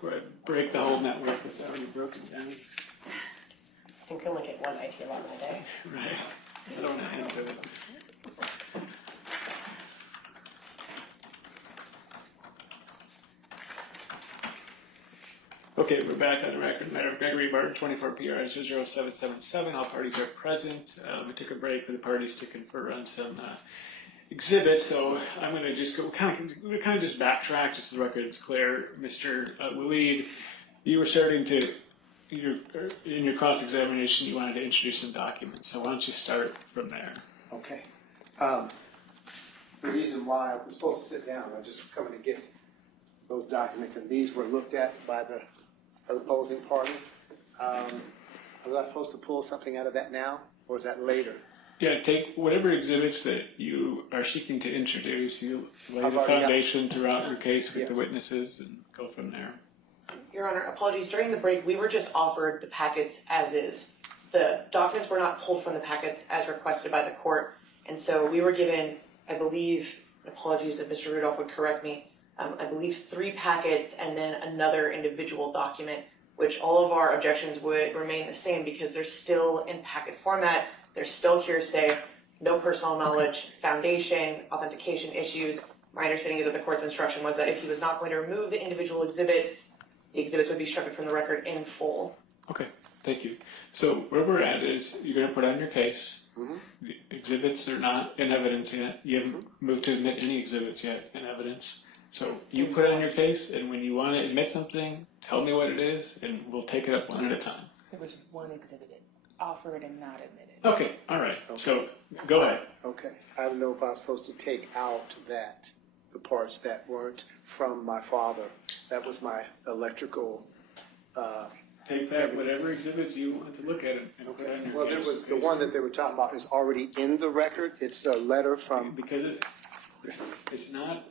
before I break the whole network that's already broken down. I think I only get one IT alarm a day. Right. I don't want to add to it. Okay, we're back on the record. Matter of Gregory Martin, 24PR00777. All parties are present. We took a break for the parties to confer on some exhibits, so I'm going to just go kind of just backtrack, just so the record is clear. Mr. Waleed, you were starting to, in your cross-examination, you wanted to introduce some documents, so why don't you start from there? Okay. The reason why I was supposed to sit down, I'm just coming to get those documents, and these were looked at by the opposing party. Was I supposed to pull something out of that now, or is that later? Yeah, take whatever exhibits that you are seeking to introduce. You lay the foundation throughout your case with the witnesses and go from there. Your Honor, apologies. During the break, we were just offered the packets as is. The documents were not pulled from the packets as requested by the court. And so we were given, I believe, apologies if Mr. Rudolph would correct me, I believe 3 packets and then another individual document, which all of our objections would remain the same because they're still in packet format. They're still hearsay, no personal knowledge, foundation, authentication issues. My understanding is that the court's instruction was that if he was not going to remove the individual exhibits, the exhibits would be struck from the record in full. Okay, thank you. So where we're at is you're going to put on your case. The exhibits are not in evidence yet. You haven't moved to admit any exhibits yet in evidence. So you put on your case, and when you want to admit something, tell me what it is, and we'll take it up one at a time. There was one exhibited, offered and not admitted. Okay, all right. Okay. So go ahead. Okay. I don't know if I was supposed to take out the parts that weren't from my father. That was my electrical. Take back whatever exhibits you want to look at. And okay. Well, there was the one that they were talking about is already in the record. It's a letter from. Because it's not.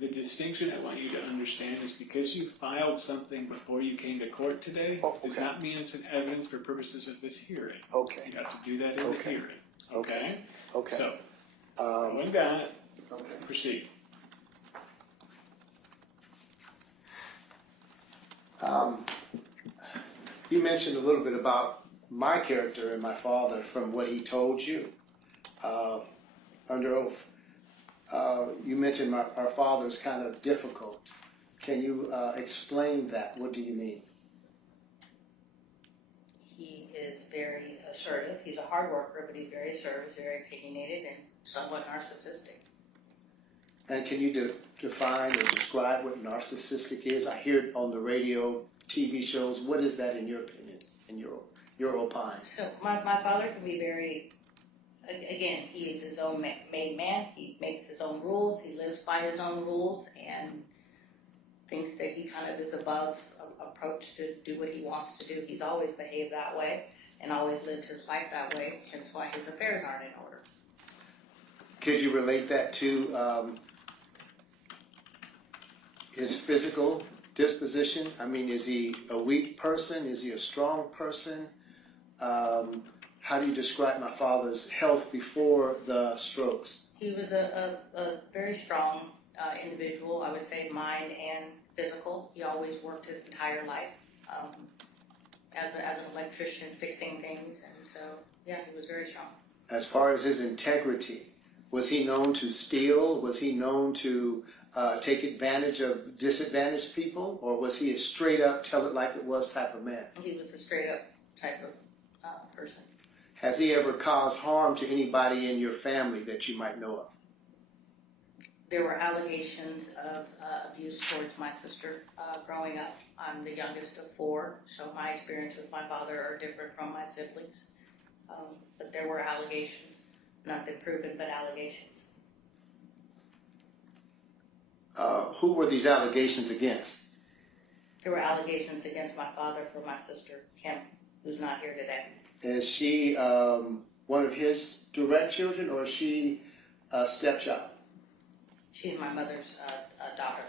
The distinction I want you to understand is because you filed something before you came to court today, does not mean it's an evidence for purposes of this hearing. Okay. You have to do that in the hearing. Okay? Okay. So, one got it. Okay. Proceed. You mentioned a little bit about my character and my father from what he told you under oath. You mentioned our father's kind of difficult. Can you explain that? What do you mean? He is very assertive. He's a hard worker, but he's very assertive, he's very opinionated, and somewhat narcissistic. And can you define or describe what narcissistic is? I hear it on the radio, TV shows. What is that in your opinion, in your opine? So my father can be very, again, he is his own made man. He makes his own rules. He lives by his own rules and thinks that he kind of is above approach to do what he wants to do. He's always behaved that way and always lived his life that way, hence why his affairs aren't in order. Could you relate that to his physical disposition? I mean, is he a weak person? Is he a strong person? How do you describe my father's health before the strokes? He was a very strong individual, I would say, mind and physical. He always worked his entire life as an electrician fixing things, and so, yeah, he was very strong. As far as his integrity, was he known to steal? Was he known to take advantage of disadvantaged people? Or was he a straight up, tell it like it was type of man? He was a straight up type of person. Has he ever caused harm to anybody in your family that you might know of? There were allegations of abuse towards my sister growing up. I'm the youngest of 4, so my experience with my father are different from my siblings. But there were allegations, not been proven, but allegations. Who were these allegations against? There were allegations against my father for my sister, Kim, who's not here today. Is she one of his direct children, or is she a stepchild? She's my mother's daughter,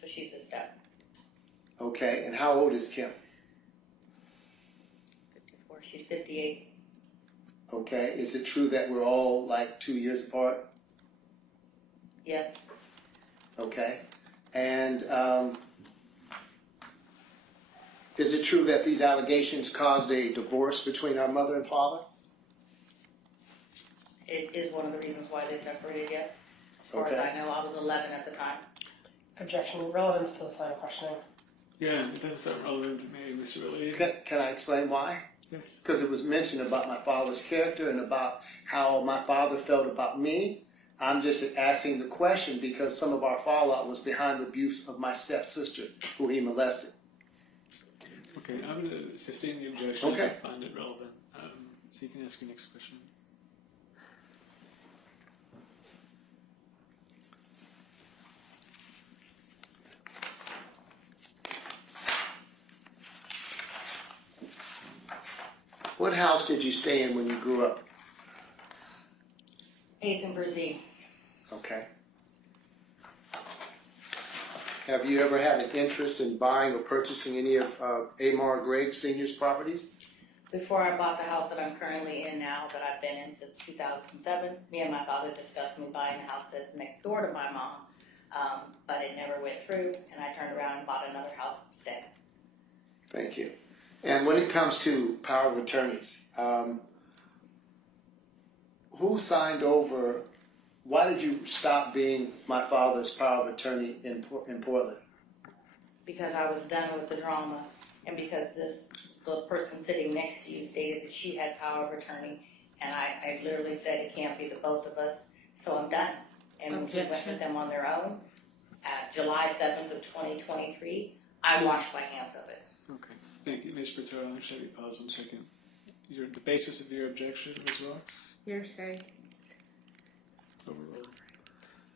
so she's a step. Okay, and how old is Kim? 54, she's 58. Okay, is it true that we're all like 2 years apart? Yes. Okay, and Is it true that these allegations caused a divorce between our mother and father? It is one of the reasons why they separated, yes. As far as Okay. I know, I was 11 at the time. Objection. Relevance to the line of questioning. Yeah, it doesn't sound relevant to me, Mr. Willie. Can I explain why? Yes. Because it was mentioned about my father's character and about how my father felt about me. I'm just asking the question because some of our fallout was behind the abuse of my stepsister, who he molested. Okay, I'm going to sustain the objection. Okay. I find it relevant. So you can ask your next question. What house did you stay in when you grew up? 8th and Brazil. Okay. Have you ever had an interest in buying or purchasing any of Amar Gregg Sr.'s properties? Before I bought the house that I'm currently in now, that I've been in since 2007, me and my father discussed me buying the house that's next door to my mom, but it never went through, and I turned around and bought another house instead. Thank you. And when it comes to power of attorneys, who signed over? Why did you stop being my father's power of attorney in Portland? Because I was done with the drama, and because the person sitting next to you stated that she had power of attorney, and I literally said it can't be the both of us, so I'm done. And we went with them on their own. At July 7th of 2023, I washed my hands of it. Okay. Thank you, Ms. Bertero. I'm going to have you pause 1 second. The basis of your objection, Ms. Ross? Hearsay. Overruled.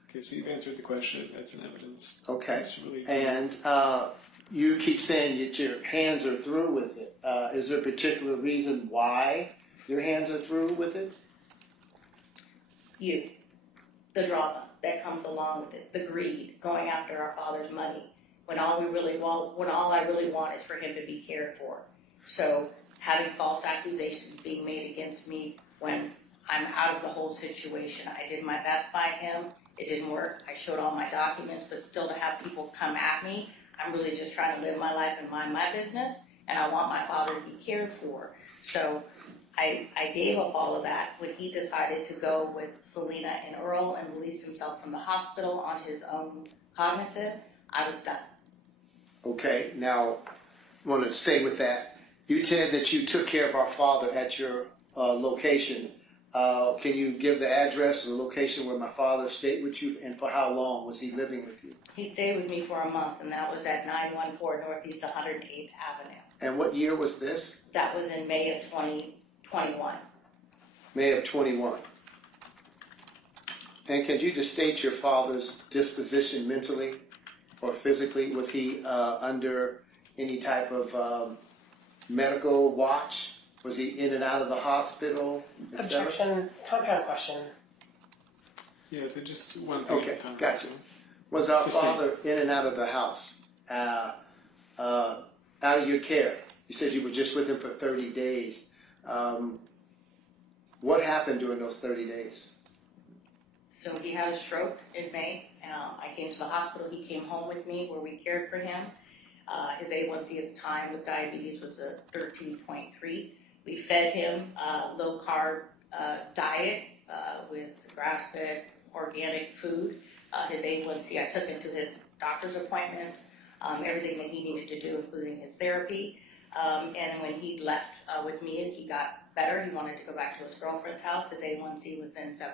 Okay, so you've answered the question. That's an evidence. Okay. Mr. Willie. And you keep saying that your hands are through with it. Is there a particular reason why your hands are through with it? The drama that comes along with it, the greed, going after our father's money, when all I really want is for him to be cared for. So having false accusations being made against me when I'm out of the whole situation. I did my best by him. It didn't work. I showed all my documents, but still to have people come at me, I'm really just trying to live my life and mind my business, and I want my father to be cared for. So I gave up all of that when he decided to go with Selena and Earl and release himself from the hospital on his own cognizant. I was done. Okay, now I want to stay with that. You said that you took care of our father at your location. Can you give the address or the location where my father stayed with you, and for how long was he living with you? He stayed with me for a month, and that was at 914 Northeast 108th Avenue. And what year was this? That was in May of 2021. May of 21. And could you just state your father's disposition mentally or physically? Was he under any type of medical watch? Was he in and out of the hospital, et cetera? Objection. Compound question. Yeah, so just one thing Okay, at a time. gotcha. Was our Sustain. father in and out of the house, out of your care? You said you were just with him for 30 days. What happened during those 30 days? So he had a stroke in May. I came to the hospital. He came home with me where we cared for him. His A1C at the time with diabetes was a 13.3. We fed him a low-carb diet with grass-fed organic food. His A1C, I took him to his doctor's appointments, everything that he needed to do, including his therapy. And when he left with me and he got better, he wanted to go back to his girlfriend's house. His A1C was then 7.3.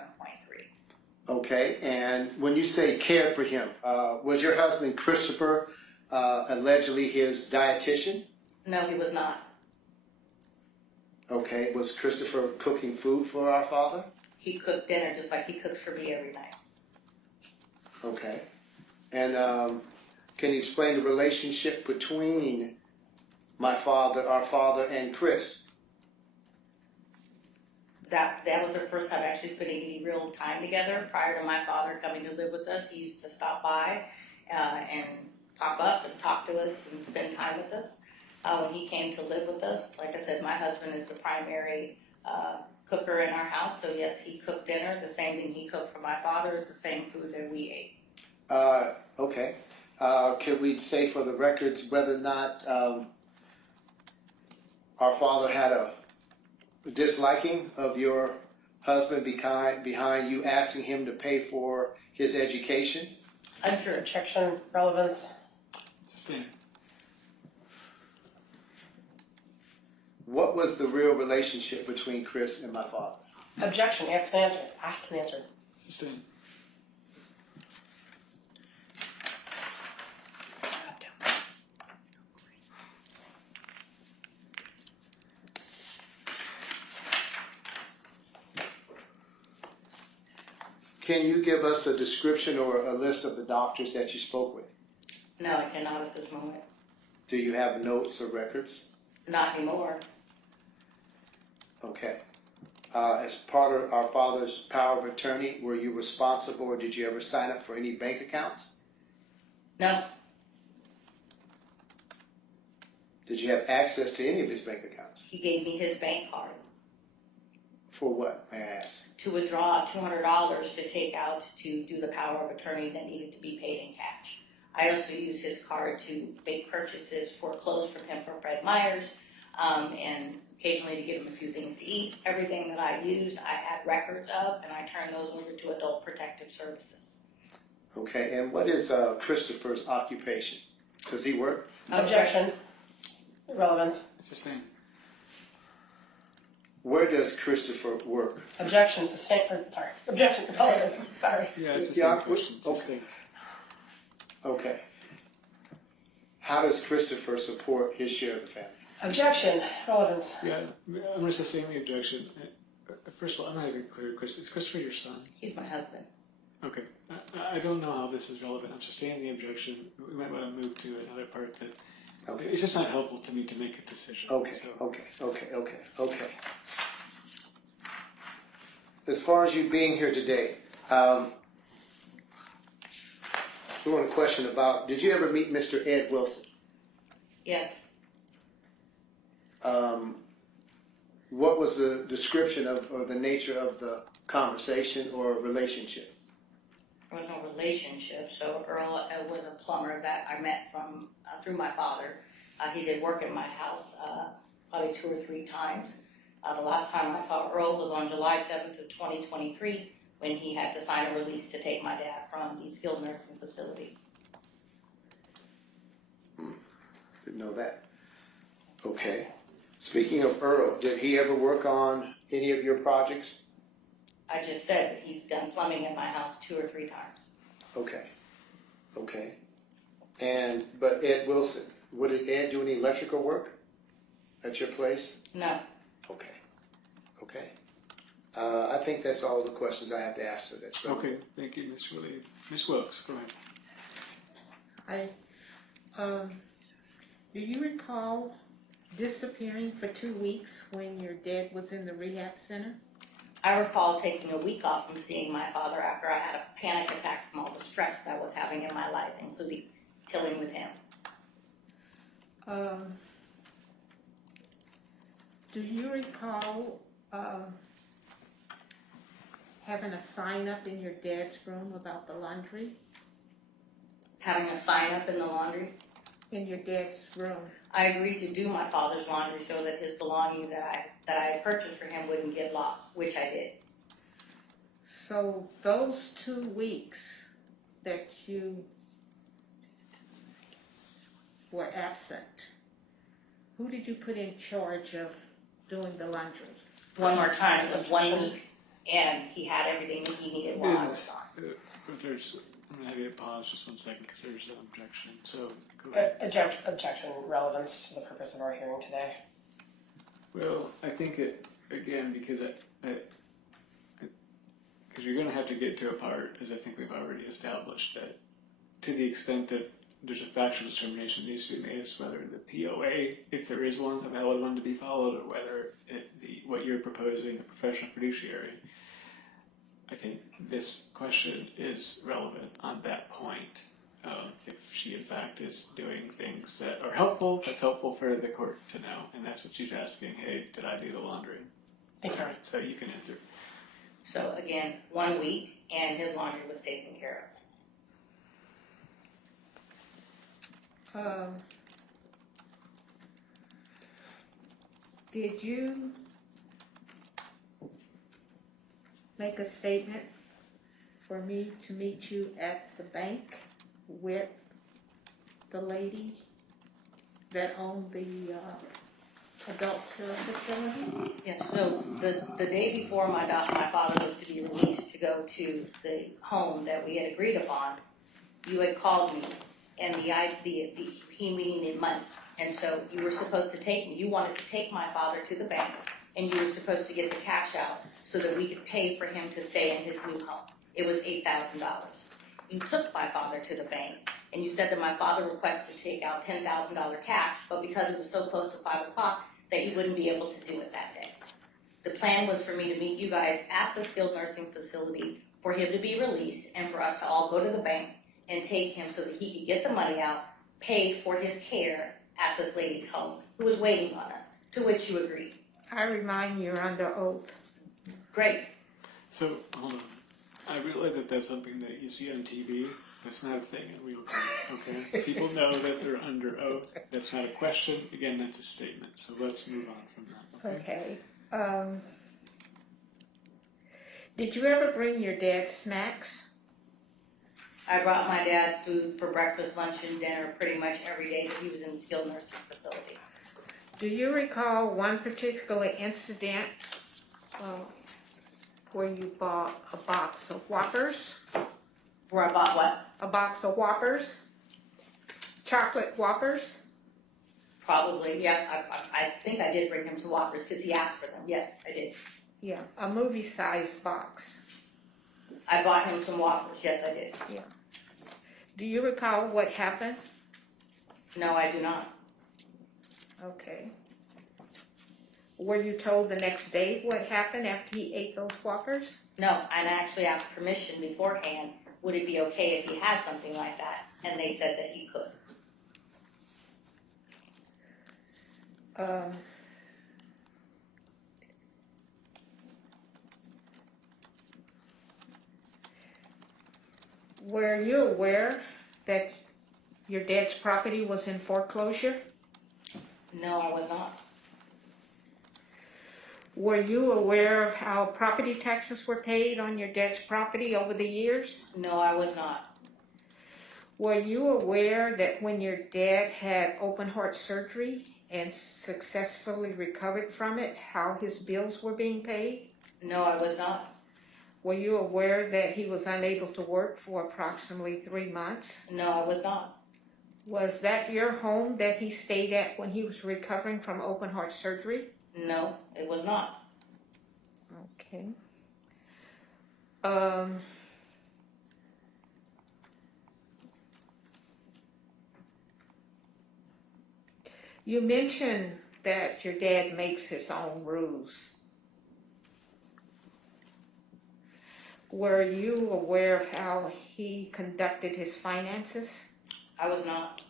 Okay, and when you say cared for him, was your husband Christopher allegedly his dietitian? No, he was not. Okay, was Christopher cooking food for our father? He cooked dinner just like he cooks for me every night. Okay, and can you explain the relationship between our father, and Chris? That was the first time actually spending any real time together. Prior to my father coming to live with us, he used to stop by and pop up and talk to us and spend time with us. When he came to live with us, like I said, my husband is the primary cooker in our house. So yes, he cooked dinner. The same thing he cooked for my father is the same food that we ate. Okay. Can we say for the records whether or not our father had a disliking of your husband behind you asking him to pay for his education? Unsure. Objection, relevance. Sustained. What was the real relationship between Chris and my father? Objection, asked and answered. Asked and answered. Sustained. Can you give us a description or a list of the doctors that you spoke with? No, I cannot at this moment. Do you have notes or records? Not anymore. Okay. As part of our father's power of attorney, were you responsible or did you ever sign up for any bank accounts? No, Did you have access to any of his bank accounts? he gave me his bank card For what, may I ask? to withdraw $200 to take out to do the power of attorney that needed to be paid in cash. I also used his card to make purchases for clothes from him for Fred Meyers, and occasionally to give him a few things to eat. Everything that I used, I had records of, and I turned those over to Adult Protective Services. Okay, and what is Christopher's occupation? Does he work? Objection, relevance. Sustained. Where does Christopher work? Objection, sustained. Sorry. Objection, relevance. Sorry. Yeah, it's the Yeah, same question. okay. Sustained. Okay. How does Christopher support his share of the family? Objection, relevance. Yeah, I'm going to sustain the objection. First of all, I'm not even clear, Chris. Is Christopher your son? He's my husband. Okay. I don't know how this is relevant. I'm sustaining the objection. We might want to move to another part that Okay. it's just not helpful to me to make a decision. Okay, So, okay. As far as you being here today, we want to question about, did you ever meet Mr. Ed Wilson? Yes. What was the description of, or the nature of the conversation or relationship? There was no relationship. So Earl was a plumber that I met from through my father. He did work at my house probably 2 or 3 times. The last time I saw Earl was on July 7th of 2023 when he had to sign a release to take my dad from the skilled nursing facility. Didn't know that. Okay. Speaking of Earl, did he ever work on any of your projects? I just said that he's done plumbing in my house 2 or 3 times. Okay. But Ed Wilson, did Ed do any electrical work at your place? No. Okay. I think that's all the questions I have to ask today. So. okay, thank you, Ms. Willie. Ms. Wilkes, go ahead. Do you recall disappearing for 2 weeks when your dad was in the rehab center? I recall taking a week off from seeing my father after I had a panic attack from all the stress that I was having in my life, including dealing with him. Do you recall having a sign up in your dad's room about the laundry? Having a sign up in the laundry. In your dad's room? I agreed to do my father's laundry so that his belongings that I had purchased for him wouldn't get lost, which I did. So those 2 weeks that you were absent, who did you put in charge of doing the laundry? One more time, it was 1 week, and he had everything that he needed while I was gone. I'm going to have you pause just 1 second because there's an objection. So, go ahead. Objection, relevance to the purpose of our hearing today. Well, I think again, because you're going to have to get to a part, as I think we've already established, that to the extent that there's a factual determination that needs to be made as to whether the POA, if there is one, a valid one to be followed, or whether what you're proposing, a professional fiduciary, I think this question is relevant on that point. If she, in fact, is doing things that are helpful, that's helpful for the court to know. And that's what she's asking, hey, did I do the laundry? Thank you. So you can answer. So again, 1 week, and his laundry was taken care of. Did you make a statement for me to meet you at the bank with the lady that owned the adult care facility? Yes, so the day before my father was to be released to go to the home that we had agreed upon, you had called me, and he needed money. And so you were supposed to you wanted to take my father to the bank, and you were supposed to get the cash out so that we could pay for him to stay in his new home. It was $8,000. You took my father to the bank, and you said that my father requested to take out $10,000 cash, but because it was so close to 5 o'clock, that he wouldn't be able to do it that day. The plan was for me to meet you guys at the skilled nursing facility, for him to be released, and for us to all go to the bank and take him so that he could get the money out, pay for his care at this lady's home, who was waiting on us, to which you agreed. I remind you, you're under oath. Great. So, hold on. I realize that that's something that you see on TV. That's not a thing in real time, okay? People know that they're under oath. That's not a question. Again, that's a statement. So let's move on from that, okay? Okay. Did you ever bring your dad snacks? I brought my dad food for breakfast, lunch, and dinner pretty much every day that he was in the skilled nursing facility. Do you recall one particular incident where you bought a box of Whoppers? Where I bought what? A box of Whoppers? Chocolate Whoppers? Probably, yeah. I think I did bring him some Whoppers because he asked for them. Yes, I did. Yeah, a movie-sized box. I bought him some Whoppers. Yes, I did. Yeah. Do you recall what happened? No, I do not. Okay. Were you told the next day what happened after he ate those Whoppers? No, and I actually asked permission beforehand. Would it be okay if he had something like that? And they said that he could. Were you aware that your dad's property was in foreclosure? No, I was not. Were you aware of how property taxes were paid on your dad's property over the years? No, I was not. Were you aware that when your dad had open heart surgery and successfully recovered from it, how his bills were being paid? No, I was not. Were you aware that he was unable to work for approximately 3 months? No, I was not. Was that your home that he stayed at when he was recovering from open heart surgery? No, it was not. Okay. You mentioned that your dad makes his own rules. Were you aware of how he conducted his finances? I was not.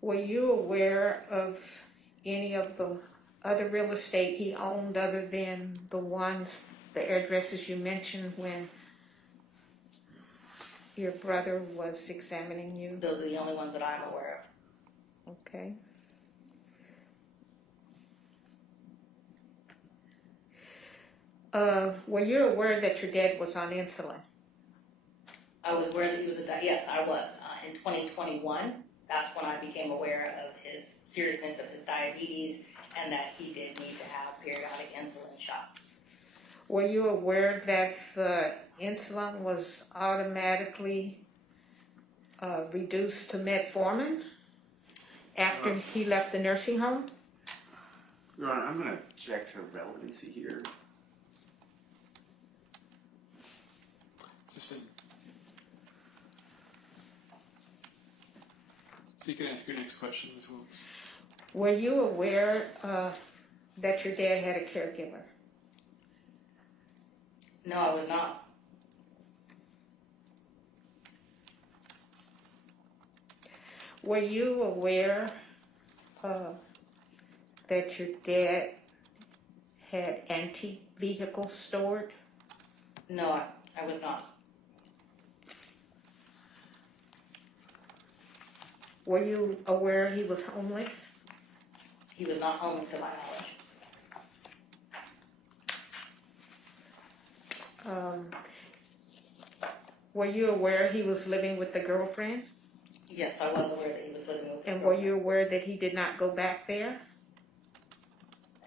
Were you aware of any of the other real estate he owned other than the addresses you mentioned when your brother was examining you? Those are the only ones that I'm aware of. Okay. Were you aware that your dad was on insulin? I was aware that he was yes, I was. In 2021, that's when I became aware of his seriousness of his diabetes and that he did need to have periodic insulin shots. Were you aware that the insulin was automatically reduced to metformin after he left the nursing home? Your Honor, I'm going to object to relevancy here. Just in. So you can ask your next question as well. Were you aware that your dad had a caregiver? No, I was not. Were you aware that your dad had antique vehicles stored? No, I was not. Were you aware he was homeless? He was not homeless to my knowledge. Were you aware he was living with the girlfriend? Yes, I was aware that he was living with his And were girlfriend. you aware that he did not go back there?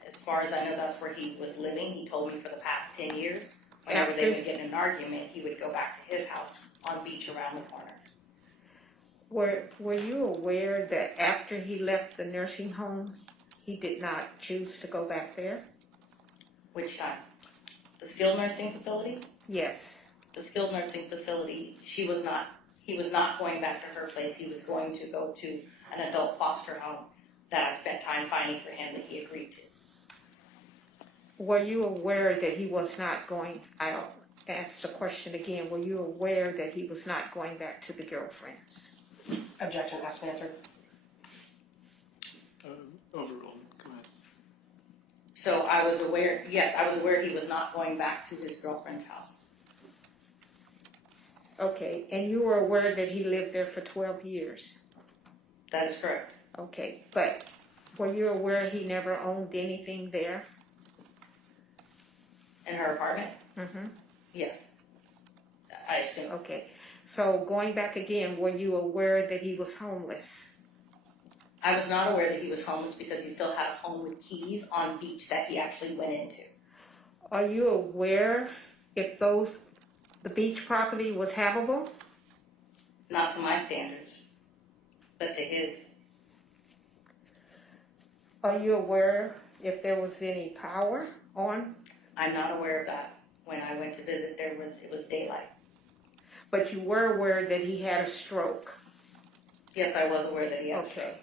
As far as I know, that's where he was living. He told me for the past 10 years, whenever they would get in an argument, he would go back to his house on Beach around the corner. Were you aware that after he left the nursing home, he did not choose to go back there? Which time? The skilled nursing facility? Yes. The skilled nursing facility, he was not going back to her place. He was going to go to an adult foster home that I spent time finding for him that he agreed to. Were you aware that he was not going, I'll ask the question again, were you aware that he was not going back to the girlfriend's? Objection, asked and answered. Overruled. Go ahead. So I was aware, yes, I was aware he was not going back to his girlfriend's house. Okay, and you were aware that he lived there for 12 years? That is correct. Okay, but were you aware he never owned anything there? In her apartment? Mm-hmm. Yes. I assume. Okay, so going back again, were you aware that he was homeless? I was not aware that he was homeless because he still had a home with keys on Beach that he actually went into. Are you aware if the beach property was habitable? Not to my standards, but to his. Are you aware if there was any power on? I'm not aware of that. When I went to visit, it was daylight. But you were aware that he had a stroke? Yes, I was aware that he had a stroke. Okay.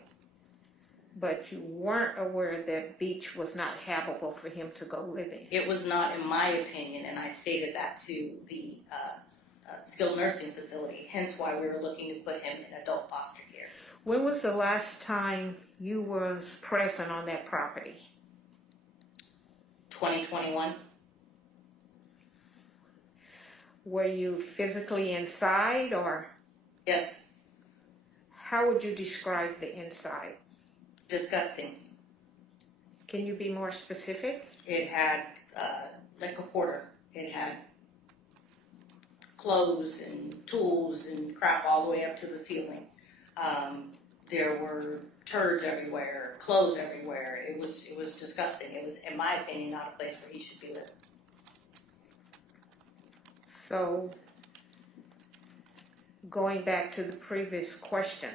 But you weren't aware that beach was not habitable for him to go live in? It was not, in my opinion, and I stated that to the skilled nursing facility, hence why we were looking to put him in adult foster care. When was the last time you was present on that property? 2021. Were you physically inside, or Yes, how would you describe the inside? disgusting. Can you be more specific? It had, like a hoarder, it had clothes and tools and crap all the way up to the ceiling. There were turds everywhere, clothes everywhere. It was disgusting. It was, in my opinion, not a place where he should be living. So, going back to the previous question,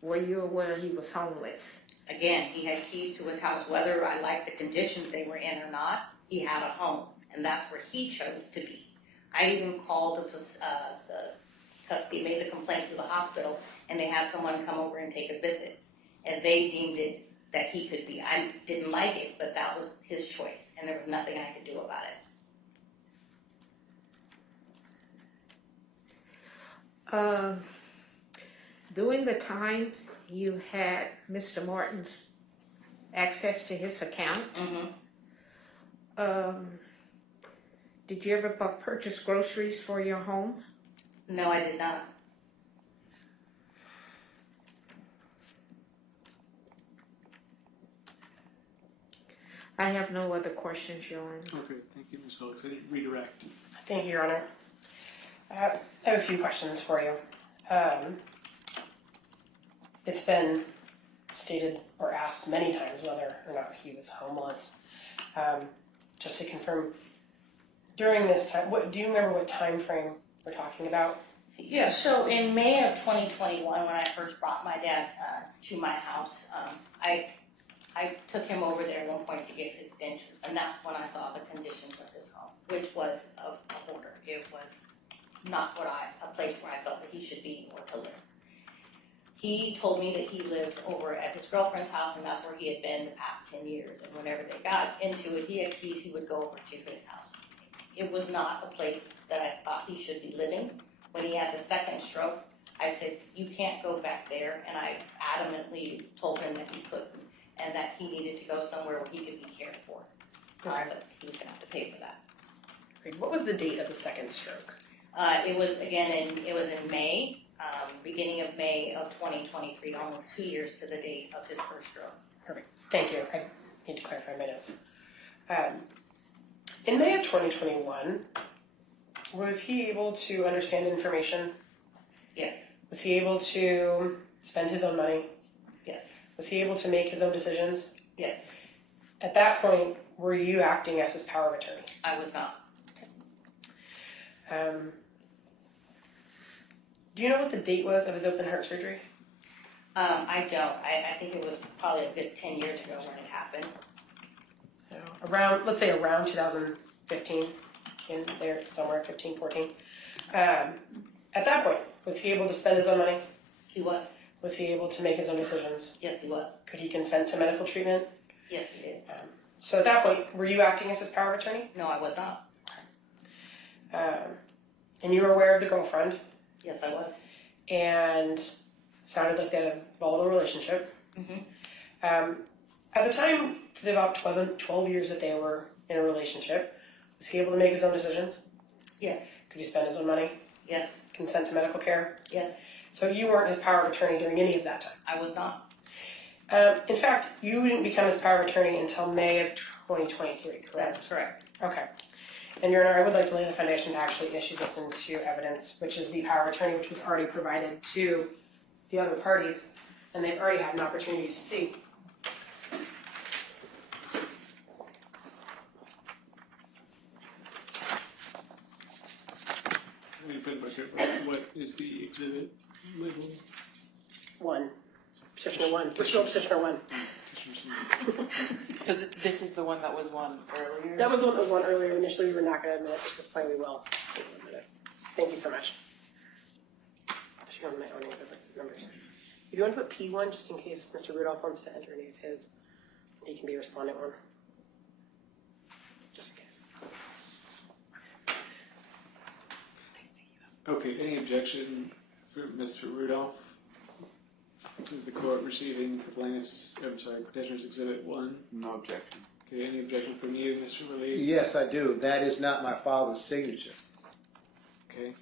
were you aware he was homeless? Again, he had keys to his house, whether I liked the conditions they were in or not, he had a home, and that's where he chose to be. I even called the custody, made the complaint to the hospital, and they had someone come over and take a visit, and they deemed it that he could be. I didn't like it, but that was his choice, and there was nothing I could do about it. During the time you had Mr. Martin's access to his account, did you ever purchase groceries for your home? No, I did not. I have no other questions, Your Honor. Okay, thank you, Ms. Wilkes. Redirect. Thank you, Your Honor. I have a few questions for you. It's been stated or asked many times whether or not he was homeless. Just to confirm, during this time, do you remember what time frame we're talking about? Yeah, so in May of 2021, when I first brought my dad to my house, I took him over there at one point to get his dentures, and that's when I saw the conditions of his home, which was a hoarder. It was not a place where I felt that he should be or to live. He told me that he lived over at his girlfriend's house, and that's where he had been the past 10 years. And whenever they got into it, he had keys, he would go over to his house. It was not a place that I thought he should be living. When he had the second stroke, I said, you can't go back there. And I adamantly told him that he couldn't, and that he needed to go somewhere where he could be cared for. But he was going to have to pay for that. What was the date of the second stroke? It was in May, beginning of May of 2023, almost 2 years to the date of his first stroke. Perfect. Thank you. I need to clarify my notes. In May of 2021, was he able to understand information? Yes, Was he able to spend his own money? yes, Was he able to make his own decisions? yes, At that point, were you acting as his power of attorney? I was not. Do you know what the date was of his open heart surgery? I don't. I think it was probably a good 10 years ago when it happened. Around, let's say around 2015, in there somewhere, 15, 14. At that point, was he able to spend his own money? He was. Was he able to make his own decisions? Yes, he was. Could he consent to medical treatment? Yes, he did. So at that point, were you acting as his power of attorney? No, I was not. And you were aware of the girlfriend, Yes, I was. and sounded like they had a volatile relationship. Mm-hmm. At the time, for the about 12 years that they were in a relationship, was he able to make his own decisions? Yes, Could he spend his own money? yes, Consent to medical care? yes, So you weren't his power of attorney during any of that time. I was not. In fact, you didn't become his power of attorney until May of 2023, correct? That's correct. Okay. And Your Honor, I would like to lay the foundation to actually issue this into evidence, which is the power of attorney which was already provided to the other parties, and they've already had an opportunity to see. For the record, what is the exhibit labeled? One. Petitioner one. Which one? Petitioner one. So this is the one that was one earlier? That was the one that was one earlier. Initially, we were not going to admit it. At this point, we will. Thank you so much. Show my own exhibit numbers. If you want to put P1, just in case Mr. Rudolph wants to enter any of his, he can be respondent one. Just in case. Okay, any objection for Mr. Rudolph to the court receiving petitioner's exhibit 1? No objection. Okay, any objection from you, Mr. Relief? Yes, I do. That is not my father's signature. Okay,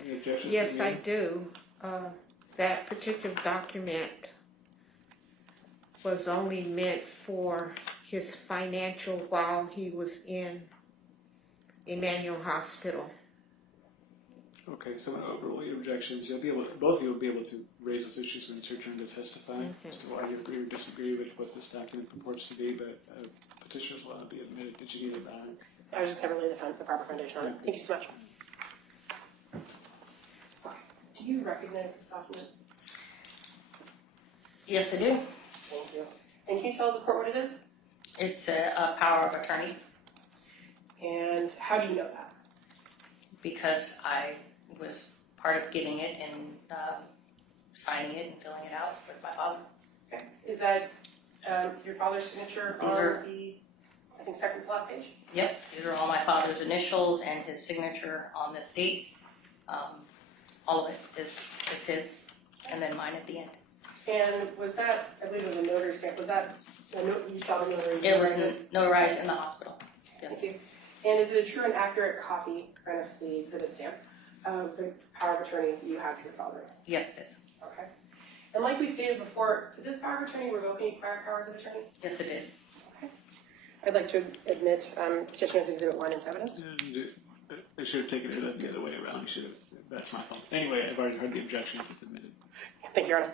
any objection Yes, from I you? do. That particular document was only meant for his financial while he was in Emmanuel Hospital. Okay, so I'm gonna overrule your objections. You'll be able, both of you will be able to raise those issues when it's your turn to testify as to why you agree or disagree with what this document purports to be, but petitioners will not be admitted. Did you need it back? I was just going to lay the proper foundation on it. Thank you so much. Do you recognize this document? Yes, I do. Thank you. And can you tell the court what it is? It's a power of attorney And how do you know that? because I was part of getting it and signing it and filling it out with my father. Okay. Is that your father's signature on the, I think, second to last page? Yep, these are all my father's initials and his signature on this date. All of it is his, and then mine at the end. And was that, I believe it was a notary stamp, was that a note you saw the notary? It was notarized in the hospital. Yes. Thank you. And is it a true and accurate copy, minus the exhibit stamp, of the power of attorney you have for your father? Yes, it is. Okay. And like we stated before, did this power of attorney revoke any prior powers of attorney? Yes, it did. Okay. I'd like to admit petitioner's exhibit 1 into evidence. And I should have taken it the other way around. You should have. That's my fault. Anyway, I've already heard the objections. It's admitted. Thank you, Your Honor.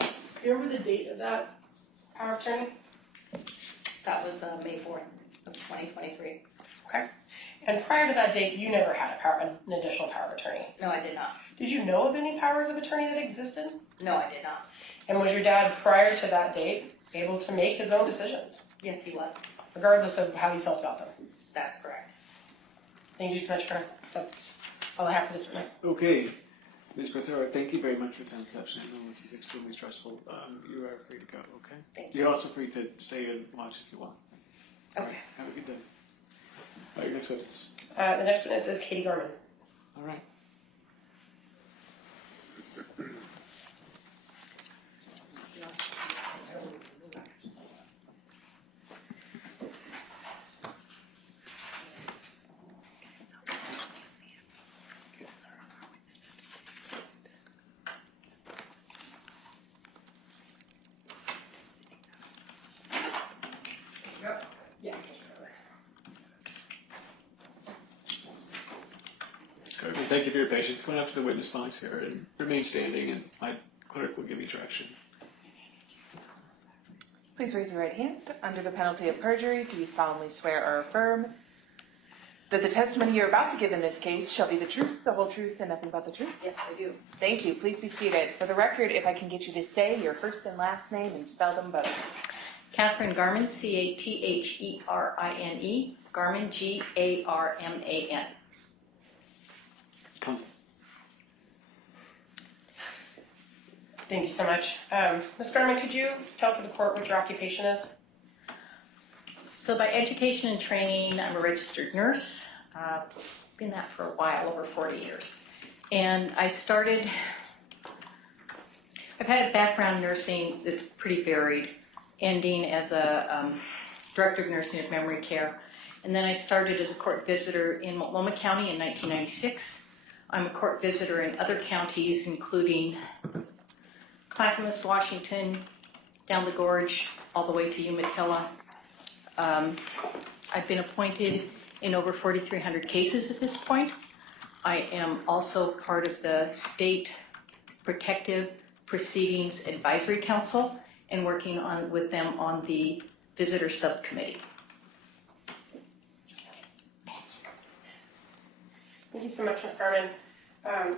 Do you remember the date of that power of attorney? That was May 4th of 2023. Okay. And prior to that date, you never had an additional power of attorney. No, I did not. Did you know of any powers of attorney that existed? No, I did not. And was your dad, prior to that date, able to make his own decisions, Yes, he was. regardless of how you felt about them? That's correct. Thank you so much, Your Honor. That's all I have for this witness. Okay, Ms. Quintero, thank you very much for tonight's session. I know this is extremely stressful. You are free to go. Okay. Thank you. You're also free to stay and watch if you want. All right, Okay. have a good day. Your next witness. The next witness is Katie Garman. All right. Thank you for your patience. Going up to the witness box here and remain standing, and my clerk will give you direction. Please raise your right hand. Under the penalty of perjury, do you solemnly swear or affirm that the testimony you're about to give in this case shall be the truth, the whole truth, and nothing but the truth? Yes, I do. Thank you. Please be seated. For the record, if I can get you to say your first and last name and spell them both. Catherine Garman, Catherine, Garman, Garman. Counsel. Thank you so much. Ms. Garman, could you tell for the court what your occupation is? So by education and training, I'm a registered nurse. Been that for a while, over 40 years. And I've had a background in nursing that's pretty varied, ending as a director of nursing of memory care. And then I started as a court visitor in Multnomah County in 1996. I'm a court visitor in other counties, including Clackamas, Washington, down the gorge, all the way to Umatilla. I've been appointed in over 4,300 cases at this point. I am also part of the State Protective Proceedings Advisory Council and working with them on the visitor subcommittee. Thank you so much, Ms. Garman.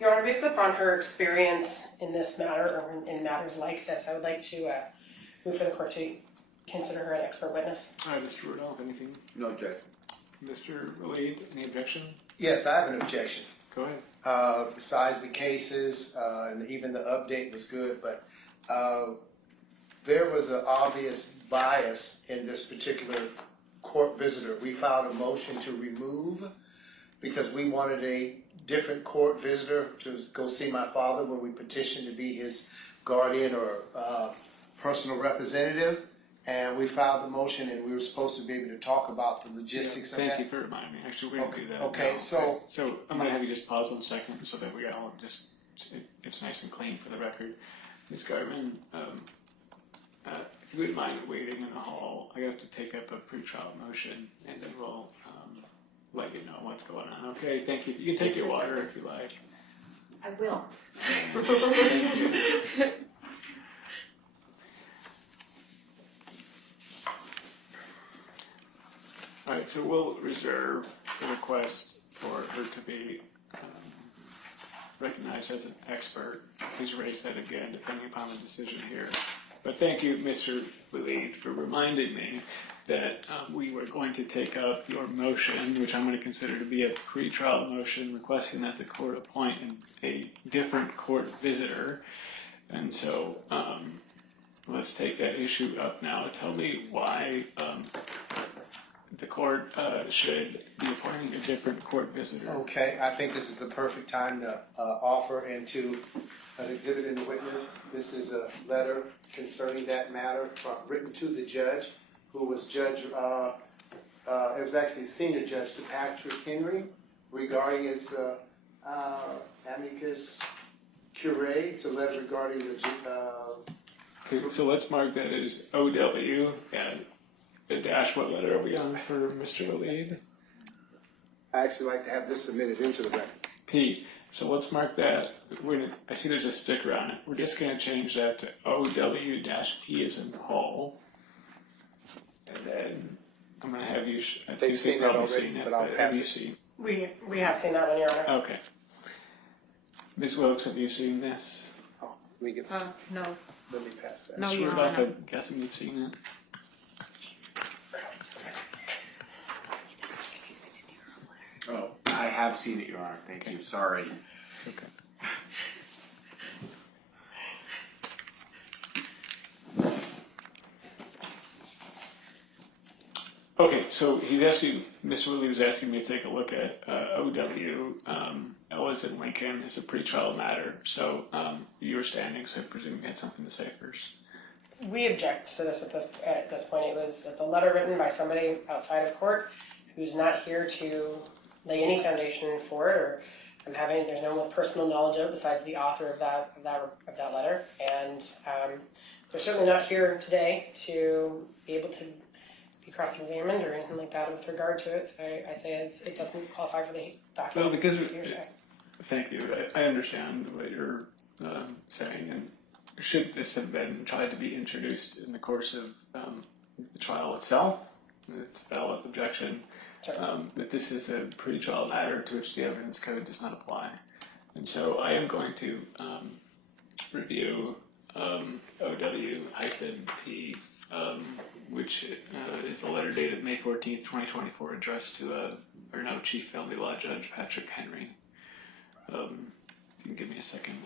Your Honor, based upon her experience in this matter, or in matters like this, I would like to move for the court to consider her an expert witness. All right, Mr. Rudolph, anything? No objection. Mr. Waleed, any objection? Yes, I have an objection. Go ahead. Besides the cases, and even the update was good, but there was an obvious bias in this particular court visitor. We filed a motion to remove because we wanted a different court visitor to go see my father when we petitioned to be his guardian or personal representative. And we filed the motion, and we were supposed to be able to talk about the logistics of that. Thank you for reminding me. Actually, we're going to do that. Okay, now. so I'm going to have you just pause 1 second so that we all it's nice and clean for the record. Ms. Garman, if you wouldn't mind waiting in the hall, I have to take up a pretrial motion, and then we'll let you know what's going on. Okay, thank you. You can take your water if you like. I will. Thank you. All right, so we'll reserve the request for her to be recognized as an expert. Please raise that again, depending upon the decision here. But thank you, Mr. Waleed, for reminding me that we were going to take up your motion, which I'm going to consider to be a pretrial motion, requesting that the court appoint a different court visitor. And so let's take that issue up now. Tell me why the court should be appointing a different court visitor. okay, I think this is the perfect time to offer into an exhibit in the witness. This is a letter concerning that matter written to the judge, who was Judge, it was actually Senior Judge Patrick Henry, regarding its amicus curiae. It's a letter regarding the Okay, so let's mark that as OW, and the dash, what letter are we on for Mr. Waleed? I actually like to have this submitted into the record. P. So let's mark that. I see there's a sticker on it. We're just going to change that to OW-P as in Paul. And then I'm going to have you. I They've seen that already, seen it, but I'll have pass you it. seen? We have seen that one, Your Honor. Okay. Ms. Wilkes, have you seen this? Oh, let me get. No, Let me pass that. No, Mr. Your Rudolph, Honor. I'm guessing you've seen it. Oh, I have seen it, Your Honor. Thank you. Sorry. Okay. Okay, so Mr. Woolley was asking me to take a look at OW, Ellis and Lincoln as a pretrial matter. So you were standing, so I presume you had something to say first. We object to this at this point. It's a letter written by somebody outside of court who's not here to lay any foundation for it, or there's no personal knowledge of it besides the author of that letter, and they're certainly not here today to be able to be cross-examined or anything like that with regard to it. So I say it doesn't qualify for the document. Well, because hearsay. thank you. I understand what you're saying, and should this have been tried to be introduced in the course of the trial itself, it's a valid objection. Sure. But this is a pre-trial matter to which the evidence code does not apply, and so I am going to review OW-P, which is a letter dated May 14th, 2024, addressed to our now Chief Family Law Judge Patrick Henry. If you can give me a second.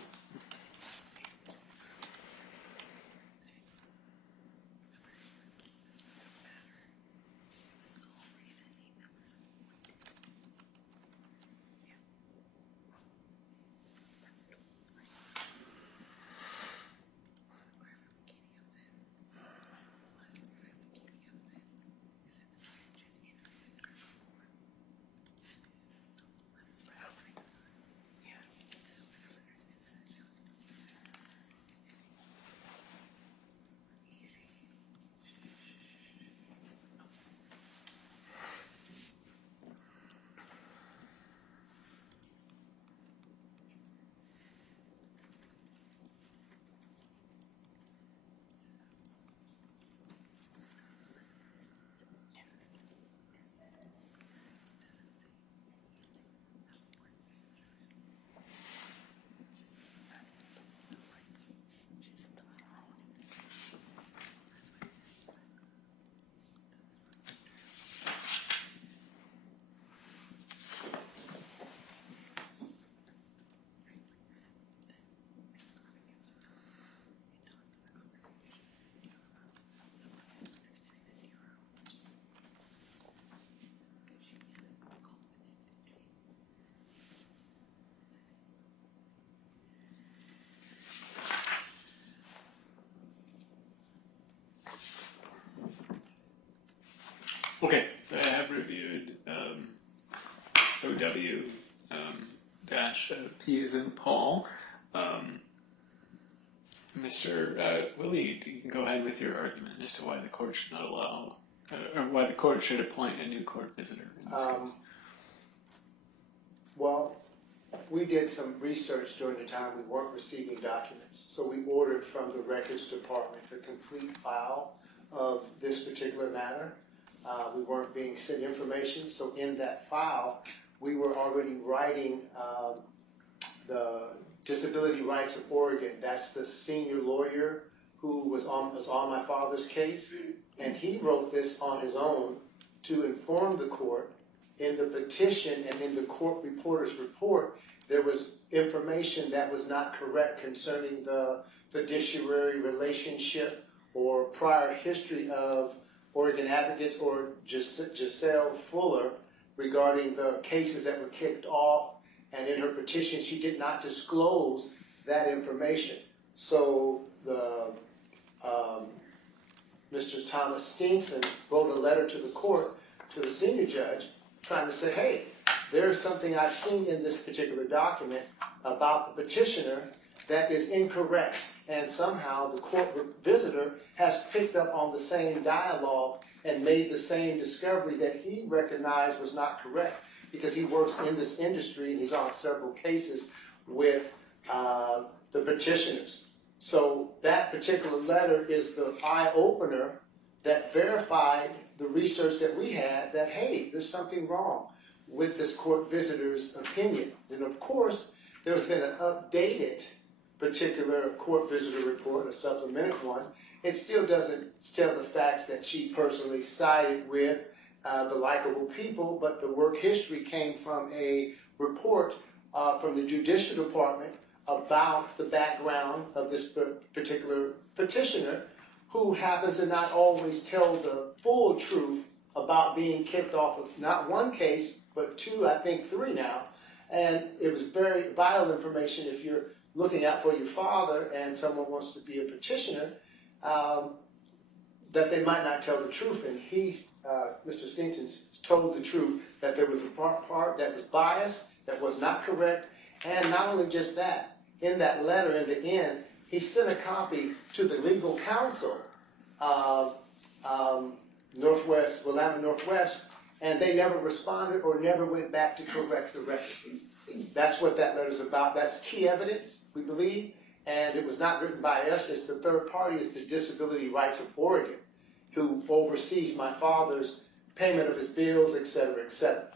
Okay, I have reviewed OW-P as in Paul. Mr. Willie, you can go ahead with your argument as to why the court should not allow, or why the court should appoint a new court visitor in this case. Well, we did some research during the time we weren't receiving documents. So we ordered from the records department the complete file of this particular matter. We weren't being sent information, so in that file, we were already writing the Disability Rights of Oregon. That's the senior lawyer who was on my father's case, and he wrote this on his own to inform the court. In the petition and in the court reporter's report, there was information that was not correct concerning the fiduciary relationship or prior history of Oregon advocates or Giselle Fuller regarding the cases that were kicked off. And in her petition, she did not disclose that information. So Mr. Thomas Steenson wrote a letter to the court, to the senior judge, trying to say, hey, there's something I've seen in this particular document about the petitioner that is incorrect. And somehow the court visitor has picked up on the same dialogue and made the same discovery that he recognized was not correct, because he works in this industry and he's on several cases with the petitioners. So that particular letter is the eye-opener that verified the research that we had that, hey, there's something wrong with this court visitor's opinion. And of course, there's been an updated particular court visitor report, a supplemented one. It still doesn't tell the facts that she personally sided with the likable people, but the work history came from a report from the Judicial Department about the background of this particular petitioner, who happens to not always tell the full truth about being kicked off of not one case, but two, I think 3 now. And it was very vital information if you're looking out for your father and someone wants to be a petitioner, that they might not tell the truth. And he, Mr. Steenson, told the truth, that there was a part that was biased, that was not correct. And not only just that, in that letter in the end, he sent a copy to the legal counsel Northwest, Willamette Northwest, and they never responded or never went back to correct the record. That's what that letter's about. That's key evidence, we believe, and it was not written by us. It's the third party. It's the Disability Rights of Oregon, who oversees my father's payment of his bills, et cetera, et cetera.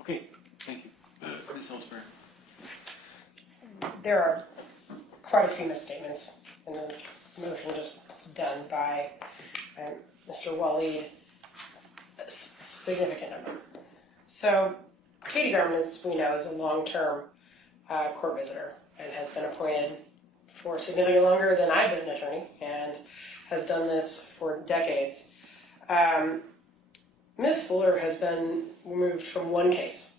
Okay, thank you. Ms. Holzberg. There are quite a few misstatements in the motion just done by Mr. Waleed, a significant number. So Katie Garman, as we know, is a long-term court visitor and has been appointed for significantly longer than I've been an attorney and has done this for decades. Ms. Fuller has been removed from one case,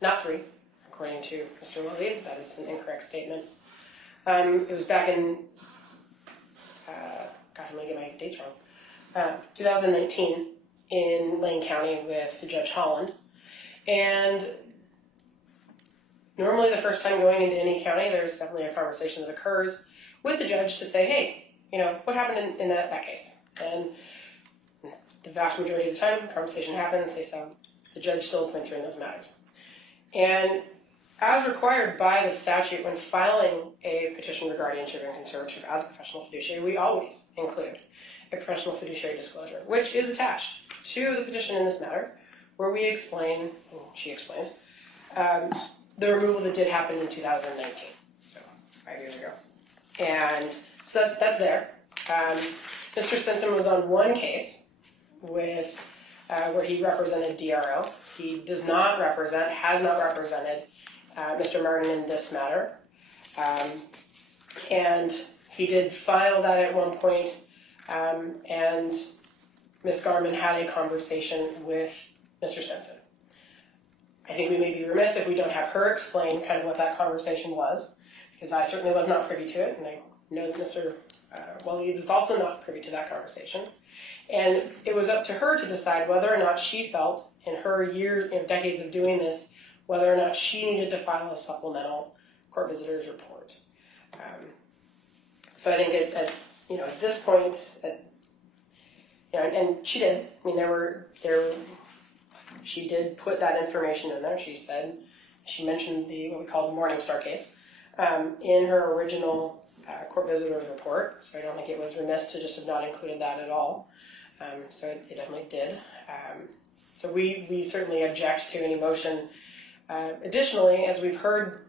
not three, according to Mr. Waleed. That is an incorrect statement. It was back in, I'm going to get my dates wrong, 2019 in Lane County with Judge Holland. And normally the first time going into any county, there's definitely a conversation that occurs with the judge to say, hey, you know, what happened in that case? And the vast majority of the time, conversation happens, the judge still appoints her in those matters. And as required by the statute, when filing a petition for guardianship and conservatorship as a professional fiduciary, we always include a professional fiduciary disclosure, which is attached to the petition in this matter, where we explain, and she explains, the removal that did happen in 2019, so 5 years ago. And so that's there. Mr. Stinson was on one case with where he represented DRO. He does not represent, has not represented Mr. Martin in this matter. And he did file that at one point, and Ms. Garman had a conversation with Mr. Stinson. I think we may be remiss if we don't have her explain kind of what that conversation was, because I certainly was not privy to it, and I know that Mr. Waleed was also not privy to that conversation. And it was up to her to decide whether or not she felt, in her decades of doing this, whether or not she needed to file a supplemental court visitor's report. So I think at this point, and she did. I mean, she did put that information in there. She mentioned what we call the Morningstar case in her original court visitor's report. So I don't think it was remiss to just have not included that at all. So it definitely did. So we certainly object to any motion. Additionally, as we've heard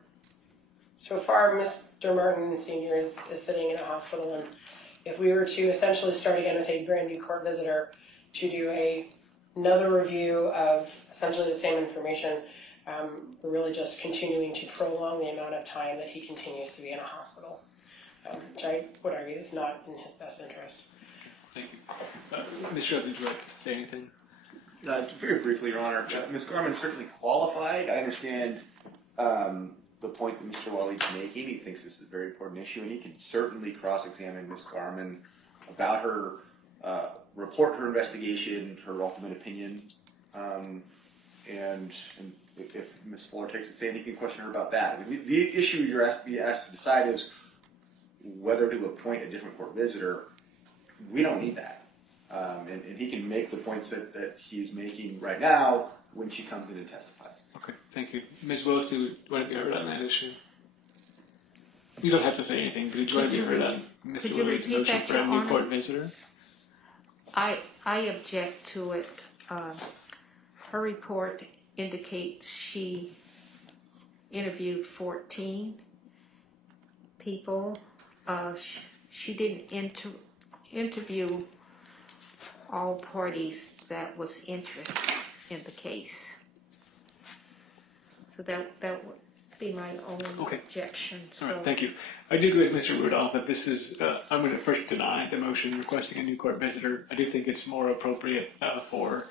so far, Mr. Martin Sr. is sitting in a hospital, and if we were to essentially start again with a brand new court visitor to do another review of essentially the same information, we're really just continuing to prolong the amount of time that he continues to be in a hospital, which I would argue is not in his best interest. Thank you. Ms. Shrub, did you like to say anything? Very briefly, Your Honor. Ms. Garman certainly qualified. I understand the point that Mr. Waleed's making. He thinks this is a very important issue, and he can certainly cross-examine Ms. Garman about her report, her investigation, her ultimate opinion, and if Ms. Fuller takes the stand, he can question her about that. I mean, the issue you're asked to decide is whether to appoint a different court visitor. We don't need that. And he can make the points that he's making right now when she comes in and testifies. Okay, thank you. Ms. Willis, do you want to be heard on that issue? You don't have to say anything, but did you want to be heard on Mr. Waleed's motion for a new court visitor? I object to it. Her report indicates she interviewed 14 people. She didn't interview all parties that was interested in the case. So that would be my only objection. So. All right, thank you. I do agree with Mr. Rudolph that this is, I'm going to first deny the motion requesting a new court visitor. I do think it's more appropriate for,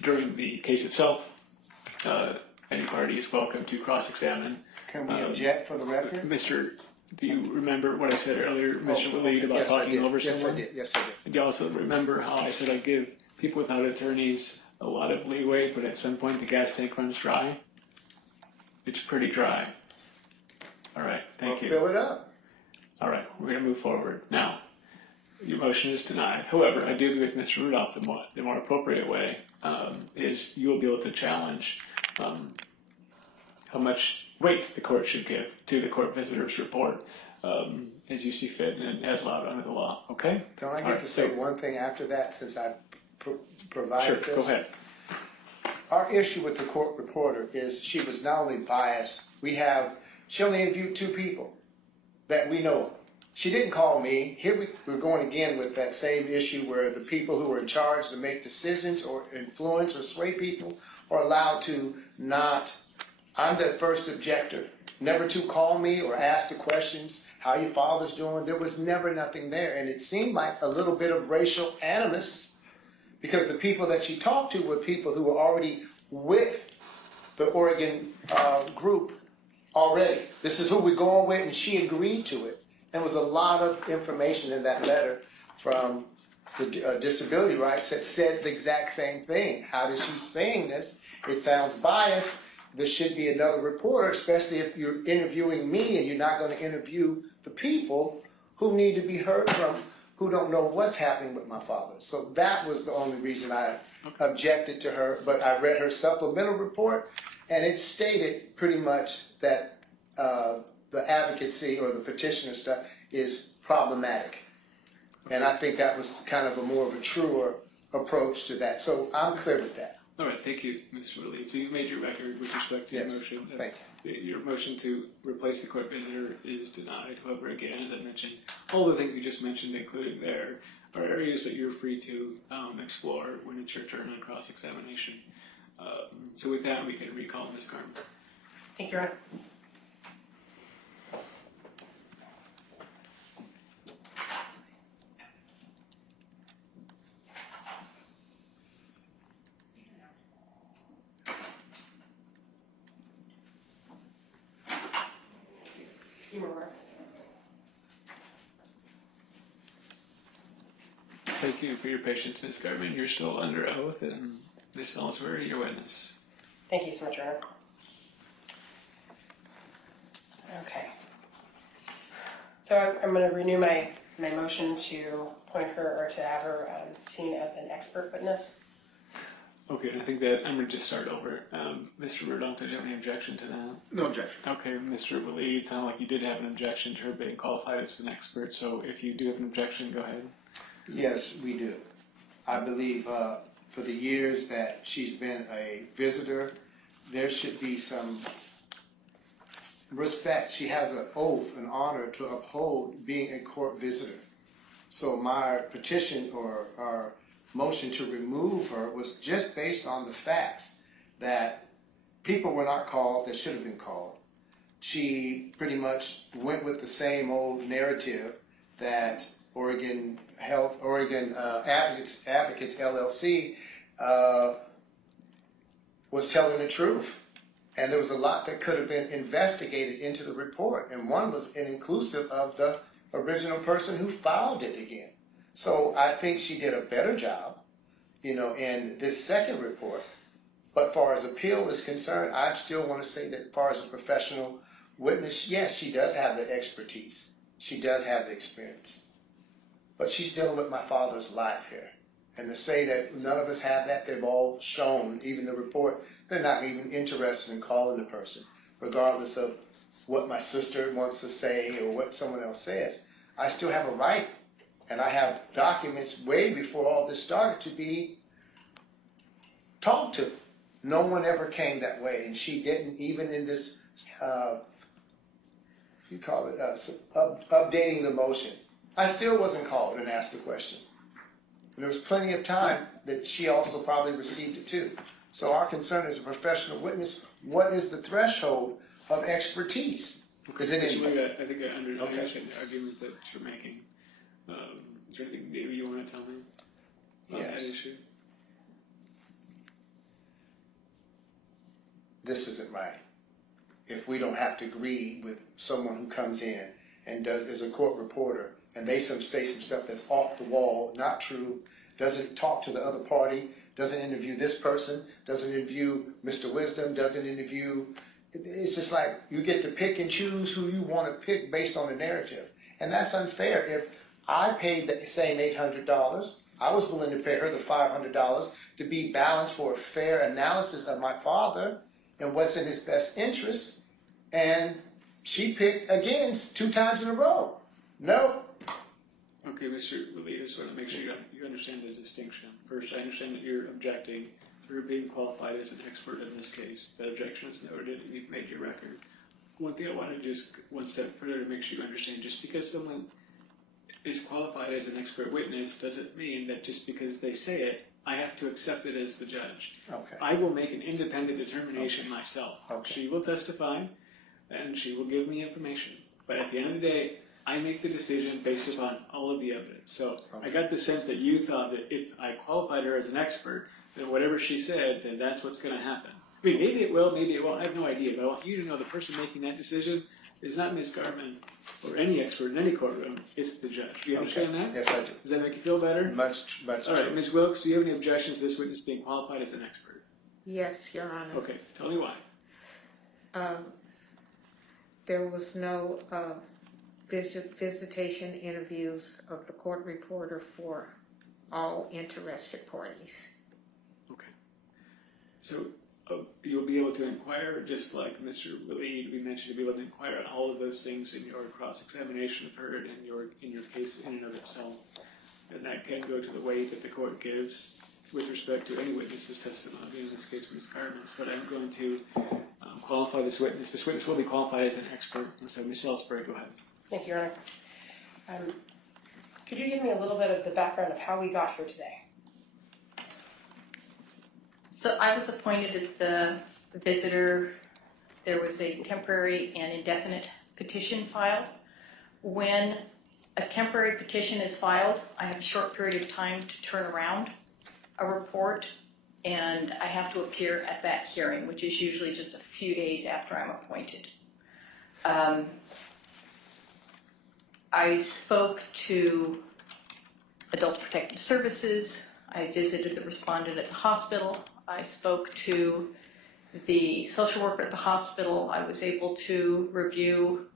during the case itself, any party is welcome to cross-examine. Can we object for the record? Do you remember what I said earlier, Mr. Waleed, about talking over someone? Yes, I did. And you also remember how I said I give people without attorneys a lot of leeway, but at some point the gas tank runs dry? It's pretty dry. All right, thank you. Fill it up. All right, we're going to move forward. Now, your motion is denied. However, I do agree with Mr. Rudolph. The more appropriate way is you will be able to challenge how much weight the court should give to the court visitor's report as you see fit and as allowed under the law. Okay? Don't I get to say one thing after that, since I provided Sure, this? go ahead. Our issue with the court reporter is she was not only biased, she only interviewed 2 people that we know of. She didn't call me. Here we're going again with that same issue where the people who are in charge to make decisions or influence or sway people are allowed to not. I'm the first objector. Never to call me or ask the questions, how your father's doing. There was never nothing there. And it seemed like a little bit of racial animus because the people that she talked to were people who were already with the Oregon group already. This is who we're going with, and she agreed to it. There was a lot of information in that letter from the disability rights that said the exact same thing. How is she saying this? It sounds biased. There should be another reporter, especially if you're interviewing me and you're not going to interview the people who need to be heard from, who don't know what's happening with my father. So that was the only reason I objected to her. But I read her supplemental report, and it stated pretty much that the advocacy or the petitioner stuff is problematic. And I think that was kind of more of a truer approach to that. So I'm clear with that. All right, thank you, Mr. Willie. So you've made your record with respect to your motion. Thank you. Your motion to replace the court visitor is denied. However, again, as I mentioned, all the things you just mentioned, including there, are areas that you're free to explore when it's your turn on cross-examination. So with that, we can recall Ms. Carmen. Thank you, Your Honor. Thank you for your patience, Ms. Garman. You're still under oath, and Ms. Ellsworth, your witness. Thank you so much, Your Honor. Okay. So I'm going to renew my motion to appoint her or to have her seen as an expert witness. Okay, and I think that I'm going to just start over. Mr. Rudolph, did you have any objection to that? No objection. Okay, Mr. Willie, it sounded like you did have an objection to her being qualified as an expert, so if you do have an objection, go ahead. Yes, we do. I believe for the years that she's been a visitor, there should be some respect. She has an oath, an honor to uphold being a court visitor. So my petition or our motion to remove her was just based on the facts that people were not called that should have been called. She pretty much went with the same old narrative that Oregon Advocates LLC was telling the truth. And there was a lot that could have been investigated into the report. And one was inclusive of the original person who filed it again. So I think she did a better job, in this second report. But as far as appeal is concerned, I still want to say that as far as a professional witness, yes, she does have the expertise. She does have the experience. But she's dealing with my father's life here. And to say that none of us have that, they've all shown, even the report, they're not even interested in calling the person, regardless of what my sister wants to say or what someone else says. I still have a right, and I have documents way before all this started to be talked to. No one ever came that way, and she didn't even in this, updating the motion. I still wasn't called and asked the question. And there was plenty of time that she also probably received it too. So our concern as a professional witness, what is the threshold of expertise? Because I think I understand the argument that you're making. Is there anything maybe you want to tell me about that issue? This isn't right. If we don't have to agree with someone who comes in and is a court reporter, and they say some stuff that's off the wall, not true, doesn't talk to the other party, doesn't interview this person, doesn't interview Mr. Wisdom, doesn't interview, it's just like you get to pick and choose who you want to pick based on the narrative. And that's unfair if I paid the same $800. I was willing to pay her the $500 to be balanced for a fair analysis of my father and what's in his best interest. And she picked again 2 times in a row. No. Okay, Mr. Willie, I just want to make sure you understand the distinction. First, I understand that you're objecting for being qualified as an expert in this case. That objection is noted and you've made your record. One thing I want to just one step further to make sure you understand, just because someone is qualified as an expert witness doesn't mean that just because they say it, I have to accept it as the judge. Okay. I will make an independent determination myself. Okay. She will testify and she will give me information. But at the end of the day, I make the decision based upon all of the evidence. So I got the sense that you thought that if I qualified her as an expert, then whatever she said, then that's what's going to happen. I mean, maybe it will, maybe it won't. I have no idea. But I want you to know the person making that decision is not Ms. Garman or any expert in any courtroom. It's the judge. Do you understand that? Yes, I do. Does that make you feel better? Much. All right, Ms. Wilkes, do you have any objection to this witness being qualified as an expert? Yes, Your Honor. Okay, tell me why. There was no visitation interviews of the court reporter for all interested parties. Okay. So you'll be able to inquire, just like Mr. Willie, we mentioned, you'll be able to inquire on all of those things in your cross-examination of her and in your case in and of itself. And that can go to the weight that the court gives with respect to any witness's testimony, in this case Ms. Garman's. But I'm going to qualify this witness. This witness will be qualified as an expert. So Ms. Ellsbury, go ahead. Thank you, Your Honor. Could you give me a little bit of the background of how we got here today? So I was appointed as the visitor. There was a temporary and indefinite petition filed. When a temporary petition is filed, I have a short period of time to turn around a report, and I have to appear at that hearing, which is usually just a few days after I'm appointed. I spoke to Adult Protective Services. I visited the respondent at the hospital. I spoke to the social worker at the hospital. I was able to review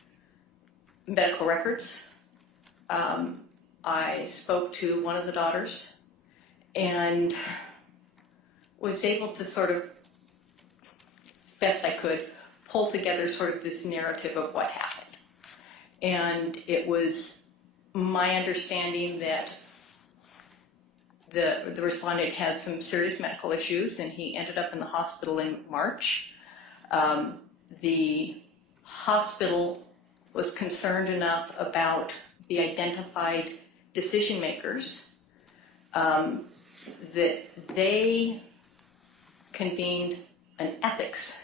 medical records. I spoke to one of the daughters and was able to sort of, as best I could, pull together sort of this narrative of what happened. And it was my understanding that the respondent has some serious medical issues, and he ended up in the hospital in March. The hospital was concerned enough about the identified decision makers that they convened an ethics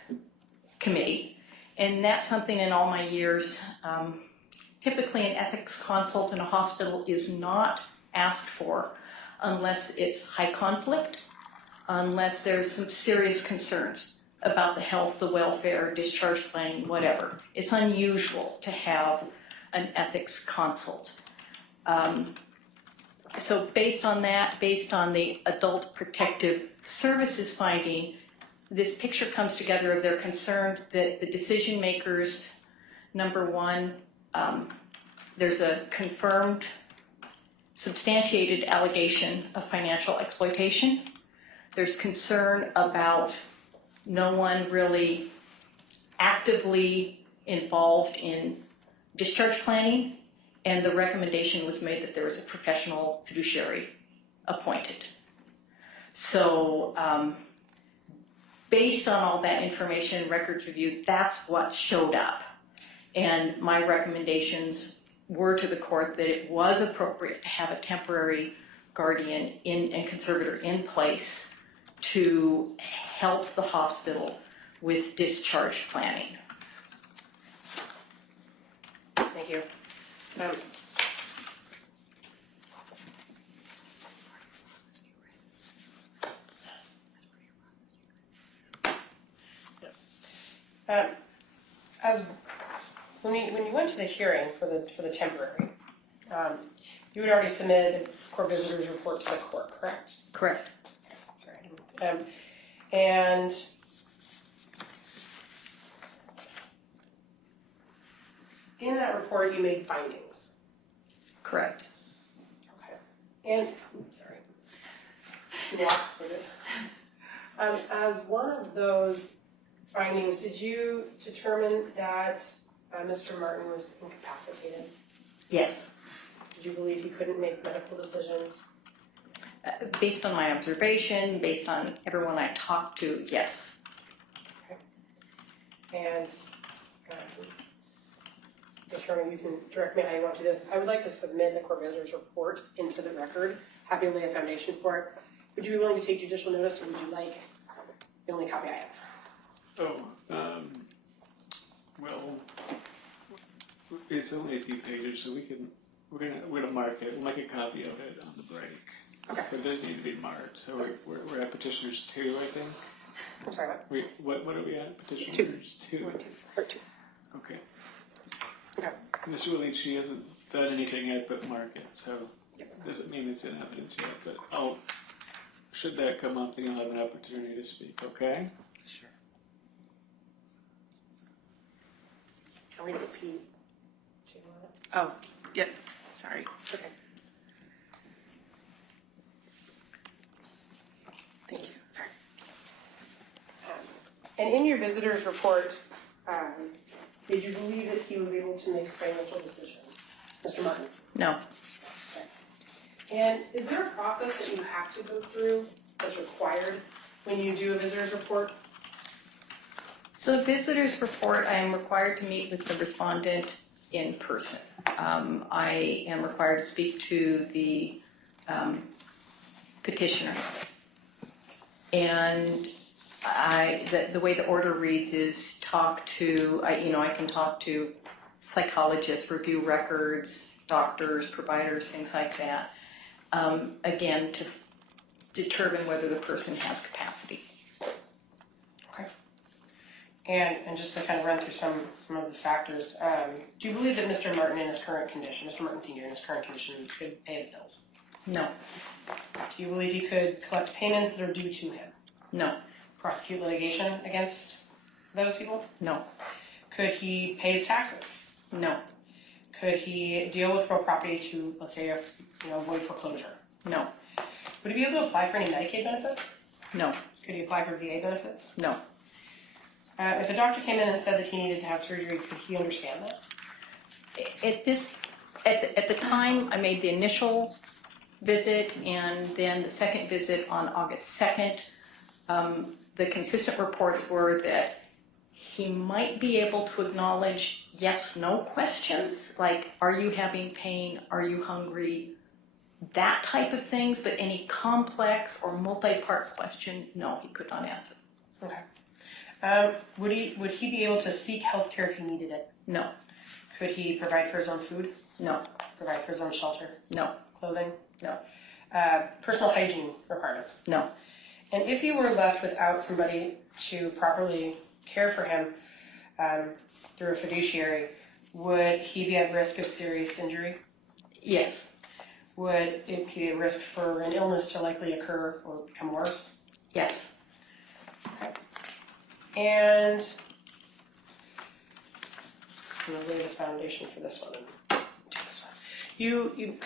committee. And that's something in all my years, typically an ethics consult in a hospital is not asked for unless it's high conflict, unless there's some serious concerns about the health, the welfare, discharge planning, whatever. It's unusual to have an ethics consult. So based on that, based on the Adult Protective Services finding, this picture comes together of their concern that the decision makers, number one, there's a confirmed, substantiated allegation of financial exploitation. There's concern about no one really actively involved in discharge planning, and the recommendation was made that there was a professional fiduciary appointed. So based on all that information, records review, that's what showed up. And my recommendations were to the court that it was appropriate to have a temporary guardian and conservator in place to help the hospital with discharge planning. Thank you. When you went to the hearing for the temporary, you had already submitted the court visitor's report to the court, correct? Correct. Sorry. And in that report, you made findings. Correct. And, sorry. Walk with it. As one of those findings, did you determine that Mr. Martin was incapacitated? Yes. Did you believe he couldn't make medical decisions? Based on my observation, based on everyone I talked to, yes. And Ms. Herman, you can direct me how you want to do this. I would like to submit the court visitor's report into the record. Happy to lay a foundation for it. Would you be willing to take judicial notice, or would you like the only copy I have? Well, it's only a few pages, so we're gonna mark it. We'll make a copy of it on the break. Okay. So it does need to be marked. So we're at petitioners 2, I think. I'm sorry, what? What are we at? Petitioners 2. Or 2. Okay. Okay. Ms. Willie, she hasn't done anything yet but mark it, so doesn't mean it's in evidence yet, but should that come up, then you'll have an opportunity to speak, okay? Sure. Can we repeat? Oh, yep, sorry. Okay. Thank you. And in your visitor's report, did you believe that he was able to make financial decisions, Mr. Martin? No. And is there a process that you have to go through that's required when you do a visitor's report? So the visitor's report, I am required to meet with the respondent in person. I am required to speak to the petitioner. And the way the order reads is I can talk to psychologists, review records, doctors, providers, things like that. Again, to determine whether the person has capacity. Okay. And just to kind of run through some of the factors, do you believe that Mr. Martin in his current condition, Mr. Martin Sr. in his current condition, could pay his bills? No. Do you believe he could collect payments that are due to him? No. Prosecute litigation against those people? No. Could he pay his taxes? No. Could he deal with real property to, let's say, avoid foreclosure? No. Would he be able to apply for any Medicaid benefits? No. Could he apply for VA benefits? No. If a doctor came in and said that he needed to have surgery, could he understand that? At the time I made the initial visit and then the second visit on August 2nd, the consistent reports were that he might be able to acknowledge yes/no questions, like, are you having pain? Are you hungry? That type of things, but any complex or multi-part question, no, he could not answer. Okay. Would he be able to seek health care if he needed it? No. Could he provide for his own food? No. Provide for his own shelter? No. Clothing? No. Personal hygiene requirements? No. And if you were left without somebody to properly care for him through a fiduciary, would he be at risk of serious injury? Yes. Would it be a risk for an illness to likely occur or become worse? Yes. Okay. And I'm going to lay the foundation for this one. You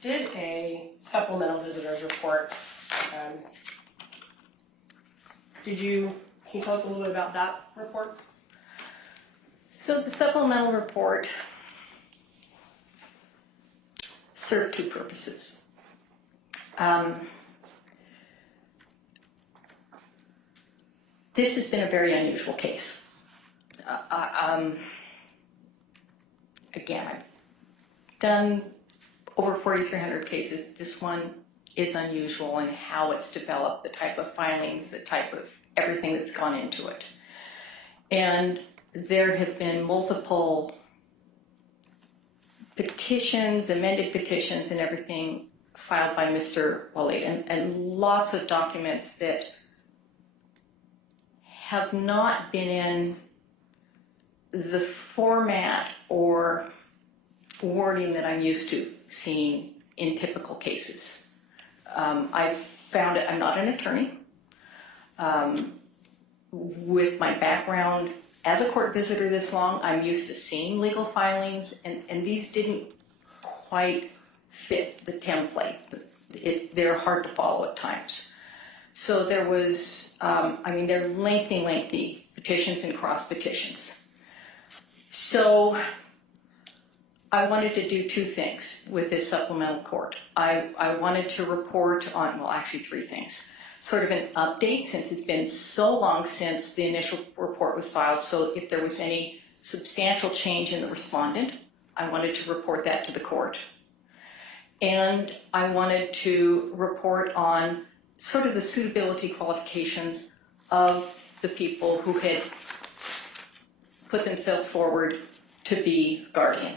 did a supplemental visitors report. Can you tell us a little bit about that report? So the supplemental report served two purposes. This has been a very unusual case. Again, I've done over 4,300 cases. This one is unusual in how it's developed, the type of filings, the type of everything that's gone into it. And there have been multiple petitions, amended petitions and everything filed by Mr. Walid, and lots of documents that have not been in the format or wording that I'm used to seeing in typical cases. I've found it, I'm not an attorney. With my background as a court visitor this long, I'm used to seeing legal filings, and these didn't quite fit the template. They're hard to follow at times. So there was, they're lengthy petitions and cross petitions. So I wanted to do two things with this supplemental court. I wanted to report on, well, actually three things. Sort of an update, since it's been so long since the initial report was filed. So if there was any substantial change in the respondent, I wanted to report that to the court. And I wanted to report on sort of the suitability qualifications of the people who had put themselves forward to be guardian.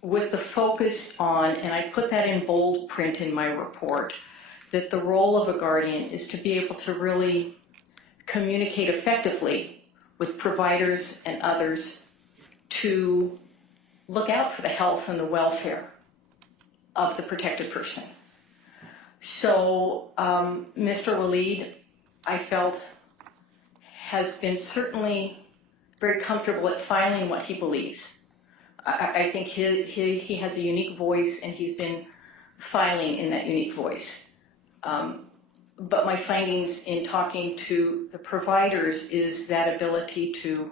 With the focus on, and I put that in bold print in my report, that the role of a guardian is to be able to really communicate effectively with providers and others to look out for the health and the welfare of the protected person. So Mr. Waleed, I felt, has been certainly very comfortable at filing what he believes. I think he has a unique voice, and he's been filing in that unique voice. But my findings in talking to the providers is that ability to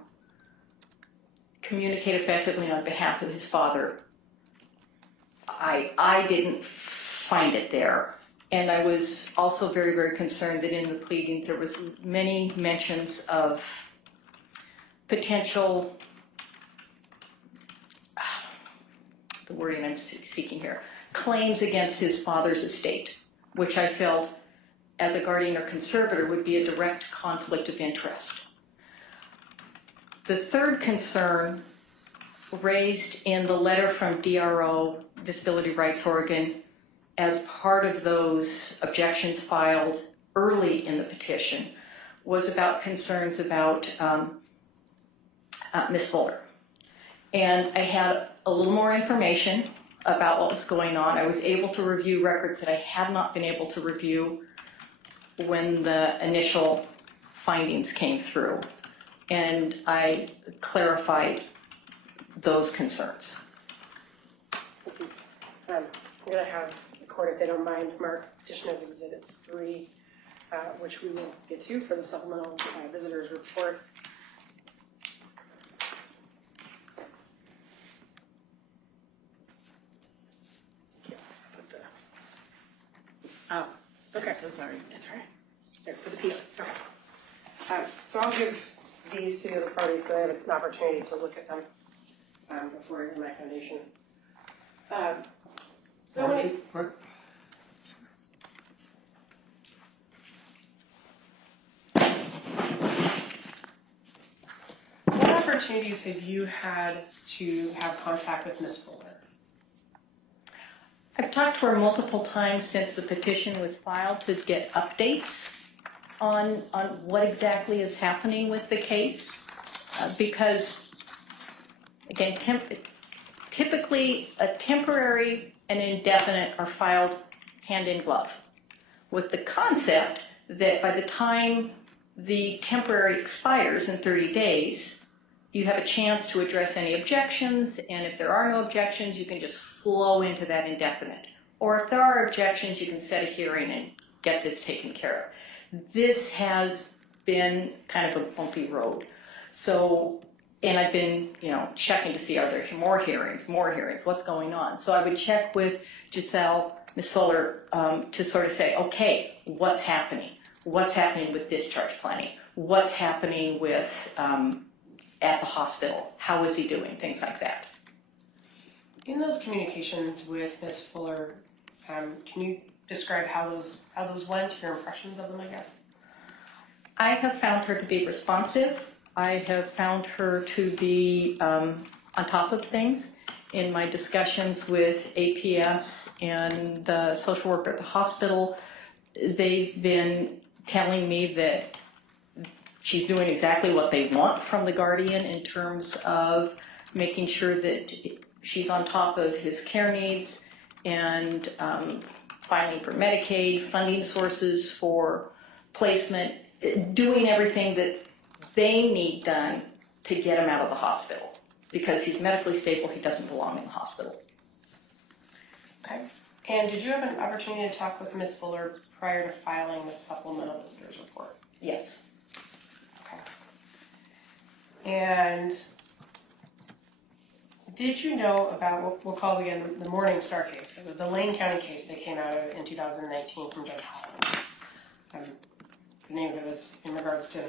communicate effectively on behalf of his father. I didn't find it there. And I was also very, very concerned that in the pleadings there was many mentions of potential, the wording I'm seeking here, claims against his father's estate, which I felt as a guardian or conservator would be a direct conflict of interest. The third concern raised in the letter from DRO, Disability Rights Oregon, as part of those objections filed early in the petition, was about concerns about Ms. Fuller. And I had a little more information about what was going on. I was able to review records that I had not been able to review when the initial findings came through. And I clarified those concerns. Thank you. I'm going to have the court, if they don't mind, mark Petitioner's Exhibit 3, which we will get to for the supplemental visitors report. Oh, okay. So sorry. That's right. There, for the PO. Okay. So I'll give these to the other parties so they have an opportunity to look at them before I give my foundation. So what opportunities have you had to have contact with Ms. Fuller? I've talked to her multiple times since the petition was filed to get updates on what exactly is happening with the case. Because, again, typically a temporary and indefinite are filed hand in glove, with the concept that by the time the temporary expires in 30 days, you have a chance to address any objections, and if there are no objections, you can just flow into that indefinite. Or if there are objections, you can set a hearing and get this taken care of. This has been kind of a bumpy road. So, and I've been, checking to see, are there more hearings, what's going on? So I would check with Giselle, Ms. Fuller, to sort of say, okay, what's happening? What's happening with discharge planning? What's happening with at the hospital? How is he doing? Things like that. In those communications with Ms. Fuller, can you describe how those went, your impressions of them, I guess? I have found her to be responsive. I have found her to be on top of things. In my discussions with APS and the social worker at the hospital, they've been telling me that she's doing exactly what they want from the guardian in terms of making sure that she's on top of his care needs and filing for Medicaid, funding sources for placement, doing everything that they need done to get him out of the hospital. Because he's medically stable, he doesn't belong in the hospital. Okay. And did you have an opportunity to talk with Ms. Fuller prior to filing the supplemental visitors report? Yes. Okay. And did you know about what we'll call again the Morningstar case? It was the Lane County case that came out in 2019 from Judge Holland. The name of it was in regards to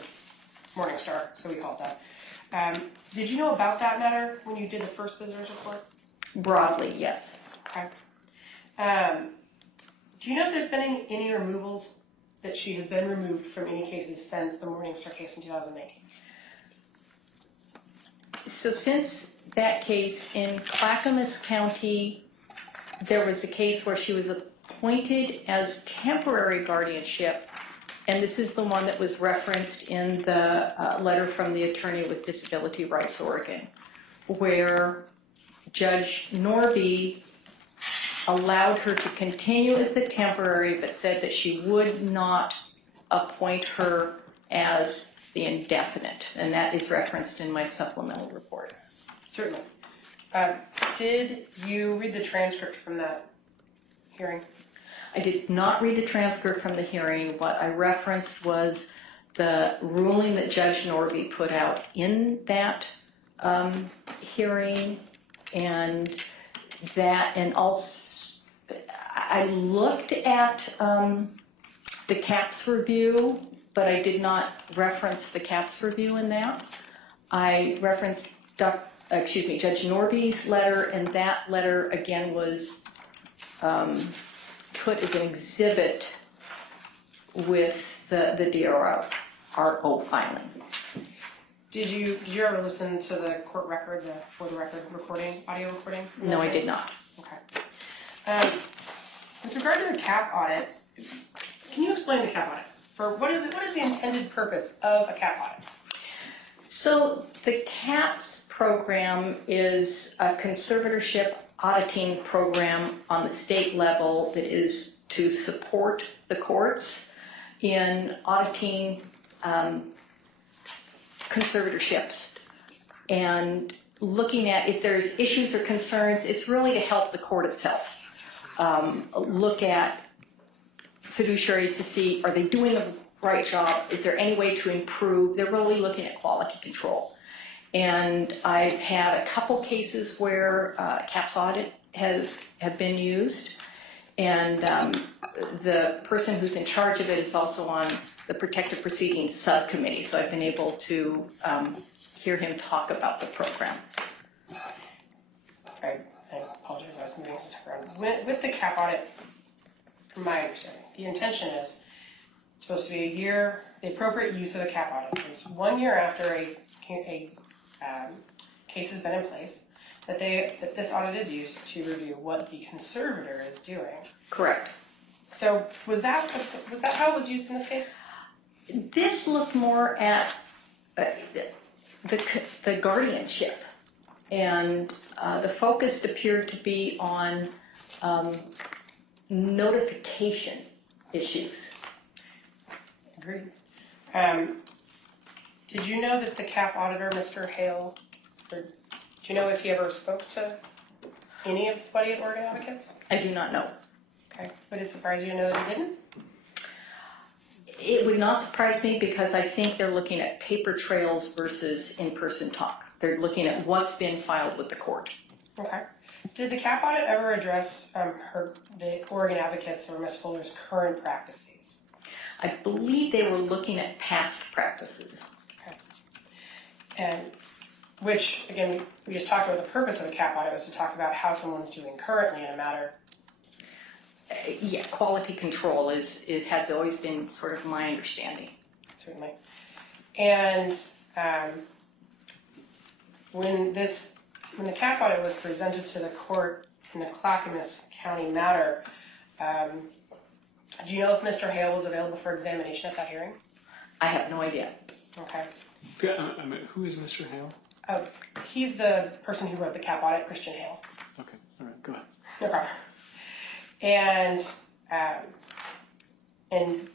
Morningstar, so we called that. Did you know about that matter when you did the first visitors report? Broadly, yes. Okay. Do you know if there's been any removals that she has been removed from any cases since the Morningstar case in 2019? So since that case in Clackamas County, there was a case where she was appointed as temporary guardianship, and this is the one that was referenced in the letter from the Attorney with Disability Rights Oregon, where Judge Norby allowed her to continue as the temporary, but said that she would not appoint her as the indefinite, and that is referenced in my supplemental report. Certainly. Did you read the transcript from that hearing? I did not read the transcript from the hearing. What I referenced was the ruling that Judge Norby put out in that hearing, and also I looked at the CAPS review, but I did not reference the CAPS review in that. I referenced Judge Norby's letter, and that letter again was put as an exhibit with the DRO filing. Did you ever listen to the court record, the for the record recording, audio recording? No, I did not. Okay. With regard to the CAP audit, can you explain the CAP audit? What is the intended purpose of a CAP audit? So the CAPS program is a conservatorship auditing program on the state level that is to support the courts in auditing conservatorships and looking at if there's issues or concerns. It's really to help the court itself look at fiduciaries to see, are they doing the right job? Is there any way to improve? They're really looking at quality control. And I've had a couple cases where CAPS audit have been used, and the person who's in charge of it is also on the protective proceedings subcommittee, so I've been able to hear him talk about the program. I apologize, I was moving stuff around. With the CAP audit, from my understanding, the intention is it's supposed to be a year. The appropriate use of a CAP audit is 1 year after a case has been in place, that this audit is used to review what the conservator is doing. Correct. So was that how it was used in this case? This looked more at the guardianship, and the focus appeared to be on notification issues. Agreed. Did you know that the CAP auditor, Mr. Hale, do you know if he ever spoke to anybody at Oregon Advocates? I do not know. Okay. Would it surprise you to know that he didn't? It would not surprise me, because I think they're looking at paper trails versus in-person talk. They're looking at what's been filed with the court. Okay. Did the CAP audit ever address the Oregon Advocates or Ms. Fuller's current practices? I believe they were looking at past practices. Okay. And which, again, we just talked about the purpose of a CAP audit was to talk about how someone's doing currently in a matter. Yeah, quality control has always been sort of my understanding. Certainly. And when the CAP audit was presented to the court in the Clackamas County matter, do you know if Mr. Hale was available for examination at that hearing? I have no idea. Okay. Who is Mr. Hale? He's the person who wrote the CAP audit, Christian Hale. Okay, all right, go ahead. No problem. And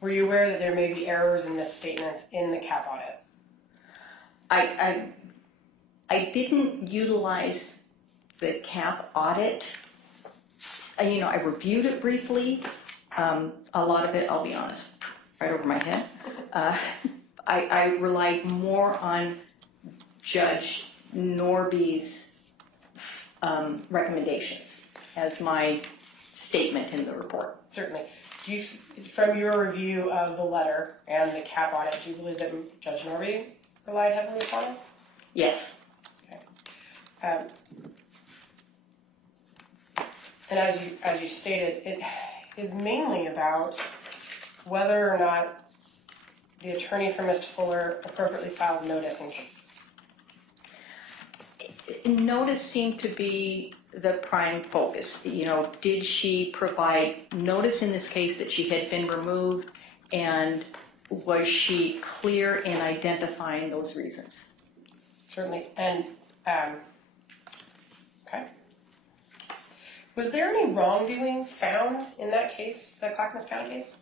were you aware that there may be errors and misstatements in the CAP audit? I didn't utilize the CAP audit I reviewed it briefly. A lot of it, I'll be honest, right over my head. I relied more on Judge Norby's recommendations as my statement in the report. Certainly. From your review of the letter and the cap on it, do you believe that Judge Norby relied heavily upon it? Yes. Okay. And as you stated, it is mainly about whether or not the attorney for Ms. Fuller appropriately filed notice in cases. Notice seemed to be the prime focus. Did she provide notice in this case that she had been removed, and was she clear in identifying those reasons? Certainly. And, okay. Was there any wrongdoing found in that case, the Clackamas County case?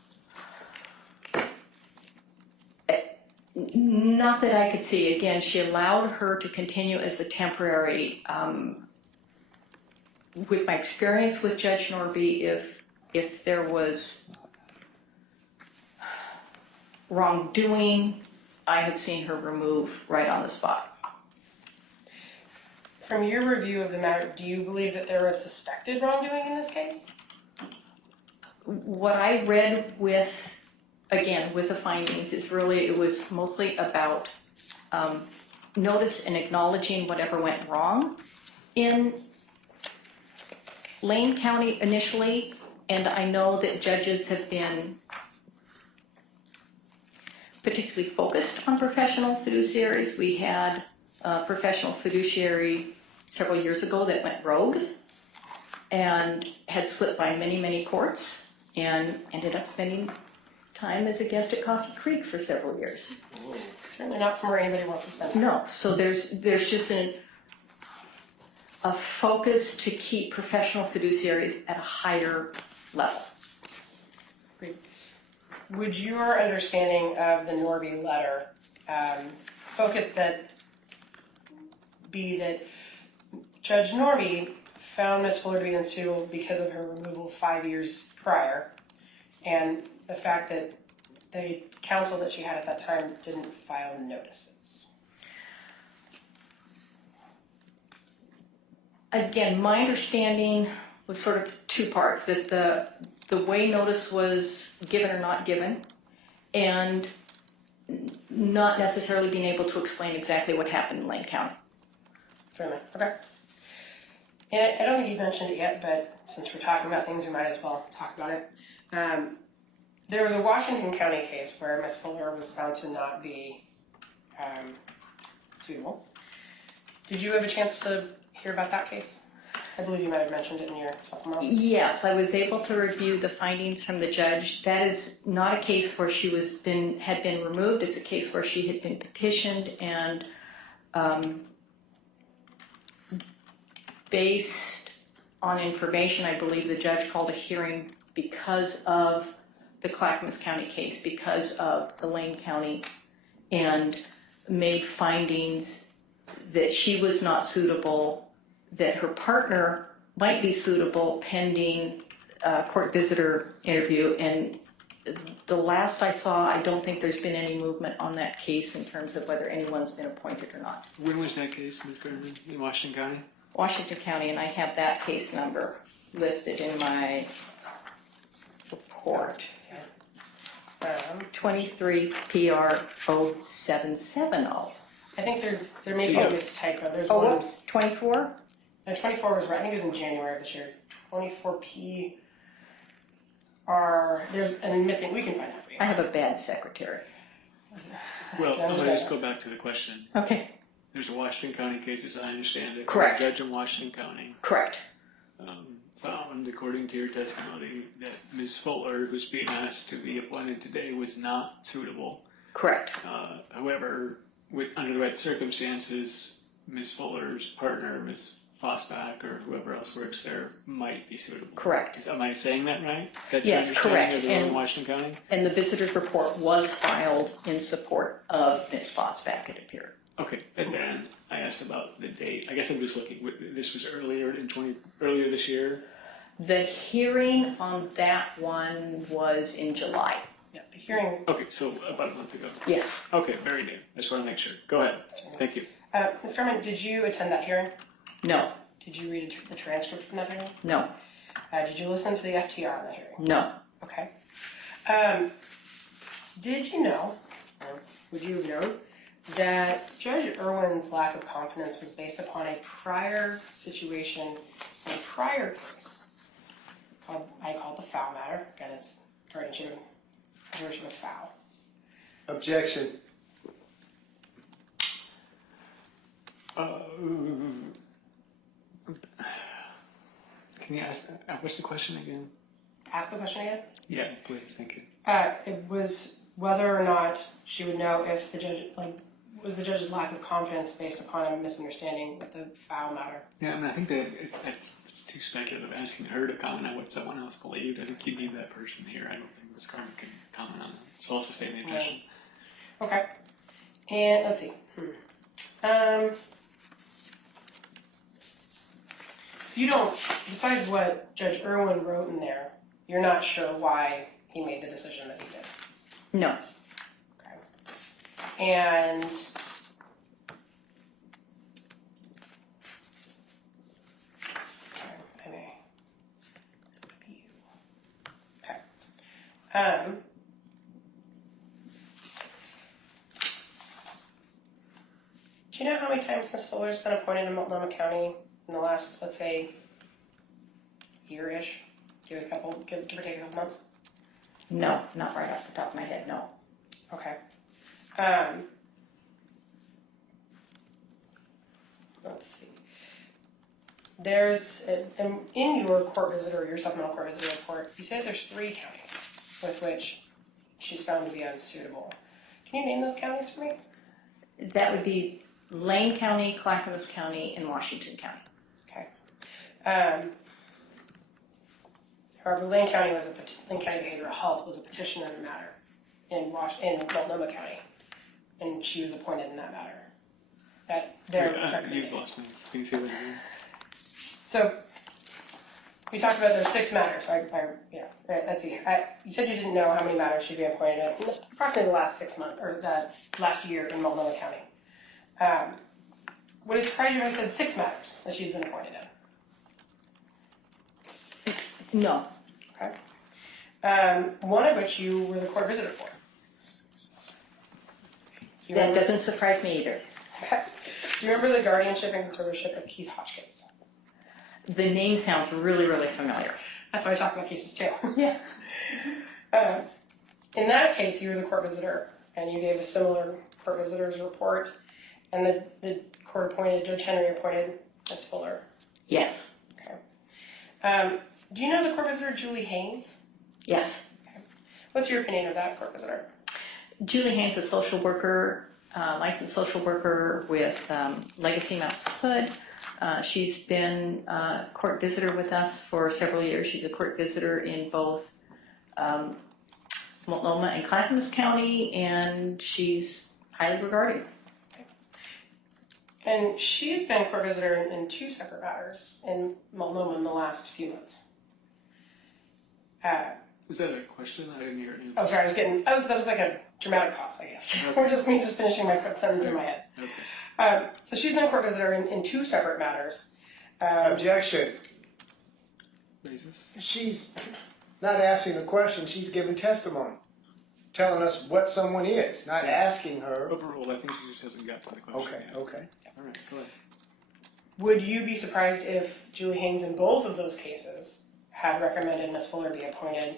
Not that I could see. Again, she allowed her to continue as the temporary. With my experience with Judge Norby, if there was wrongdoing, I had seen her remove right on the spot. From your review of the matter, do you believe that there was suspected wrongdoing in this case? What I read with the findings is really, it was mostly about notice and acknowledging whatever went wrong in Lane County initially, and I know that judges have been particularly focused on professional fiduciaries. We had a professional fiduciary several years ago that went rogue and had slipped by many, many courts and ended up spending time as a guest at Coffee Creek for several years. Certainly not somewhere anybody wants to spend time. No, so there's just a focus to keep professional fiduciaries at a higher level. Would your understanding of the Norby letter focus that be that Judge Norby found Ms. Fuller to be unsuitable because of her removal 5 years prior, and the fact that the counsel that she had at that time didn't file notices? Again, my understanding was sort of two parts, that the way notice was given or not given, and not necessarily being able to explain exactly what happened in Lane County. Certainly. Okay. And I don't think you mentioned it yet, but since we're talking about things, we might as well talk about it. There was a Washington County case where Ms. Fuller was found to not be suitable. Did you have a chance to hear about that case? I believe you might have mentioned it in your supplemental. Yes, I was able to review the findings from the judge. That is not a case where she had been removed. It's a case where she had been petitioned, and based on information, I believe the judge called a hearing because of the Clackamas County case, because of the Lane County, and made findings that she was not suitable, that her partner might be suitable pending court visitor interview. And the last I saw, I don't think there's been any movement on that case in terms of whether anyone's been appointed or not. When was that case, Ms. Gardner, in Washington County? Washington County, and I have that case number listed in my report. 23PR00777. I think there may be a mistypo. There's Oh, one. whoops, 24? No, 24 was right. I think it was in January of this year. 24PR. There's a missing. We can find that for you. I have a bad secretary. Well, I'm going to just go back to the question. Okay. There's a Washington County case, as I understand it. Correct. A judge in Washington County Correct. found, according to your testimony, that Ms. Fuller, who's being asked to be appointed today, was not suitable. Correct. However, under the right circumstances, Ms. Fuller's partner, Ms. Fosbach, or whoever else works there, might be suitable. Correct. Am I saying that right? That's Yes, your correct. understanding of the law in Washington County? And the visitor's report was filed in support of Ms. Fosbach, it appeared. Okay, and then I asked about the date. I guess I'm just looking. This was earlier this year. The hearing on that one was in July. Yeah, the hearing. Okay, so about a month ago. Yes. Okay, very new. I just want to make sure. Go ahead. Thank you. Ms. Garman, did you attend that hearing? No. Did you read the transcript from that hearing? No. Did you listen to the FTR on the hearing? No. Okay. Did you know, or would you have known, that Judge Irwin's lack of confidence was based upon a prior situation, a prior case, I call it the foul matter. Again, it's guardianship of foul. Objection. Can you ask, what's the question again? Ask the question again. Yeah, please, thank you. It was whether or not she would know if the judge, was the judge's lack of confidence based upon a misunderstanding with the foul matter. Yeah, I mean, I think that it's too speculative asking her to comment on what someone else believed. I think you need that person here. I don't think Ms. Carmen can comment on that. So I'll sustain the objection. Okay. And let's see. So you don't, besides what Judge Irwin wrote in there, you're not sure why he made the decision that he did. No. Okay. And okay. Do you know how many times Ms. Fuller's been appointed in Multnomah County in the last, let's say, year-ish? Give or take a couple months? No, not right off the top of my head, no. Okay. Let's see. There's, in your court visitor, your supplemental court visitor report, you say there's 3 counties with which she's found to be unsuitable. Can you name those counties for me? That would be Lane County, Clackamas County, and Washington County. Okay. However, Lane County Behavioral Health was a petitioner in the matter in Multnomah County, and she was appointed in that matter. You've lost me. Can you say that again? So, we talked about there's 6 matters. Let's see. You said you didn't know how many matters she'd be appointed in approximately the last 6 months, or the last year in Multnomah County. Would it surprise you if I said 6 matters that she's been appointed in? No. Okay. One of which you were the court visitor for. That doesn't surprise me either. Okay. Do you remember the guardianship and conservatorship of Keith Hotchkiss? The name sounds really, really familiar. That's why I talk about cases too. Yeah. In that case, you were the court visitor, and you gave a similar court visitor's report, and the court appointed, Judge Henry appointed Ms. Fuller. Yes. Okay. Do you know the court visitor, Julie Haynes? Yes. Okay. What's your opinion of that court visitor? Julie Haynes, a social worker, licensed social worker with Legacy Mounts Hood. She's been a court visitor with us for several years. She's a court visitor in both Multnomah and Clackamas County, and she's highly regarded. Okay. And she's been court visitor in 2 separate matters in Multnomah in the last few months. Was that a question? I didn't hear it. Oh, sorry, that was like a dramatic pause, I guess. Okay. Or just me just finishing my sentence in my head. Okay. So she's been a court visitor in 2 separate matters. Objection. Basis? She's not asking a question, she's giving testimony. Telling us what someone is, not asking her. Overruled. I think she just hasn't got to the question. Okay, yet. okay. All right, go ahead. Would you be surprised if Julie Haynes in both of those cases had recommended Ms. Fuller be appointed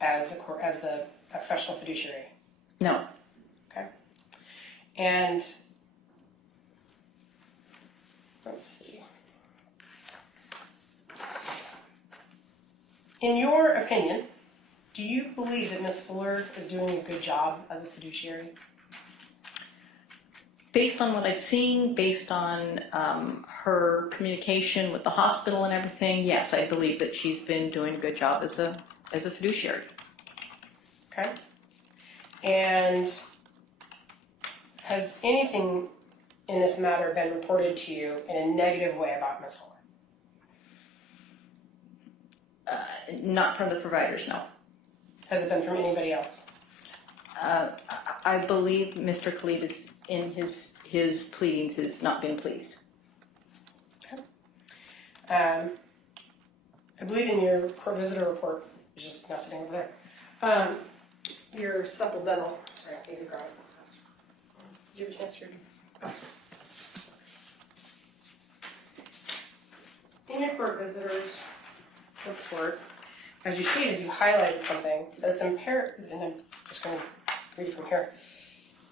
as the professional fiduciary? No. Okay. And let's see. In your opinion, do you believe that Ms. Fuller is doing a good job as a fiduciary? Based on what I've seen, based on her communication with the hospital and everything, yes, I believe that she's been doing a good job as a fiduciary. Okay. And has anything in this matter been reported to you in a negative way about Ms. Fuller? Not from the providers, no. Has it been from anybody else? I believe Mr. Khalid is in his pleadings has not been pleased. I believe in your court visitor report, which is now sitting over there, your supplemental, sorry, I think you got it. Did you have a chance to read this? In your court visitors report, as you stated, you highlighted something that's imperative, and I'm just going to read it from here.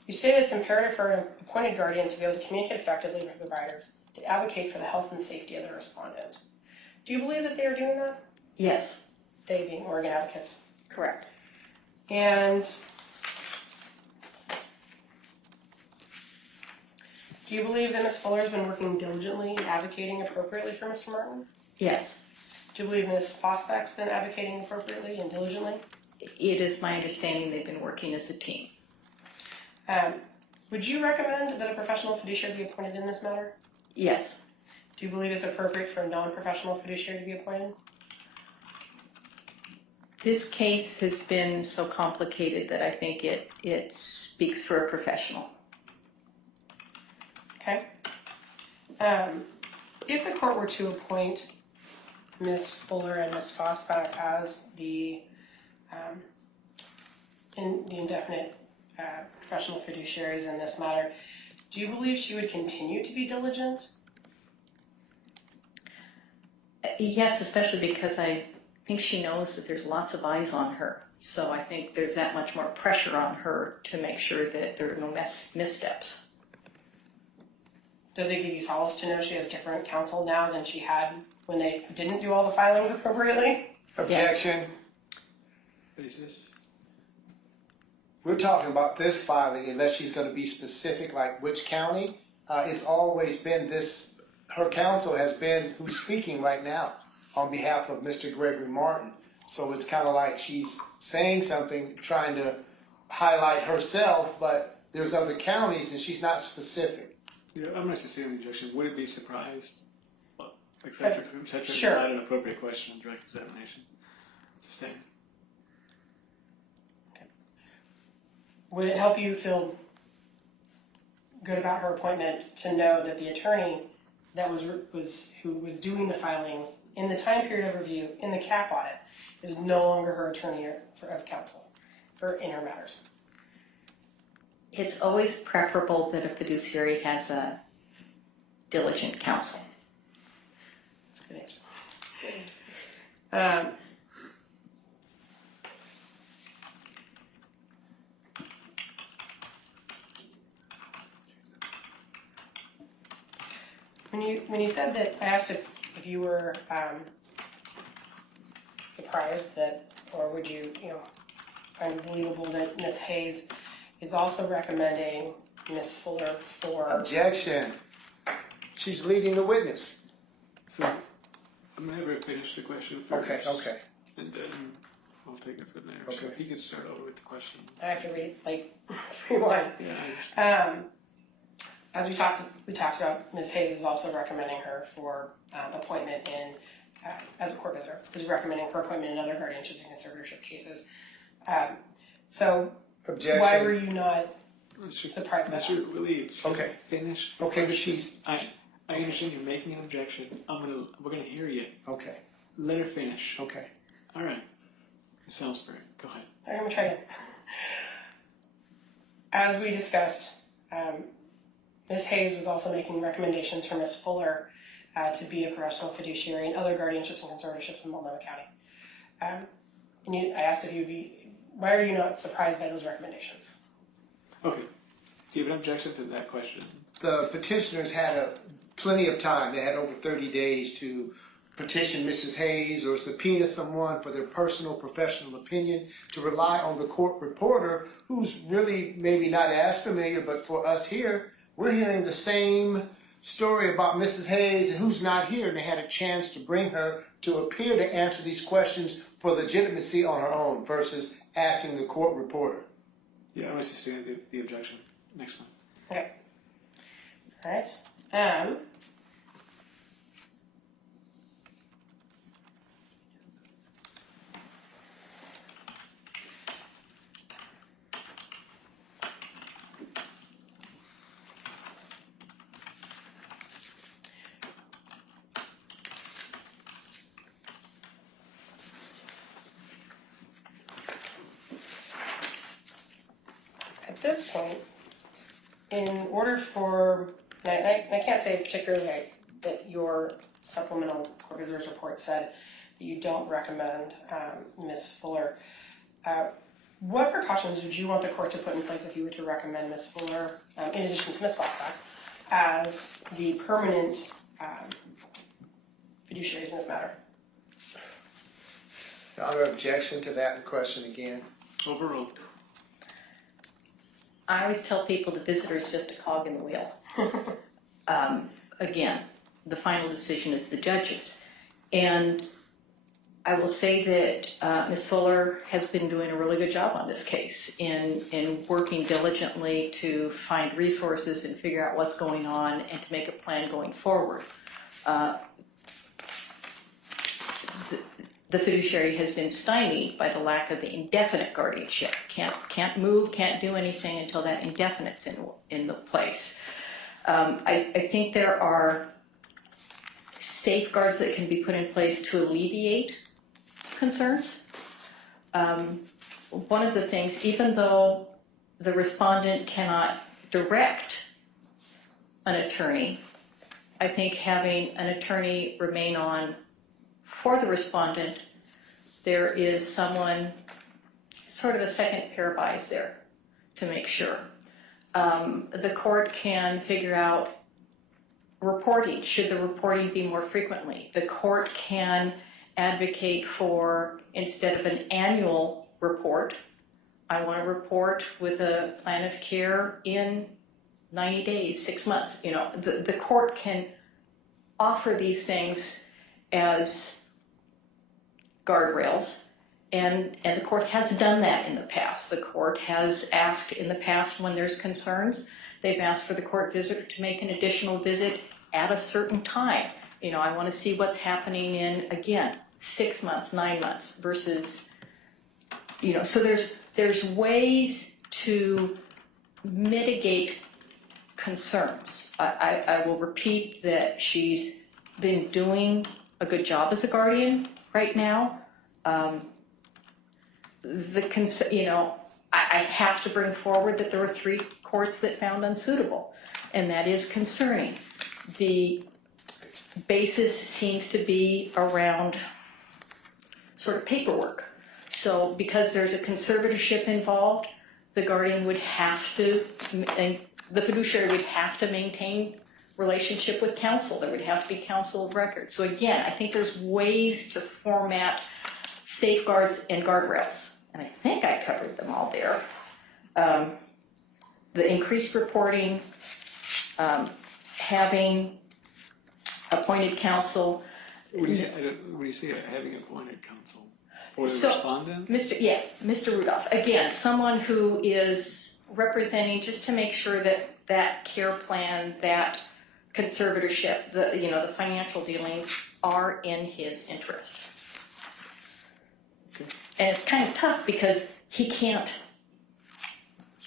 You stated it's imperative for an appointed guardian to be able to communicate effectively with providers, to advocate for the health and safety of the respondent. Do you believe that they are doing that? Yes, They being Oregon advocates. correct. And do you believe that Ms. Fuller has been working diligently and advocating appropriately for Mr. Martin? Yes, Do you believe Ms. Fosbeck's been advocating appropriately and diligently? it is my understanding they've been working as a team. Would you recommend that a professional fiduciary be appointed in this matter? Yes, Do you believe it's appropriate for a non-professional fiduciary to be appointed? this case has been so complicated that I think it speaks for a professional. Okay. If the court were to appoint Ms. Fuller and Ms. Fosbeck as the indefinite professional fiduciaries in this matter, do you believe she would continue to be diligent? Yes, especially because I think she knows that there's lots of eyes on her. So I think there's that much more pressure on her to make sure that there are no missteps. Does it give you solace to know she has different counsel now than she had when they didn't do all the filings appropriately? Objection. Basis. We're talking about this filing, unless she's gonna be specific, like which county. It's always been this, her counsel has been who's speaking right now on behalf of Mr. Gregory Martin. So it's kind of like she's saying something, trying to highlight herself, but there's other counties and she's not specific. Yeah, I'm not sustained the objection. Would it be surprised? Well, et cetera, et cetera. Sure. Not an appropriate question on direct examination. It's the same. Would it help you feel good about her appointment to know that the attorney that who was doing the filings in the time period of review in the cap audit is no longer her attorney of counsel in her matters? It's always preferable that a fiduciary has a diligent counsel. That's a good answer. When you said that, I asked if you were surprised that, or would you find it believable that Ms. Hayes is also recommending Ms. Fuller for... Objection. She's leading the witness. So I'm gonna have her finish the question first. Okay. And then I'll take it from there. Okay. So if you could start over with the question. I have to rewind. Yeah, I understand. As we talked about, Ms. Hayes is also recommending her for appointment as a court visitor, is recommending for appointment in other guardianships and conservatorship cases. So Objection. why were you not surprised by that? Mr. Willie, Okay. Finish. Okay, but she's... I understand you're making an objection. We're gonna hear you. Okay, Let her finish. okay. All right. Salisbury, go ahead. I'm going to try again. As we discussed, Ms. Hayes was also making recommendations for Ms. Fuller to be a professional fiduciary in other guardianships and conservatorships in Multnomah County. I asked if you'd be, why are you not surprised by those recommendations? Okay. Do you have an objection to that question? The petitioners had plenty of time. They had over 30 days to petition Mrs. Hayes or subpoena someone for their personal professional opinion, to rely on the court reporter who's really maybe not as familiar, but for us here, we're hearing the same story about Mrs. Hayes and who's not here, and they had a chance to bring her to appear to answer these questions for legitimacy on her own versus asking the court reporter. Yeah, I must sustain the objection. Next one. Okay. All right. at this point, in order for, and I can't say particularly that your supplemental court visitors report said that you don't recommend Ms. Fuller. What precautions would you want the court to put in place if you were to recommend Ms. Fuller, in addition to Ms. Foxback, as the permanent fiduciaries in this matter? Your Honor, objection to that question again. Overruled. I always tell people the visitor is just a cog in the wheel. Again, the final decision is the judge's. And I will say that Ms. Fuller has been doing a really good job on this case in working diligently to find resources and figure out what's going on and to make a plan going forward. The fiduciary has been stymied by the lack of the indefinite guardianship. Can't move, can't do anything until that indefinite's in the place. I think there are safeguards that can be put in place to alleviate concerns. One of the things, even though the respondent cannot direct an attorney, I think having an attorney remain on for the respondent, there is someone, sort of a second pair of eyes there to make sure. The court can figure out reporting. Should the reporting be more frequently? The court can advocate for, instead of an annual report, I want to report with a plan of care in 90 days, 6 months. You know, the court can offer these things as guardrails, and the court has done that in the past. The court has asked in the past when there's concerns, they've asked for the court visitor to make an additional visit at a certain time. You know, I want to see what's happening in, again, 6 months, 9 months versus, you know, so there's ways to mitigate concerns. I will repeat that she's been doing a good job as a guardian right now. You know, I have to bring forward that there were 3 courts that found unsuitable, and that is concerning. The basis seems to be around sort of paperwork. So because there's a conservatorship involved, the guardian would have to, and the fiduciary would have to maintain relationship with counsel. There would have to be counsel of record. So again, I think there's ways to format safeguards and guardrails. And I think I covered them all there. The increased reporting, having appointed counsel. What do you say having appointed counsel? For the respondent? Mr. Rudolph. Again, someone who is representing just to make sure that that care plan, that conservatorship, the financial dealings are in his interest. Okay. And it's kind of tough because he can't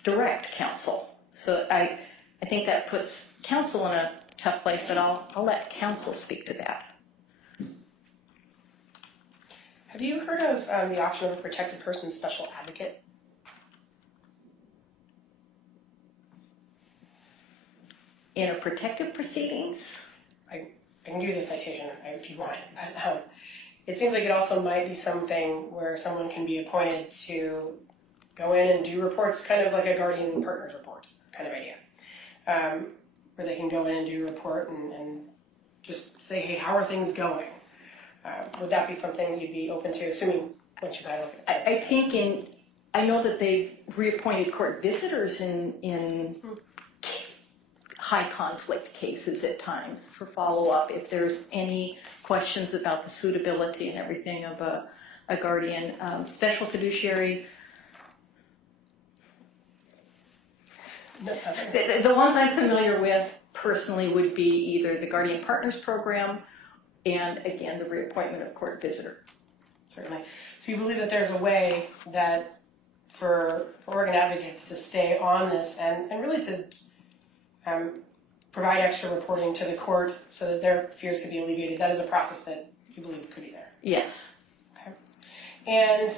direct counsel. So I think that puts counsel in a tough place, but I'll let counsel speak to that. Have you heard of the option of a protected person's special advocate? In a protective proceedings? I can give you the citation if you want, but it seems like it also might be something where someone can be appointed to go in and do reports, kind of like a guardian partners report kind of idea, where they can go in and do a report and just say, hey, how are things going? Would that be something you'd be open to, assuming once you've had a look at it? I think I know that they've reappointed court visitors in high conflict cases at times for follow-up if there's any questions about the suitability and everything of a guardian. Special fiduciary, the ones I'm familiar with personally would be either the Guardian Partners Program and, again, the reappointment of court visitor. Certainly. So you believe that there's a way that for organ advocates to stay on this and really to provide extra reporting to the court so that their fears could be alleviated. That is a process that you believe could be there. Yes. Okay. And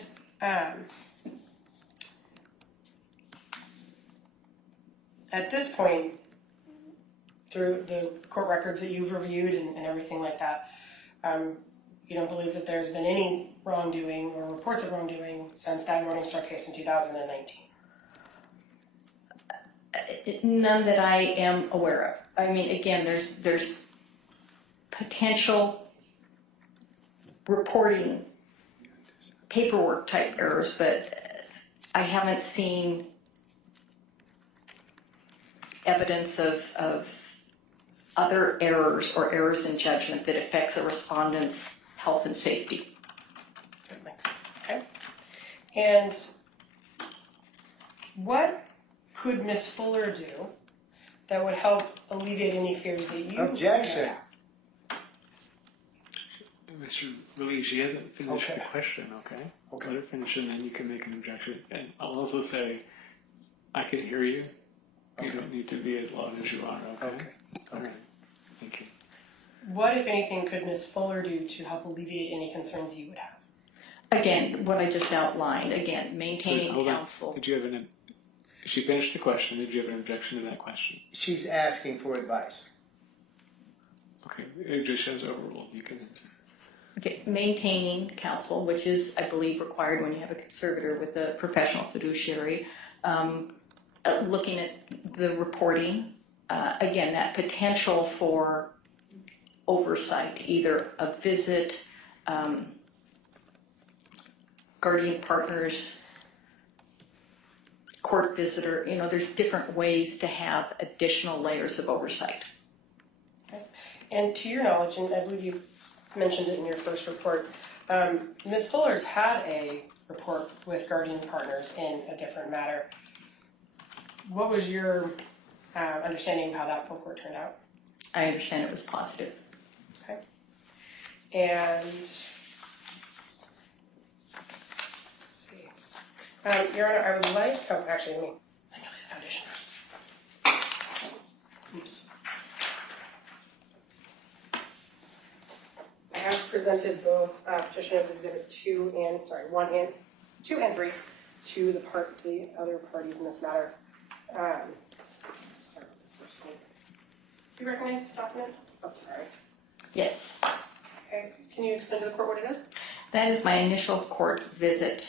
at this point, through the court records that you've reviewed and everything like that, you don't believe that there's been any wrongdoing or reports of wrongdoing since that Morningstar case in 2019? None that I am aware of. I mean, again, there's potential reporting paperwork type errors, but I haven't seen evidence of other errors or errors in judgment that affects a respondent's health and safety. Certainly. Okay. And what could Ms. Fuller do that would help alleviate any fears that you Objection. have? Mr. Lee, she hasn't finished Okay. the question, okay? Okay. Let her finish and then you can make an objection. And I'll also say, I can hear you. You don't need to be as loud as you are, okay? Okay. All right. Thank you. What, if anything, could Ms. Fuller do to help alleviate any concerns you would have? Again, what I just outlined, again, maintaining Hold on. counsel. Did you have she finished the question. Did you have an objection to that question? She's asking for advice. Okay, it just shows overruled. You can. Okay, maintaining counsel, which is, I believe, required when you have a conservator with a professional fiduciary. Looking at the reporting, again, that potential for oversight, either a visit, guardian partners, court visitor, there's different ways to have additional layers of oversight. Okay. And to your knowledge, and I believe you mentioned it in your first report, Ms. Fuller's had a report with guardian partners in a different matter. What was your understanding of how that report turned out? I understand it was positive. Okay. And let's see. Your Honor, I would like, actually, let me go to the foundation. Oops. I have presented both petitioners exhibit 2 and 3 to the other parties in this matter. Do you recognize this document? Oh, sorry. Yes, Okay, can you explain to the court what it is? that is my initial court visit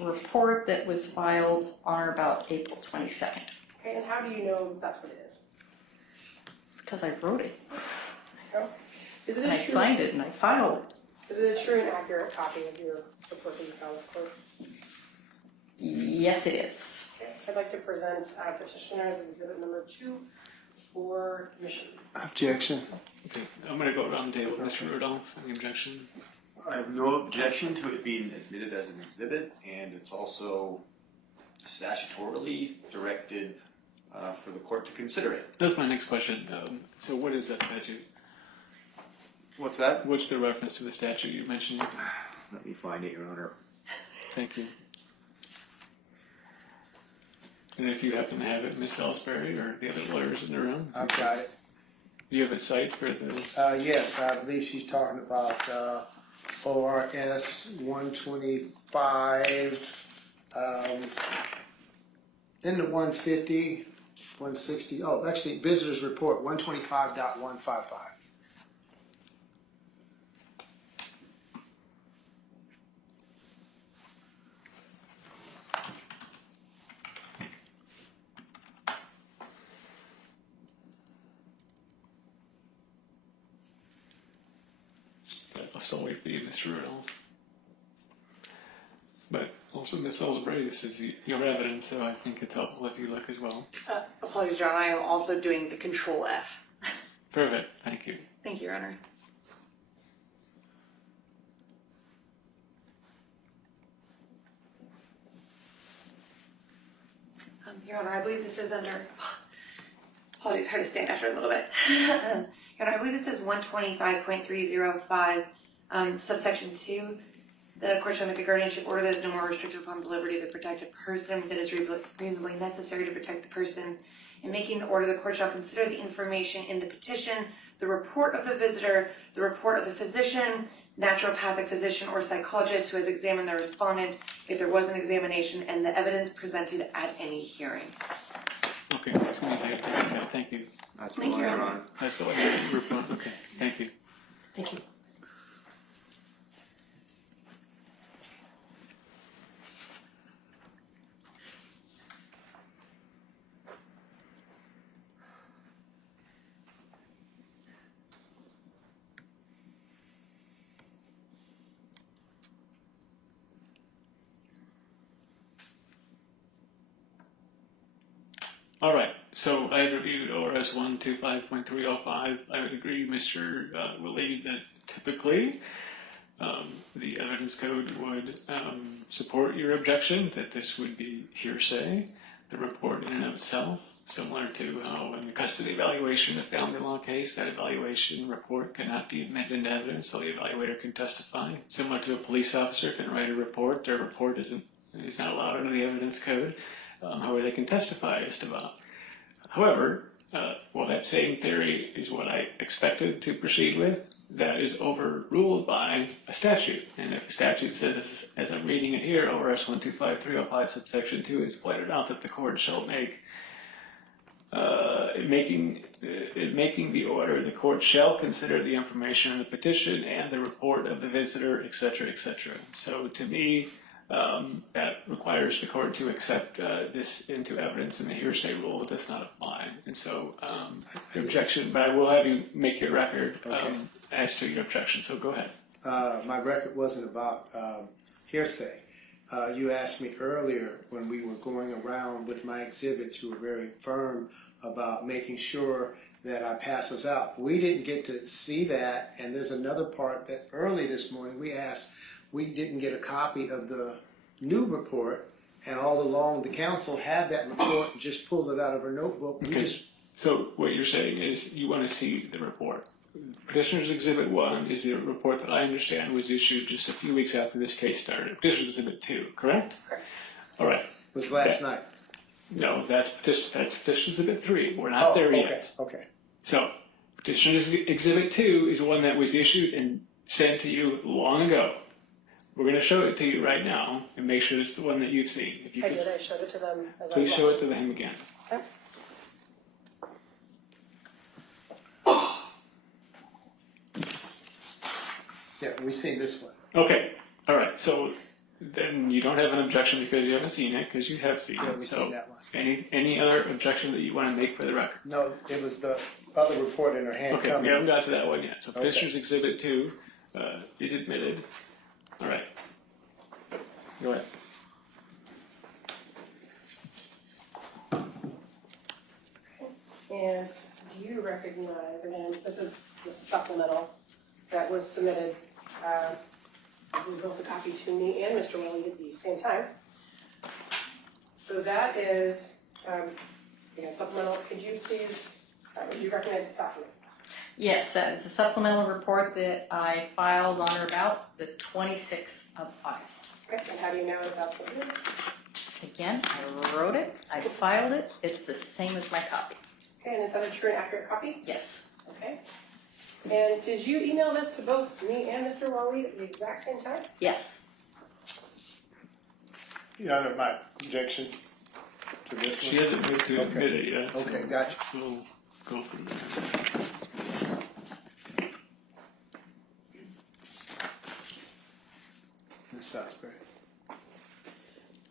report that was filed on or about April 22nd. Okay, and how do you know that's what it is? Because I wrote it, Is it and a I true, signed it, and I filed it. is it a true and accurate copy of your report that you filed with court? Yes, it is. Okay, I'd like to present petitioners exhibit number 2 for admission. Objection. Okay, I'm going to go around the table. Mr. Rudolph, any objection? I have no objection to it being admitted as an exhibit, and it's also statutorily directed for the court to consider it. That's my next question. So what is that statute? What's that? What's the reference to the statute you mentioned? Let me find it, Your Honor. Thank you. And if you happen to have it, Ms. Salisbury or the other lawyers in the room, I've got it. do you have a cite for the? Yes, I believe she's talking about ORS 125, in the 150, 160. Oh, actually, Visitor's Report 125.155. I'll still wait for you, Mr. Rudolph. But also, Ms. Salisbury, this is your evidence, so I think it's helpful if you look as well. Apologies, Your Honor, I am also doing the Control F. Perfect, thank you. Thank you, Your Honor. Your Honor, I believe this is under, apologies, hard to stand after a little bit. Your Honor, I believe this is 125.305, subsection 2. The court shall make a guardianship order that is no more restrictive upon the liberty of the protected person that is reasonably necessary to protect the person. In making the order, the court shall consider the information in the petition, the report of the visitor, the report of the physician, naturopathic physician, or psychologist who has examined the respondent, if there was an examination, and the evidence presented at any hearing. Okay, as soon as I get that, thank you. That's Thank all, you. Your Honor. That's all I have to report. Okay, thank you. Thank you. All right, so I reviewed ORS 125.305. I would agree, Mr. Willie, that typically the evidence code would support your objection that this would be hearsay, the report in and of itself, similar to how in the custody evaluation, a family law case, that evaluation report cannot be admitted into evidence, so the evaluator can testify. Similar to a police officer can write a report, their report is not allowed under the evidence code. However, they can testify as to that. However, well, that same theory is what I expected to proceed with. That is overruled by a statute. And if the statute says, as I'm reading it here, ORS 125305 subsection 2 is pointed out that the court shall make, in making the order, the court shall consider the information in the petition and the report of the visitor, etc., etc. So to me, that requires the court to accept this into evidence, and the hearsay rule does not apply. And so, the objection, but I will have you make your record as to your objection. So go ahead. My record wasn't about hearsay. You asked me earlier when we were going around with my exhibits, you were very firm about making sure that I pass those out. We didn't get to see that, and there's another part that early this morning we didn't get a copy of the new report, and all along the council had that report and just pulled it out of her notebook. So what you're saying is you want to see the report. Petitioner's Exhibit 1 is the report that I understand was issued just a few weeks after this case started. Petitioner's Exhibit 2, correct? Correct. All right. It was last night. No, that's Petitioner's Exhibit 3. We're not there yet. Okay. So, Petitioner's Exhibit 2 is the one that was issued and sent to you long ago. We're going to show it to you right now and make sure it's the one that you've seen. If you I could, did. I showed it to them as I please walked. show it to them again. Okay. Yeah, we've seen this one. Okay. All right. So then you don't have an objection because you haven't seen it, because you have seen Yeah, it. we've So seen that one. any other objection that you want to make for the record? No, it was the other report in her hand Okay, coming. we haven't got to that one yet. So Okay. Petitioner's Exhibit 2 is admitted. All right. Go ahead. And do you recognize, again, this is the supplemental that was submitted, both a copy to me and Mr. Willie at the same time. So that is, again, supplemental. Could you please, do you recognize this document? Yes, that is the supplemental report that I filed on or about the 26th of August. Okay, and how do you know that that's what it is? Again, I wrote it, I filed it, it's the same as my copy. Okay, and is that a true and accurate copy? Yes. Okay. And did you email this to both me and Mr. Wally at the exact same time? Yes. Your Honor, my objection to this She one. hasn't moved to admit it yet. So Okay, gotcha. we'll go from there. Ms. Salisbury.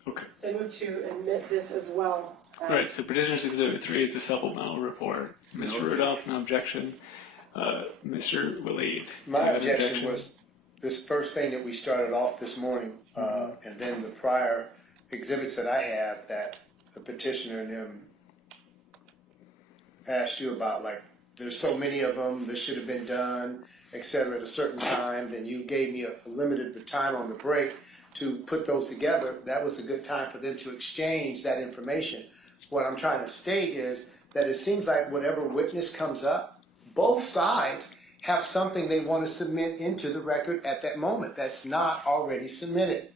Okay. So I move to admit this as well. All right, so Petitioner's Exhibit 3 is the supplemental report. Mr. Rudolph, no objection. Mr. Willie. My objection was this first thing that we started off this morning, and then the prior exhibits that I have that the petitioner and them asked you about, like, there's so many of them, this should have been done, et cetera, at a certain time, then you gave me a limited time on the break to put those together. That was a good time for them to exchange that information. What I'm trying to state is that it seems like whatever witness comes up, both sides have something they want to submit into the record at that moment that's not already submitted.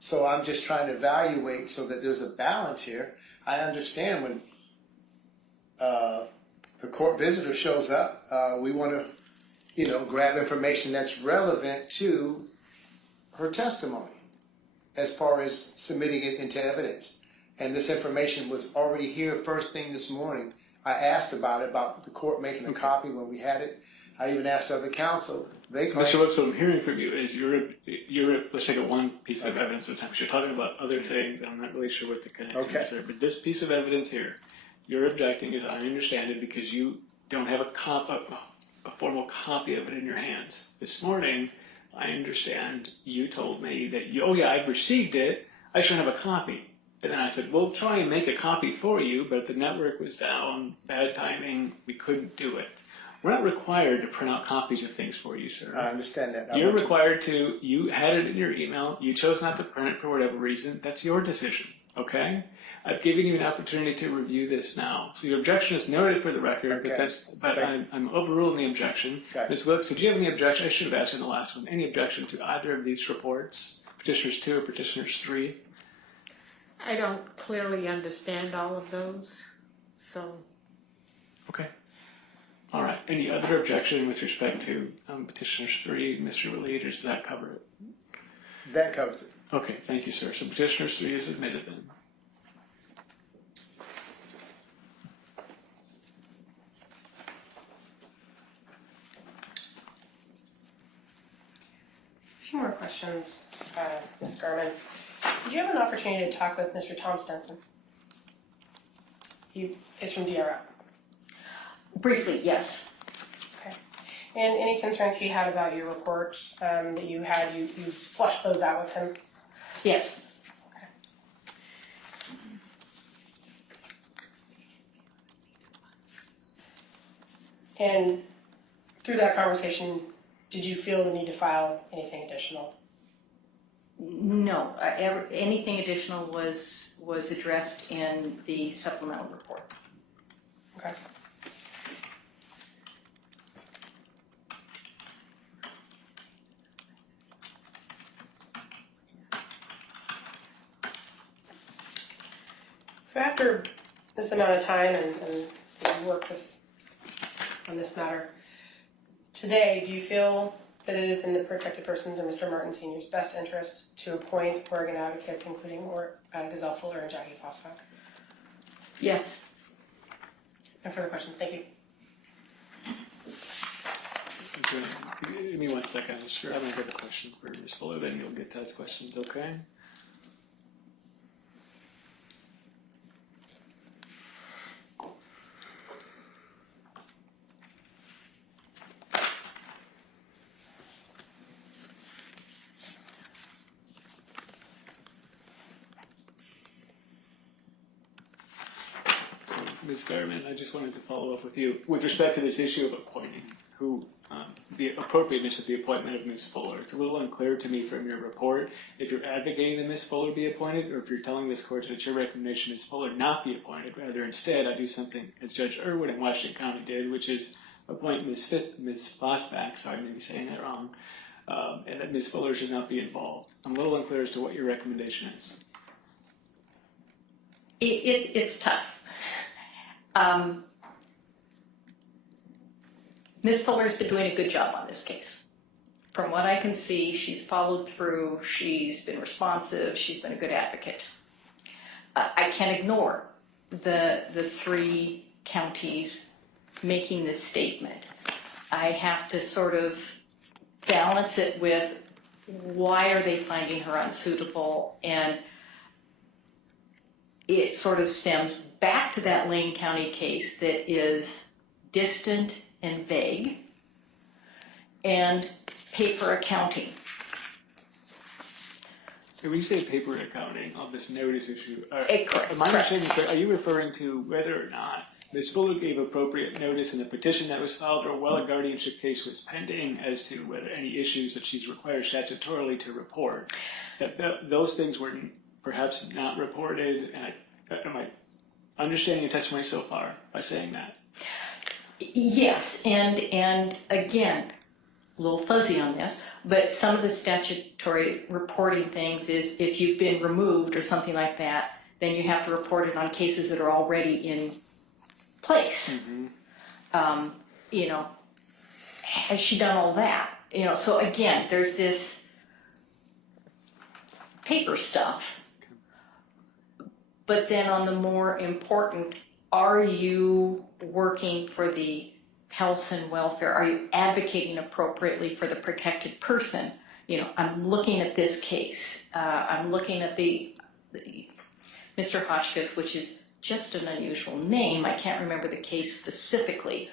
So I'm just trying to evaluate so that there's a balance here. I understand when the court visitor shows up, we want to, grab information that's relevant to her testimony as far as submitting it into evidence. and this information was already here first thing this morning. I asked about the court making a copy when we had it. I even asked other counsel. They claim, Mr. Woods, what I'm hearing from you is let's take one piece of evidence at a time. You're talking about other things. I'm not really sure what the connection is there. But this piece of evidence here, you're objecting, as I understand it, because you don't have a formal copy of it in your hands. This morning, I understand you told me that, I've received it. I should have a copy. And then I said, we'll try and make a copy for you, but the network was down, bad timing, we couldn't do it. We're not required to print out copies of things for you, sir. I understand that. You're required to, you had it in your email, you chose not to print it for whatever reason, that's your decision, okay? I've given you an opportunity to review this now. So your objection is noted for the record, but I'm overruling the objection. Gotcha. Ms. Wilkes, did you have any objection? I should have asked in the last one. Any objection to either of these reports, Petitioners 2 or Petitioners 3? I don't clearly understand all of those, so. Okay. All right. Any other objection with respect to Petitioners 3, Mr. Relied, or does that cover it? That covers it. Okay, thank you, sir. So Petitioners 3 is admitted then. A few more questions, Ms. Garman. Did you have an opportunity to talk with Mr. Tom Stenson? He is from DRO. Briefly, yes. Okay. And any concerns he had about your report that you had, you flushed those out with him? Yes. Okay. And through that conversation, did you feel the need to file anything additional? No, anything additional was addressed in the supplemental report. Okay. So after this amount of time and you work on this matter, today, do you feel that it is in the protected person's and Mr. Martin Sr.'s best interest to appoint Oregon advocates, including Gazelle Fuller and Jackie Fosstock? Yes. No further questions. Thank you. Okay. Give me 1 second. I'm going to get a question for Ms. Fuller, then you'll get to ask questions, okay? Ms. Garman, I just wanted to follow up with you. With respect to this issue of appointing, the appropriateness of the appointment of Ms. Fuller, it's a little unclear to me from your report if you're advocating that Ms. Fuller be appointed or if you're telling this court that your recommendation is Fuller not be appointed. Rather, instead, I do something as Judge Irwin in Washington County did, which is appoint Ms. Fosback, sorry, I may be saying that wrong, and that Ms. Fuller should not be involved. I'm a little unclear as to what your recommendation is. It's tough. Ms. Fuller's been doing a good job on this case. From what I can see, she's followed through, she's been responsive, she's been a good advocate. I can't ignore the 3 counties making this statement. I have to sort of balance it with why are they finding her unsuitable, and it sort of stems back to that Lane County case that is distant and vague, and paper accounting. When you say paper accounting on this notice issue, Correct. am I understanding, are you referring to whether or not Ms. Fuller gave appropriate notice in the petition that was filed or while a guardianship case was pending as to whether any issues that she's required statutorily to report, that those things were perhaps not reported? And am I understanding your testimony so far by saying that? Yes, and again, a little fuzzy on this, but some of the statutory reporting things is if you've been removed or something like that, then you have to report it on cases that are already in place. Mm-hmm. Has she done all that? So again, there's this paper stuff, But then on the more important, are you working for the health and welfare? Are you advocating appropriately for the protected person? I'm looking at this case. I'm looking at the Mr. Hotchkiss, which is just an unusual name. I can't remember the case specifically.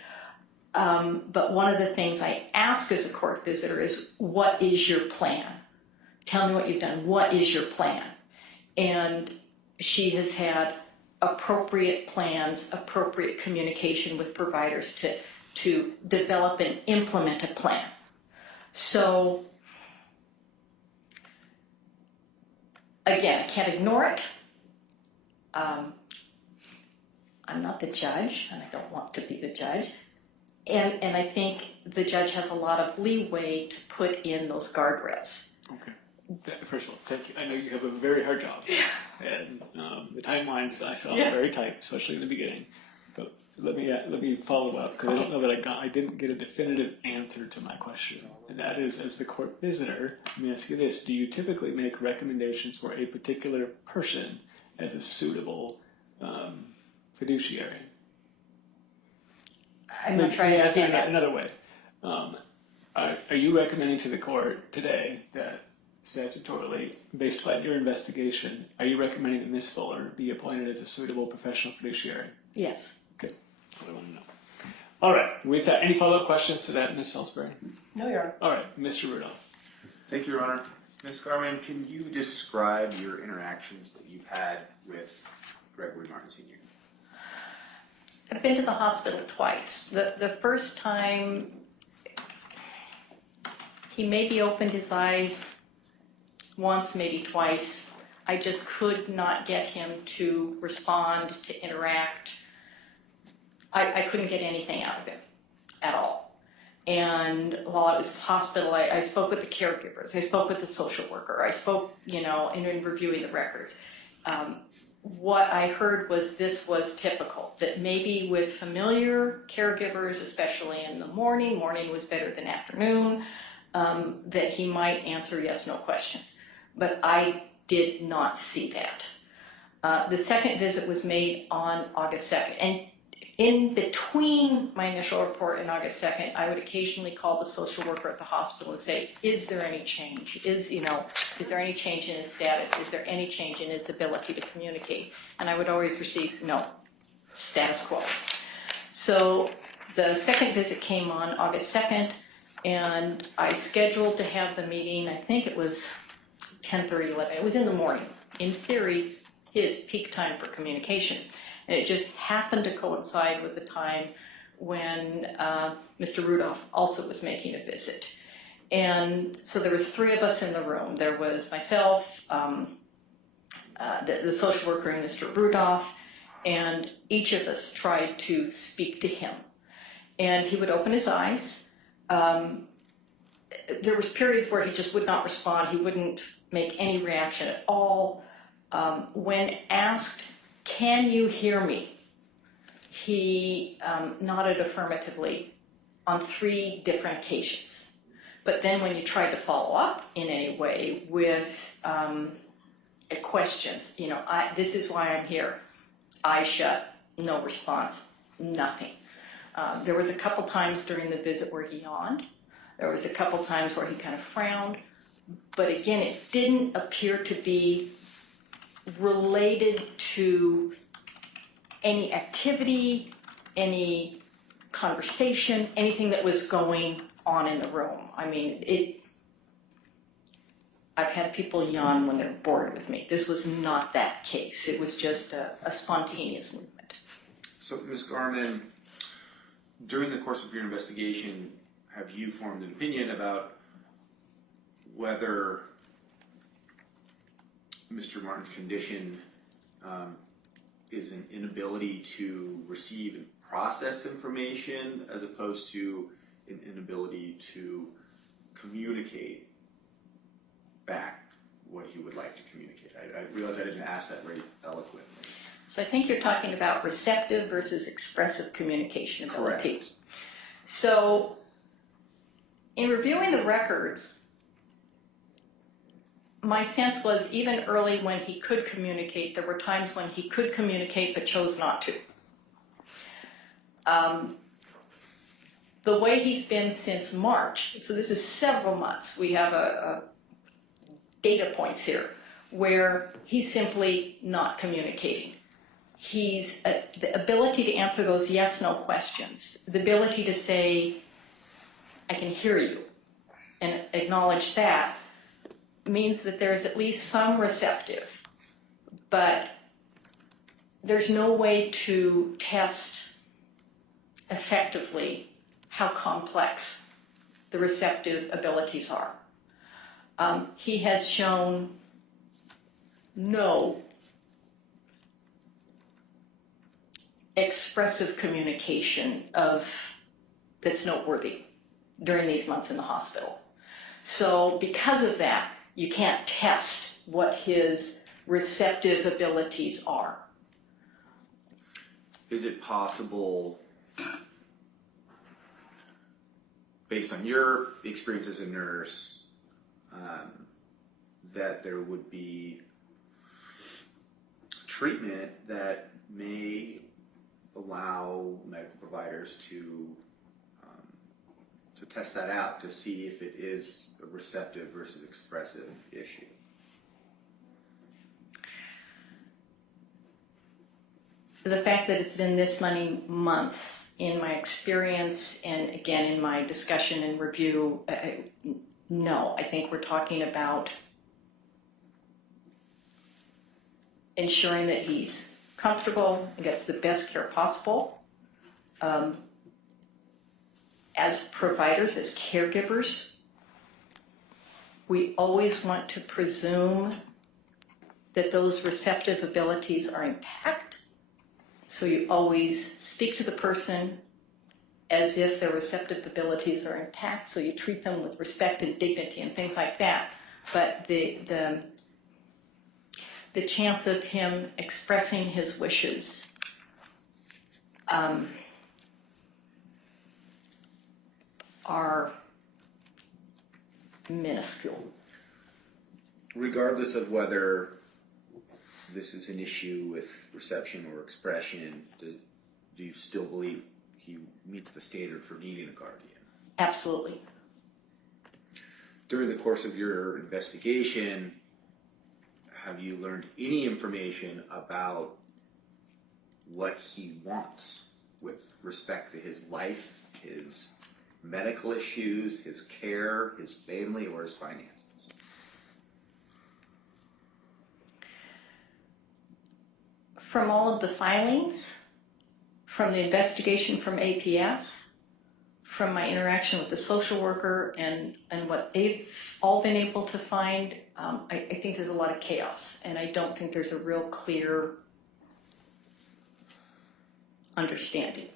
But one of the things I ask as a court visitor is, what is your plan? Tell me what you've done. What is your plan? And she has had appropriate plans, appropriate communication with providers to develop and implement a plan. So, again, I can't ignore it. I'm not the judge, and I don't want to be the judge. And I think the judge has a lot of leeway to put in those guardrails. Okay. First of all, thank you. I know you have a very hard job. And the timelines I saw are very tight, especially in the beginning. But let me follow up, because I don't know that I didn't get a definitive answer to my question. And that is, as the court visitor, let me ask you this: do you typically make recommendations for a particular person as a suitable fiduciary? I'm not trying to understand that. Another way. Are you recommending to the court today that statutorily, based on your investigation, are you recommending that Ms. Fuller be appointed as a suitable professional fiduciary? Yes. Okay, that's what I want to know. All right, with that, any follow-up questions to that, Ms. Salisbury? No, Your Honor. All right, Mr. Rudolph. Thank you, Your Honor. Ms. Garman, can you describe your interactions that you've had with Gregory Martin Sr.? I've been to the hospital twice. The first time, he maybe opened his eyes once, maybe twice. I just could not get him to respond, to interact. I couldn't get anything out of him at all. And while I was in hospital, I spoke with the caregivers. I spoke with the social worker. I spoke, in reviewing the records. What I heard was this was typical, that maybe with familiar caregivers, especially in the morning was better than afternoon, that he might answer yes, no questions. But I did not see that. The second visit was made on August 2nd. And in between my initial report and August 2nd, I would occasionally call the social worker at the hospital and say, is there any change? Is there any change in his status? Is there any change in his ability to communicate? And I would always receive, no, status quo. So the second visit came on August 2nd, and I scheduled to have the meeting, I think it was 10:30, 11. It was in the morning. In theory, his peak time for communication. And it just happened to coincide with the time when Mr. Rudolph also was making a visit. And so there was three of us in the room. There was myself, the social worker, and Mr. Rudolph, and each of us tried to speak to him. And he would open his eyes. There was periods where he just would not respond. He wouldn't make any reaction at all. When asked, can you hear me? He nodded affirmatively on 3 different occasions. But then when you tried to follow up in any way with questions, this is why I'm here. Eyes shut, no response, nothing. There was a couple times during the visit where he yawned. There was a couple times where he kind of frowned. But again, it didn't appear to be related to any activity, any conversation, anything that was going on in the room. I mean, I've had people yawn when they're bored with me. This was not that case. It was just a spontaneous movement. So, Ms. Garman, during the course of your investigation, have you formed an opinion about whether Mr. Martin's condition is an inability to receive and process information as opposed to an inability to communicate back what he would like to communicate? I realize I didn't ask that very eloquently. So I think you're talking about receptive versus expressive communication ability. Correct. So in reviewing the records, my sense was even early when he could communicate, there were times when he could communicate but chose not to. The way he's been since March, so this is several months, we have a data points here, where he's simply not communicating. He's the ability to answer those yes, no questions, the ability to say, I can hear you, and acknowledge that, means that there's at least some receptive, but there's no way to test effectively how complex the receptive abilities are. He has shown no expressive communication that's noteworthy during these months in the hospital. So because of that, you can't test what his receptive abilities are. Is it possible, based on your experience as a nurse, that there would be treatment that may allow medical providers to test that out to see if it is a receptive versus expressive issue? The fact that it's been this many months, in my experience and again in my discussion and review, no, I think we're talking about ensuring that he's comfortable and gets the best care possible. As providers, as caregivers, we always want to presume that those receptive abilities are intact. So you always speak to the person as if their receptive abilities are intact. So you treat them with respect and dignity and things like that. But the chance of him expressing his wishes are minuscule. Regardless of whether this is an issue with reception or expression, do you still believe he meets the standard for needing a guardian? Absolutely. During the course of your investigation, have you learned any information about what he wants with respect to his life, his medical issues, his care, his family, or his finances? From all of the filings, from the investigation from APS, from my interaction with the social worker and what they've all been able to find, I think there's a lot of chaos, and I don't think there's a real clear understanding.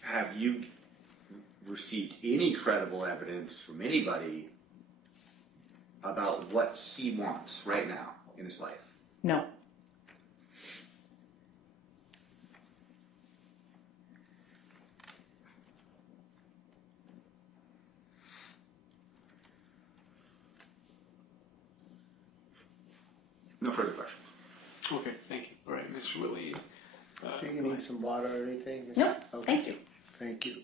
Have you received any credible evidence from anybody about what he wants right now in his life? No. No further questions. Okay, thank you. All right, Mr. Willie. Do you need some water or anything? No, Okay. thank you. Thank you.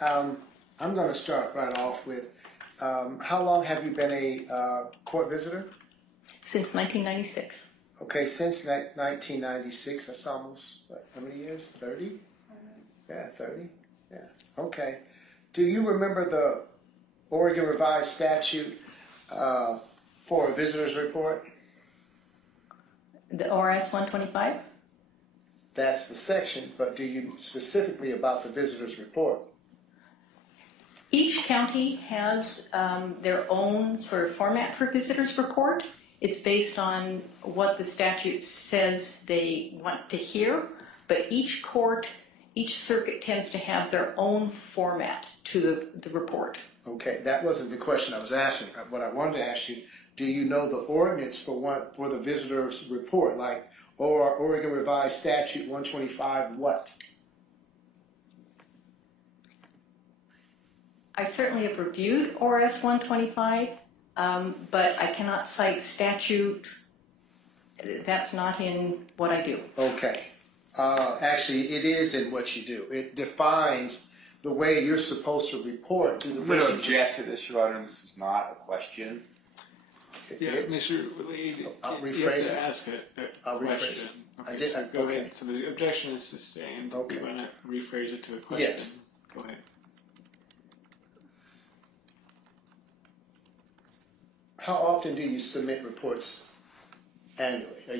I'm going to start right off with, how long have you been a court visitor? Since 1996. Okay, since 1996, that's almost, what, how many years? 30? Yeah, 30. Yeah, okay. Do you remember the Oregon Revised Statute for a visitor's report? The ORS 125? That's the section, but do you specifically about the visitor's report? Each county has their own sort of format for visitors report. It's based on what the statute says they want to hear, but each court, each circuit tends to have their own format to the report. Okay, that wasn't the question I was asking. What I wanted to ask you, do you know the ordinance for the visitor's report, like or Oregon Revised Statute 125 what? I certainly have reviewed ORS 125. but I cannot cite statute. That's not in what I do. Okay. Actually, it is in what you do. It defines the way you're supposed to report to the I'm going to visitor. object to this, Your Honor. This is not a question. Yeah, It's- Mr. Wade, I'll you have rephrase to it. ask a I'll rephrase question. it. Okay, I did- so go okay. ahead. So the objection is sustained. Okay. You want to rephrase it to a question? Yes. Go ahead. How often do you submit reports annually, in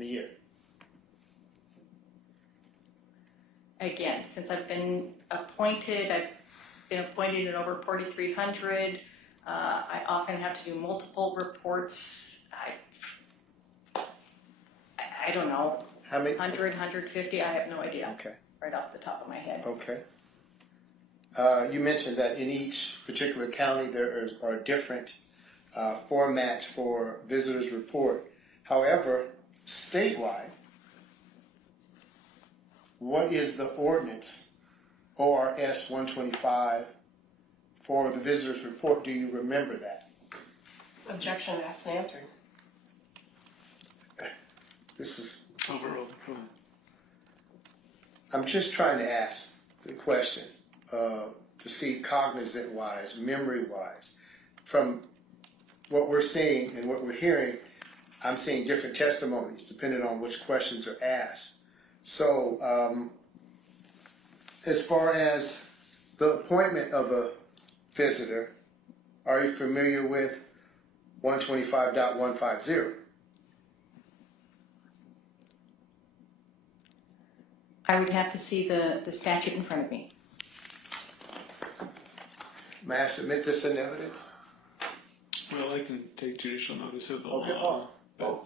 a year? Again, since I've been appointed in over 4,300. I often have to do multiple reports. I don't know, How many? 100, 150, I have no idea, Okay. right off the top of my head. Okay. You mentioned that in each particular county there are different formats for visitors report. However, statewide, what is the ordinance, ORS 125, for the visitors report? Do you remember that? Objection asked and answered. This is, Overall. I'm just trying to ask the question to see cognizant-wise, memory-wise. From what we're seeing and what we're hearing, I'm seeing different testimonies depending on which questions are asked. So, as far as the appointment of a visitor, are you familiar with 125.150? I would have to see the statute in front of me. May I submit this in evidence? Well, I can take judicial notice of the Okay, law. oh,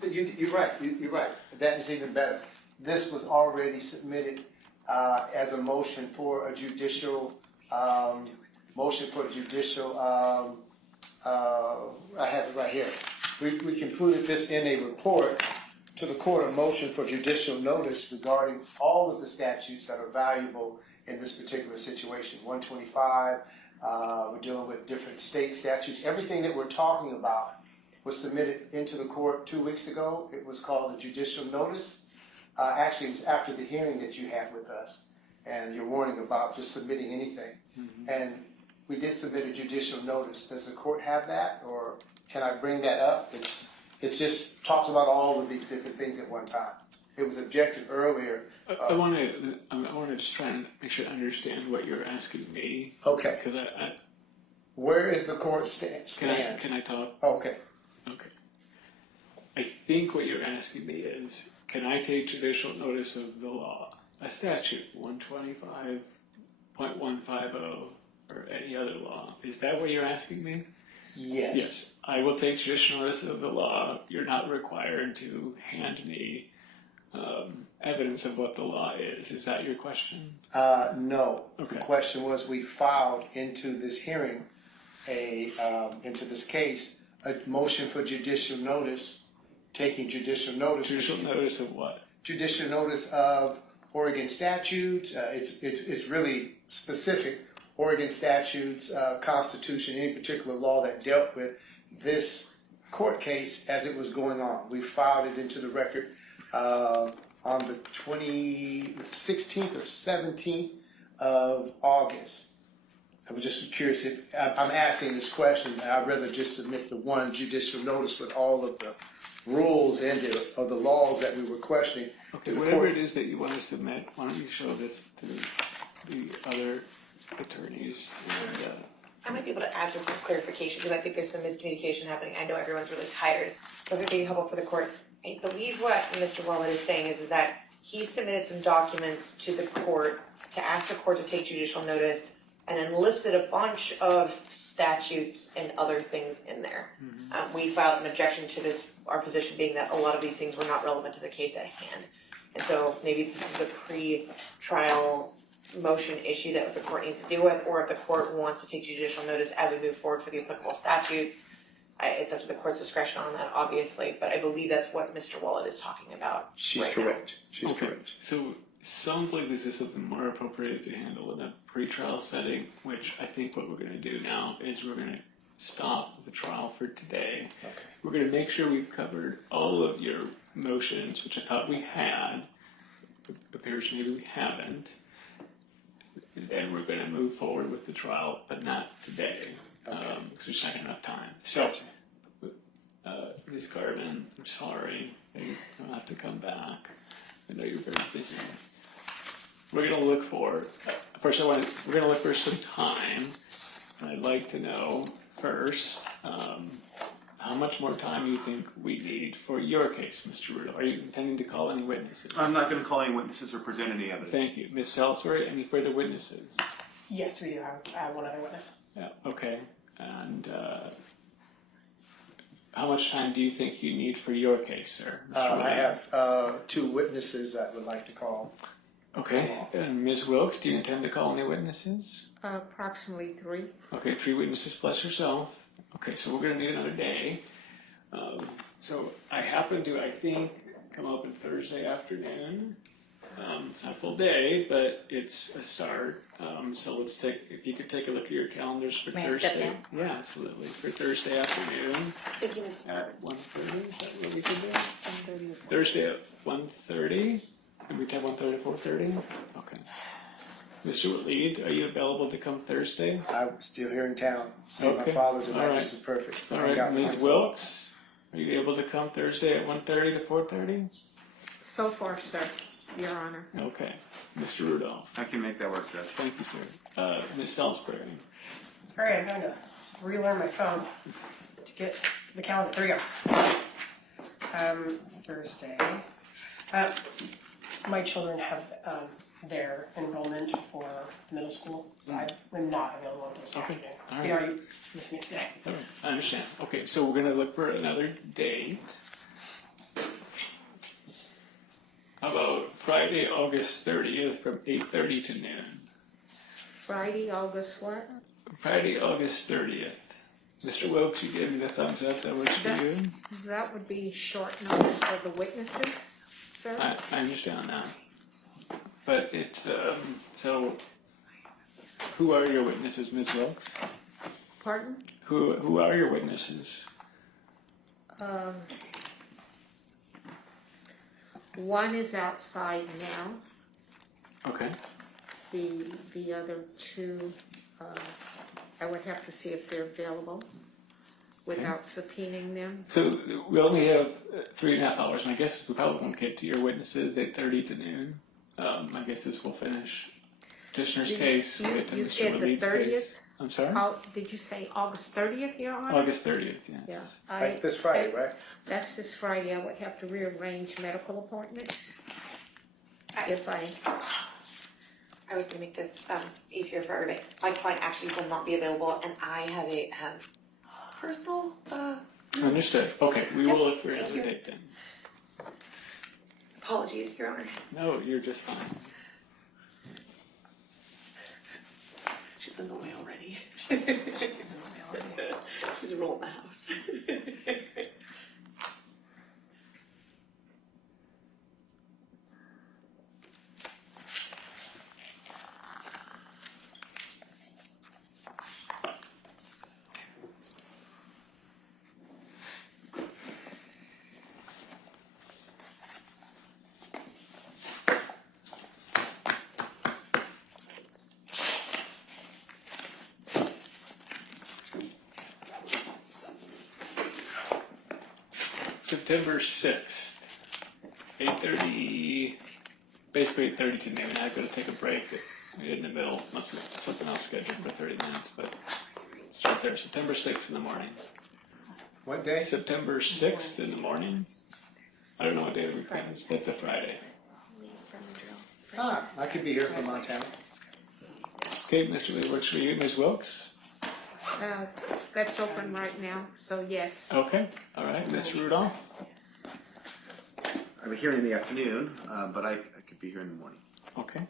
But, You're right. You're right. That is even better. This was already submitted as a motion for a judicial I have it right here. We concluded this in a report to the court, a motion for judicial notice regarding all of the statutes that are valuable in this particular situation. 125. We're dealing with different state statutes. Everything that we're talking about was submitted into the court 2 weeks ago. It was called a judicial notice. Actually, it was after the hearing that you had with us and your warning about just submitting anything. Mm-hmm. And we did submit a judicial notice. Does the court have that, or can I bring that up? It's just talked about all of these different things at one time. It was objected earlier. I want to just try and make sure I understand what you're asking me. Okay. Because Where is the court stand? Can I talk? Okay. Okay. I think what you're asking me is, can I take judicial notice of the law, a statute, 125.150, or any other law? Is that what you're asking me? Yes. Yes. I will take judicial notice of the law. You're not required to hand me evidence of what the law is. Is that your question? No. Okay. The question was, we filed into this hearing, into this case, a motion for judicial notice, taking judicial notice. Judicial notice of what? Judicial notice of Oregon statutes. It's really specific. Oregon statutes, Constitution, any particular law that dealt with this court case as it was going on. We filed it into the record on the 16th or 17th of August. I was just curious if I'm asking this question. I'd rather just submit the one judicial notice with all of the rules and of the laws that we were questioning. Okay, whatever it is that you want to submit, why don't you show this to the other attorneys? And, I might be able to ask for some clarification because I think there's some miscommunication happening. I know everyone's really tired, so if it would be helpful for the court. I believe what Mr. Wallet is saying is that he submitted some documents to the court to ask the court to take judicial notice, and then listed a bunch of statutes and other things in there. Mm-hmm. We filed an objection to this, our position being that a lot of these things were not relevant to the case at hand. And so maybe this is a pre-trial motion issue that the court needs to deal with, or if the court wants to take judicial notice as we move forward for the applicable statutes. It's up to the court's discretion on that, obviously, but I believe that's what Mr. Wallet is talking about. She's correct. She's correct. So it sounds like this is something more appropriate to handle in a pretrial setting, which I think what we're going to do now is we're going to stop the trial for today. Okay. We're going to make sure we've covered all of your motions, which I thought we had. It appears maybe we haven't. Then we're going to move forward with the trial, but not today, because there's not enough time. So, Ms. Garvin, I'm sorry, you don't have to come back. I know you're very busy. We're going to look for, we're going to look for some time. And I'd like to know first, how much more time you think we need for your case, Mr. Riedel? Are you intending to call any witnesses? I'm not going to call any witnesses or present any evidence. Thank you. Ms. Salisbury, any further witnesses? Yes, we do have one other witness. Yeah, okay. And how much time do you think you need for your case, sir? I have 2 witnesses I would like to call. Okay. And Ms. Wilkes, do you intend to call any witnesses? Approximately 3. Okay, 3 witnesses plus yourself. Okay, so we're going to need another day. So I happen to, I think, come open Thursday afternoon. It's not a full day, but it's a start. So let's take, if you could take a look at your calendars for May I Thursday. step down? Yeah, absolutely. For Thursday afternoon Thank you, Mrs. at 1:30. Is that what we could do? Thursday at 1:30. And we can have 1:30 to 4:30. Okay. Mr. Lead, are you available to come Thursday? I'm still here in town. See my Okay. father tonight. All right. This is perfect. All Hang right, out with Ms. my- Wilkes, are you able to come Thursday at 1:30 to 4:30? So far, sir, Your Honor. Okay. Mr. Rudolph, I can make that work, Judge. thank you, sir. Ms. Salisbury, Sorry, I'm going to relearn my phone to get to the calendar. There we go. Thursday. My children have their enrollment for middle school, so I'm not available this afternoon. all We right. already listening today. all right, I understand. Okay, so we're gonna look for another date. How about Friday, August 30th from 8:30 to noon? Friday, August what? Friday, August 30th. Mr. Wilkes, you gave me the thumbs up, that works for you? That would be short notice for the witnesses, sir. I understand that. But it's, so, who are your witnesses, Ms. Wilkes? Pardon? Who are your witnesses? One is outside now. Okay. The other 2, I would have to see if they're available without subpoenaing them. So we only have 3.5 hours. My guess is we probably won't get to your witnesses at 8:30 to noon. My guess is we'll finish petitioner's Did case. you- Get to you Mr. said the Waleed's 30th? case. I'm sorry? Did you say August 30th, Your Honor? August 30th, yes. Yeah. Like this Friday, right? That's this Friday. I would have to rearrange medical appointments. If I, I was gonna make this easier for everybody. My client actually will not be available, and I have a personal. Understood. Okay, we will look for Thank another you. date then. Apologies, Your Honor. No, you're just fine. She's in the way already. She's a rule in the house. September 6th, 8:30, basically 8:30 to noon. I gotta take a break in the middle. Must be something else scheduled for 30 minutes, but start there. September 6th in the morning. What day? September 6th in the morning. I don't know what day of the week that is. That's a Friday. I could be here from Montana. Okay, Mr. Lee, works for you. Ms. Wilkes? that's open right now, so yes. Okay, all right. Mr. Rudolph? I have a hearing in the afternoon, but I could be here in the morning. Okay.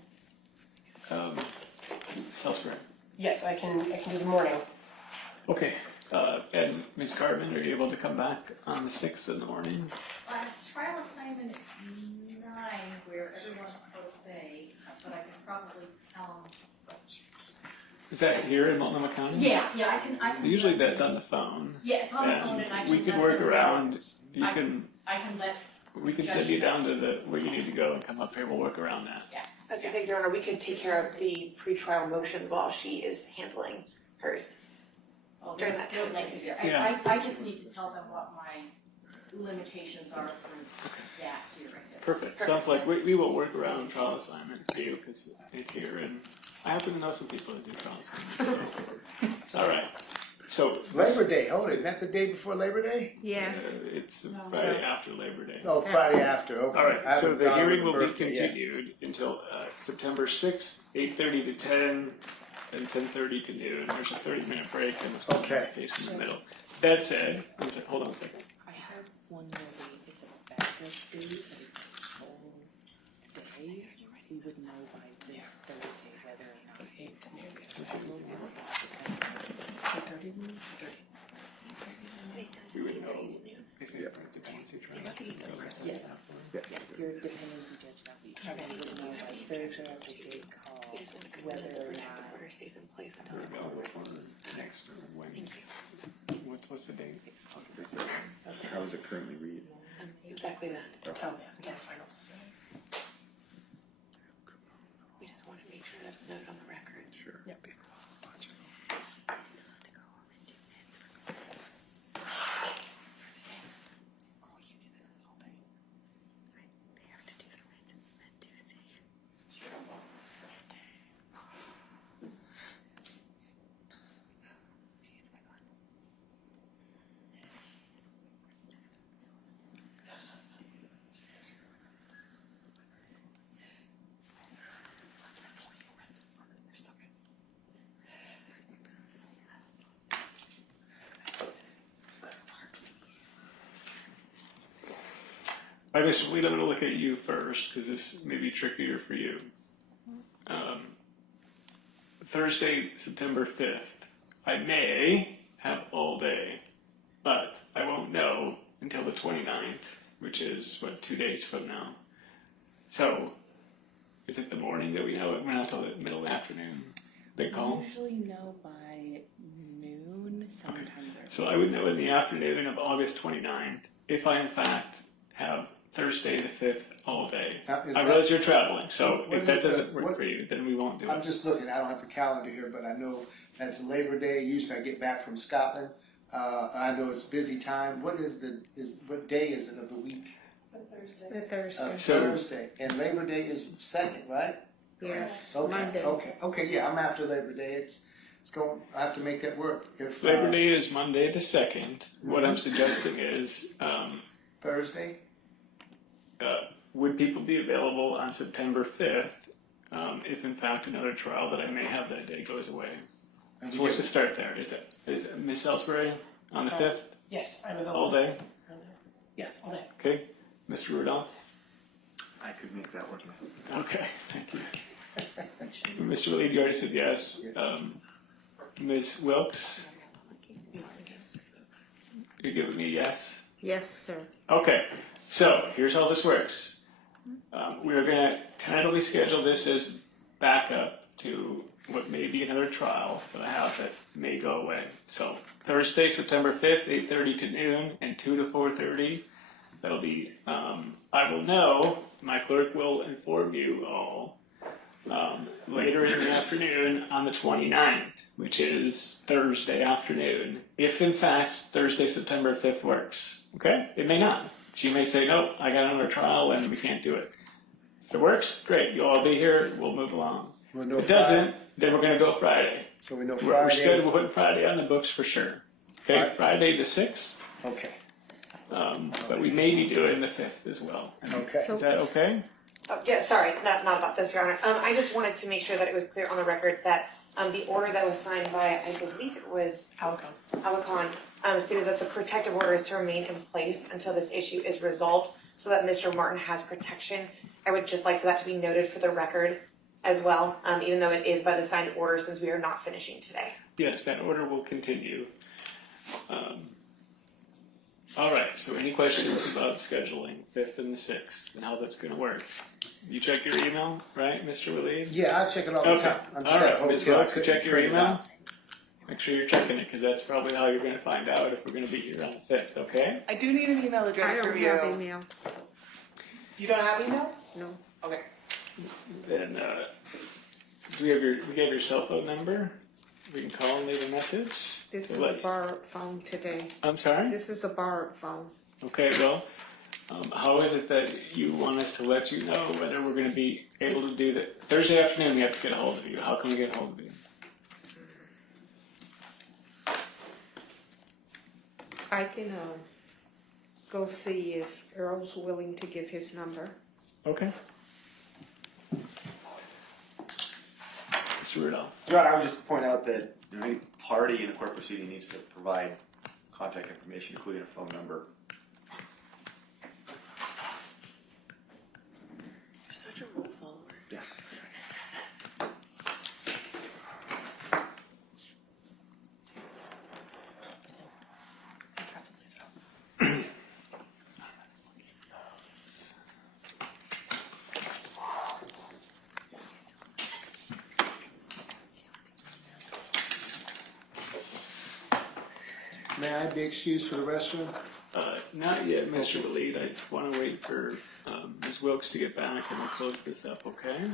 Salisbury? Yes, I can do the morning. Okay, and Ms. Garvin, are you able to come back on the 6th in the morning? Trial assignment at 9, where everyone's supposed to say, but I can probably tell them. Is that here in Multnomah County? Yeah, I can. Usually that's on the phone. Yeah, it's on the phone and I can. We can work around, you can, I can let. we can send you down to where you need to go and come up here, we'll work around that. As you say, Your Honor, we could take care of the pretrial motions while she is handling hers. During that time. Yeah. I just need to tell them what my limitations are for that here right there. Perfect, sounds like we will work around trial assignment for you, because it's here, and I happen to know some people that do trial assignment, so. All right, so. It's Labor Day, hold it, isn't that the day before Labor Day? Yes. It's Friday after Labor Day. Oh, Friday after, okay. All right, I so haven't the found hearing the will be birthday yet. continued until September 6th, 8:30 to 10, and 10:30 to noon. There's a 30-minute break and a Okay. case in the middle. That said, hold on a second. I have one more date, it's a backup date, but it's a whole day. We would know by this Thursday whether or not it's We would know. Is it for dependency trial? Yes, your dependency judge now, we would know by Thursday after they call whether or not. Order stays in place until We're available for next Wednesday. What's the date? How does it currently read? exactly that. Until the final. We just want to make sure that's noted on the record. Sure. Yep. I guess we're going to look at you first, because this may be trickier for you. Thursday, September 5th, I may have all day, but I won't know until the 29th, which is, 2 days from now. So, is it the morning that we know it? We're not until the middle of the afternoon. Big call? Usually know by noon, sometime there. So I would know in the afternoon of August 29th, if I in fact have Thursday the 5th all day. Now, is I that- realize you're traveling, so What if that is the- doesn't work what- for you, then we won't do I'm it. just looking, I don't have the calendar here, but I know that's Labor Day, usually I get back from Scotland. I know it's busy time, what day is it of the week? The Thursday. So- Thursday, and Labor Day is second, right? Yes. Okay, Monday. okay, yeah, I'm after Labor Day, it's going, I have to make that work. If Labor Day is Monday the 2nd. What I'm suggesting is, Thursday, would people be available on September 5th if in fact another trial that I may have that day goes away? and So we let's get, just start there. Is it Ms. Salisbury on the 5th, Yes, I'm available. all day? Yes, all day. Okay. Mr. Rudolph? I could make that work. Okay, thank you. Mr. Lead, you already said yes. Yes. Ms. Wilkes? You're giving me a yes? Yes, sir. Okay, so here's how this works. We're going to tentatively schedule this as backup to what may be another trial that I have that may go away. So Thursday, September 5th, 8:30 to noon, and 2 to 4:30. That'll be, I will know, my clerk will inform you all later in the afternoon on the 29th, which is Thursday afternoon, if in fact Thursday, September 5th works. Okay? It may not. She may say, nope, I got another trial and we can't do it. If it works, great. You'll all be here. We'll move along. we'll know If it Friday, doesn't, then we're going to go Friday. so we know We're scheduled, Friday, we're putting Friday on the books for sure. Okay, Right. Friday the 6th, okay, but we may be doing the 5th as well. okay. Is that okay? Oh, yeah, sorry, not about this, Your Honor. I just wanted to make sure that it was clear on the record that the order that was signed by, I believe it was Alicon, stated that the protective order is to remain in place until this issue is resolved so that Mr. Martin has protection. I would just like for that to be noted for the record as well, even though it is by the signed order since we are not finishing today. Yes, that order will continue. All right, so any questions about scheduling 5th and the 6th and how that's gonna work? You check your email, right, Mr. Waleed? Yeah, I check it all the Okay, time. I'm all just at right, a Ms. hotel. I Wilkes, you couldn't check your print it email? out. Make sure you're checking it, because that's probably how you're gonna find out if we're gonna be here on the 5th, okay? I do need an email I address don't from have you. email, You don't have email? no. Okay. Then, we have your cell phone number? We can call and leave a message? This So is a borrowed phone today. I'm sorry? This is a borrowed phone. Okay, well, how is it that you want us to let you know whether we're gonna be able to do that? Thursday afternoon, we have to get a hold of you. How can we get a hold of you? I can, go see if Earl's willing to give his number. Okay. Mr. Riedel. Your Honor, I would just point out that any party in a court proceeding needs to provide contact information, including a phone number. You're such a rule follower. Yeah. May I be excused for the restroom? Not yet, Mr. Waleed. I want to wait for Ms. Wilkes to get back and we'll close this up, okay?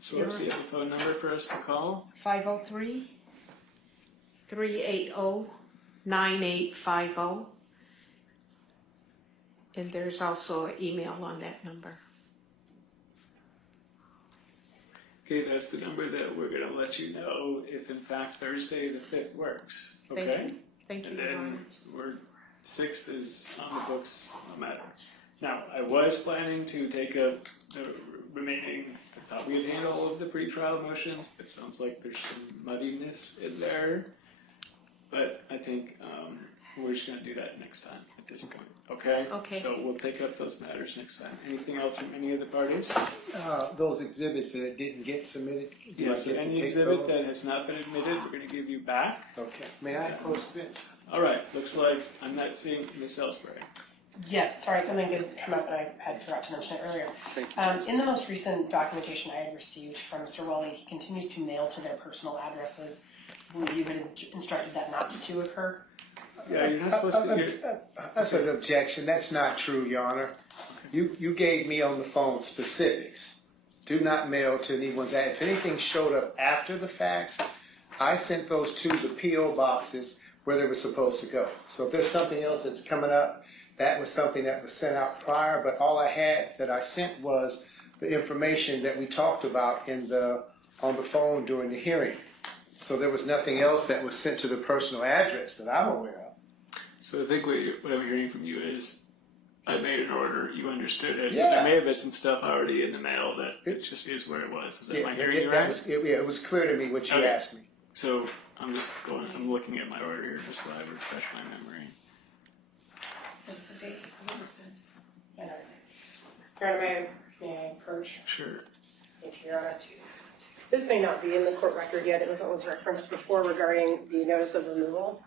So Wilkes, do you have a phone number for us to call? 503-380-9850. And there's also an email on that number. Okay, that's the number that we're gonna let you know if in fact Thursday the 5th works, Thank okay? you. Thank you, And Your Honor. then we're, 6th is on the books, no matter. Now, I was planning to take up the remaining, I thought we had handled all of the pretrial motions. It sounds like there's some muddiness in there. But I think we're just gonna do that next time at this point, okay? Okay. So we'll take up those matters next time. Anything else from any of the parties? Those exhibits that didn't get submitted, do I Yes, get to any take exhibit those? that has not been admitted, we're gonna give you back. Okay, may I post it? All right, looks like I'm not seeing Ms. Ellsbury. Yes, sorry, something did come up and I had forgot to mention it earlier. In the most recent documentation I had received from Mr. Wally, he continues to mail to their personal addresses. I believe you had instructed that not to occur. Yeah, you're not supposed to. That's an objection, that's not true, Your Honor. You gave me on the phone specifics. Do not mail to anyone's address. If anything showed up after the fact, I sent those to the P.O. boxes where they were supposed to go. So if there's something else that's coming up, that was something that was sent out prior, but all I had that I sent was the information that we talked about on the phone during the hearing. So there was nothing else that was sent to the personal address that I'm aware of. So I think what I'm hearing from you is I made an order, you understood it. Yeah. There may have been some stuff already in the mail that it just is where it was. Is that my hearing you right? It was clear to me what you Okay. asked me. So I'm looking at my order here just so I refresh my memory. What's the date? What was it? Your Honor, may I approach? Sure. Thank you, Your Honor. This may not be in the court record yet. It was referenced before regarding the notice of removal.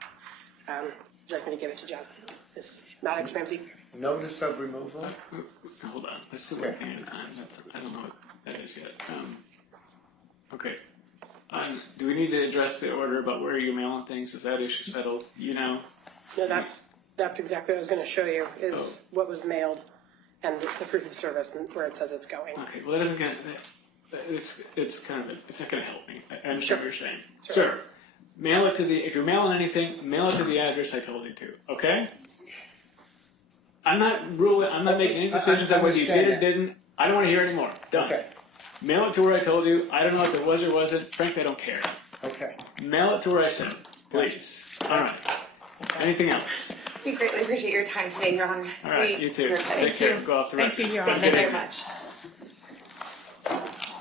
Would you like me to give it to John? Is Maddox Ramsey? Notice of removal? Hold on. Let's do one thing at a time. I don't know what that is yet. Okay. Do we need to address the order about where you're mailing things? Is that issue settled? You know? No, that's exactly what I was going to show you, is what was mailed and the proof of service and where it says it's going. Okay. Well, that isn't gonna. It's not gonna help me. I understand what you're saying. Sure. Sir, mail it to if you're mailing anything, mail it to the address I told you to. Okay? I'm not making any decisions on whether you did or didn't. I don't want to hear anymore. Done. Okay, Mail it to where I told you. I don't know if it was or wasn't. Frankly, I don't care. okay. Mail it to where I said it, please. All right. Anything else? We greatly appreciate your time today, Your Honor. All right, you too. We're Take care. Go off the record. Thank you, Your Have a Honor. good Thank you very evening. much.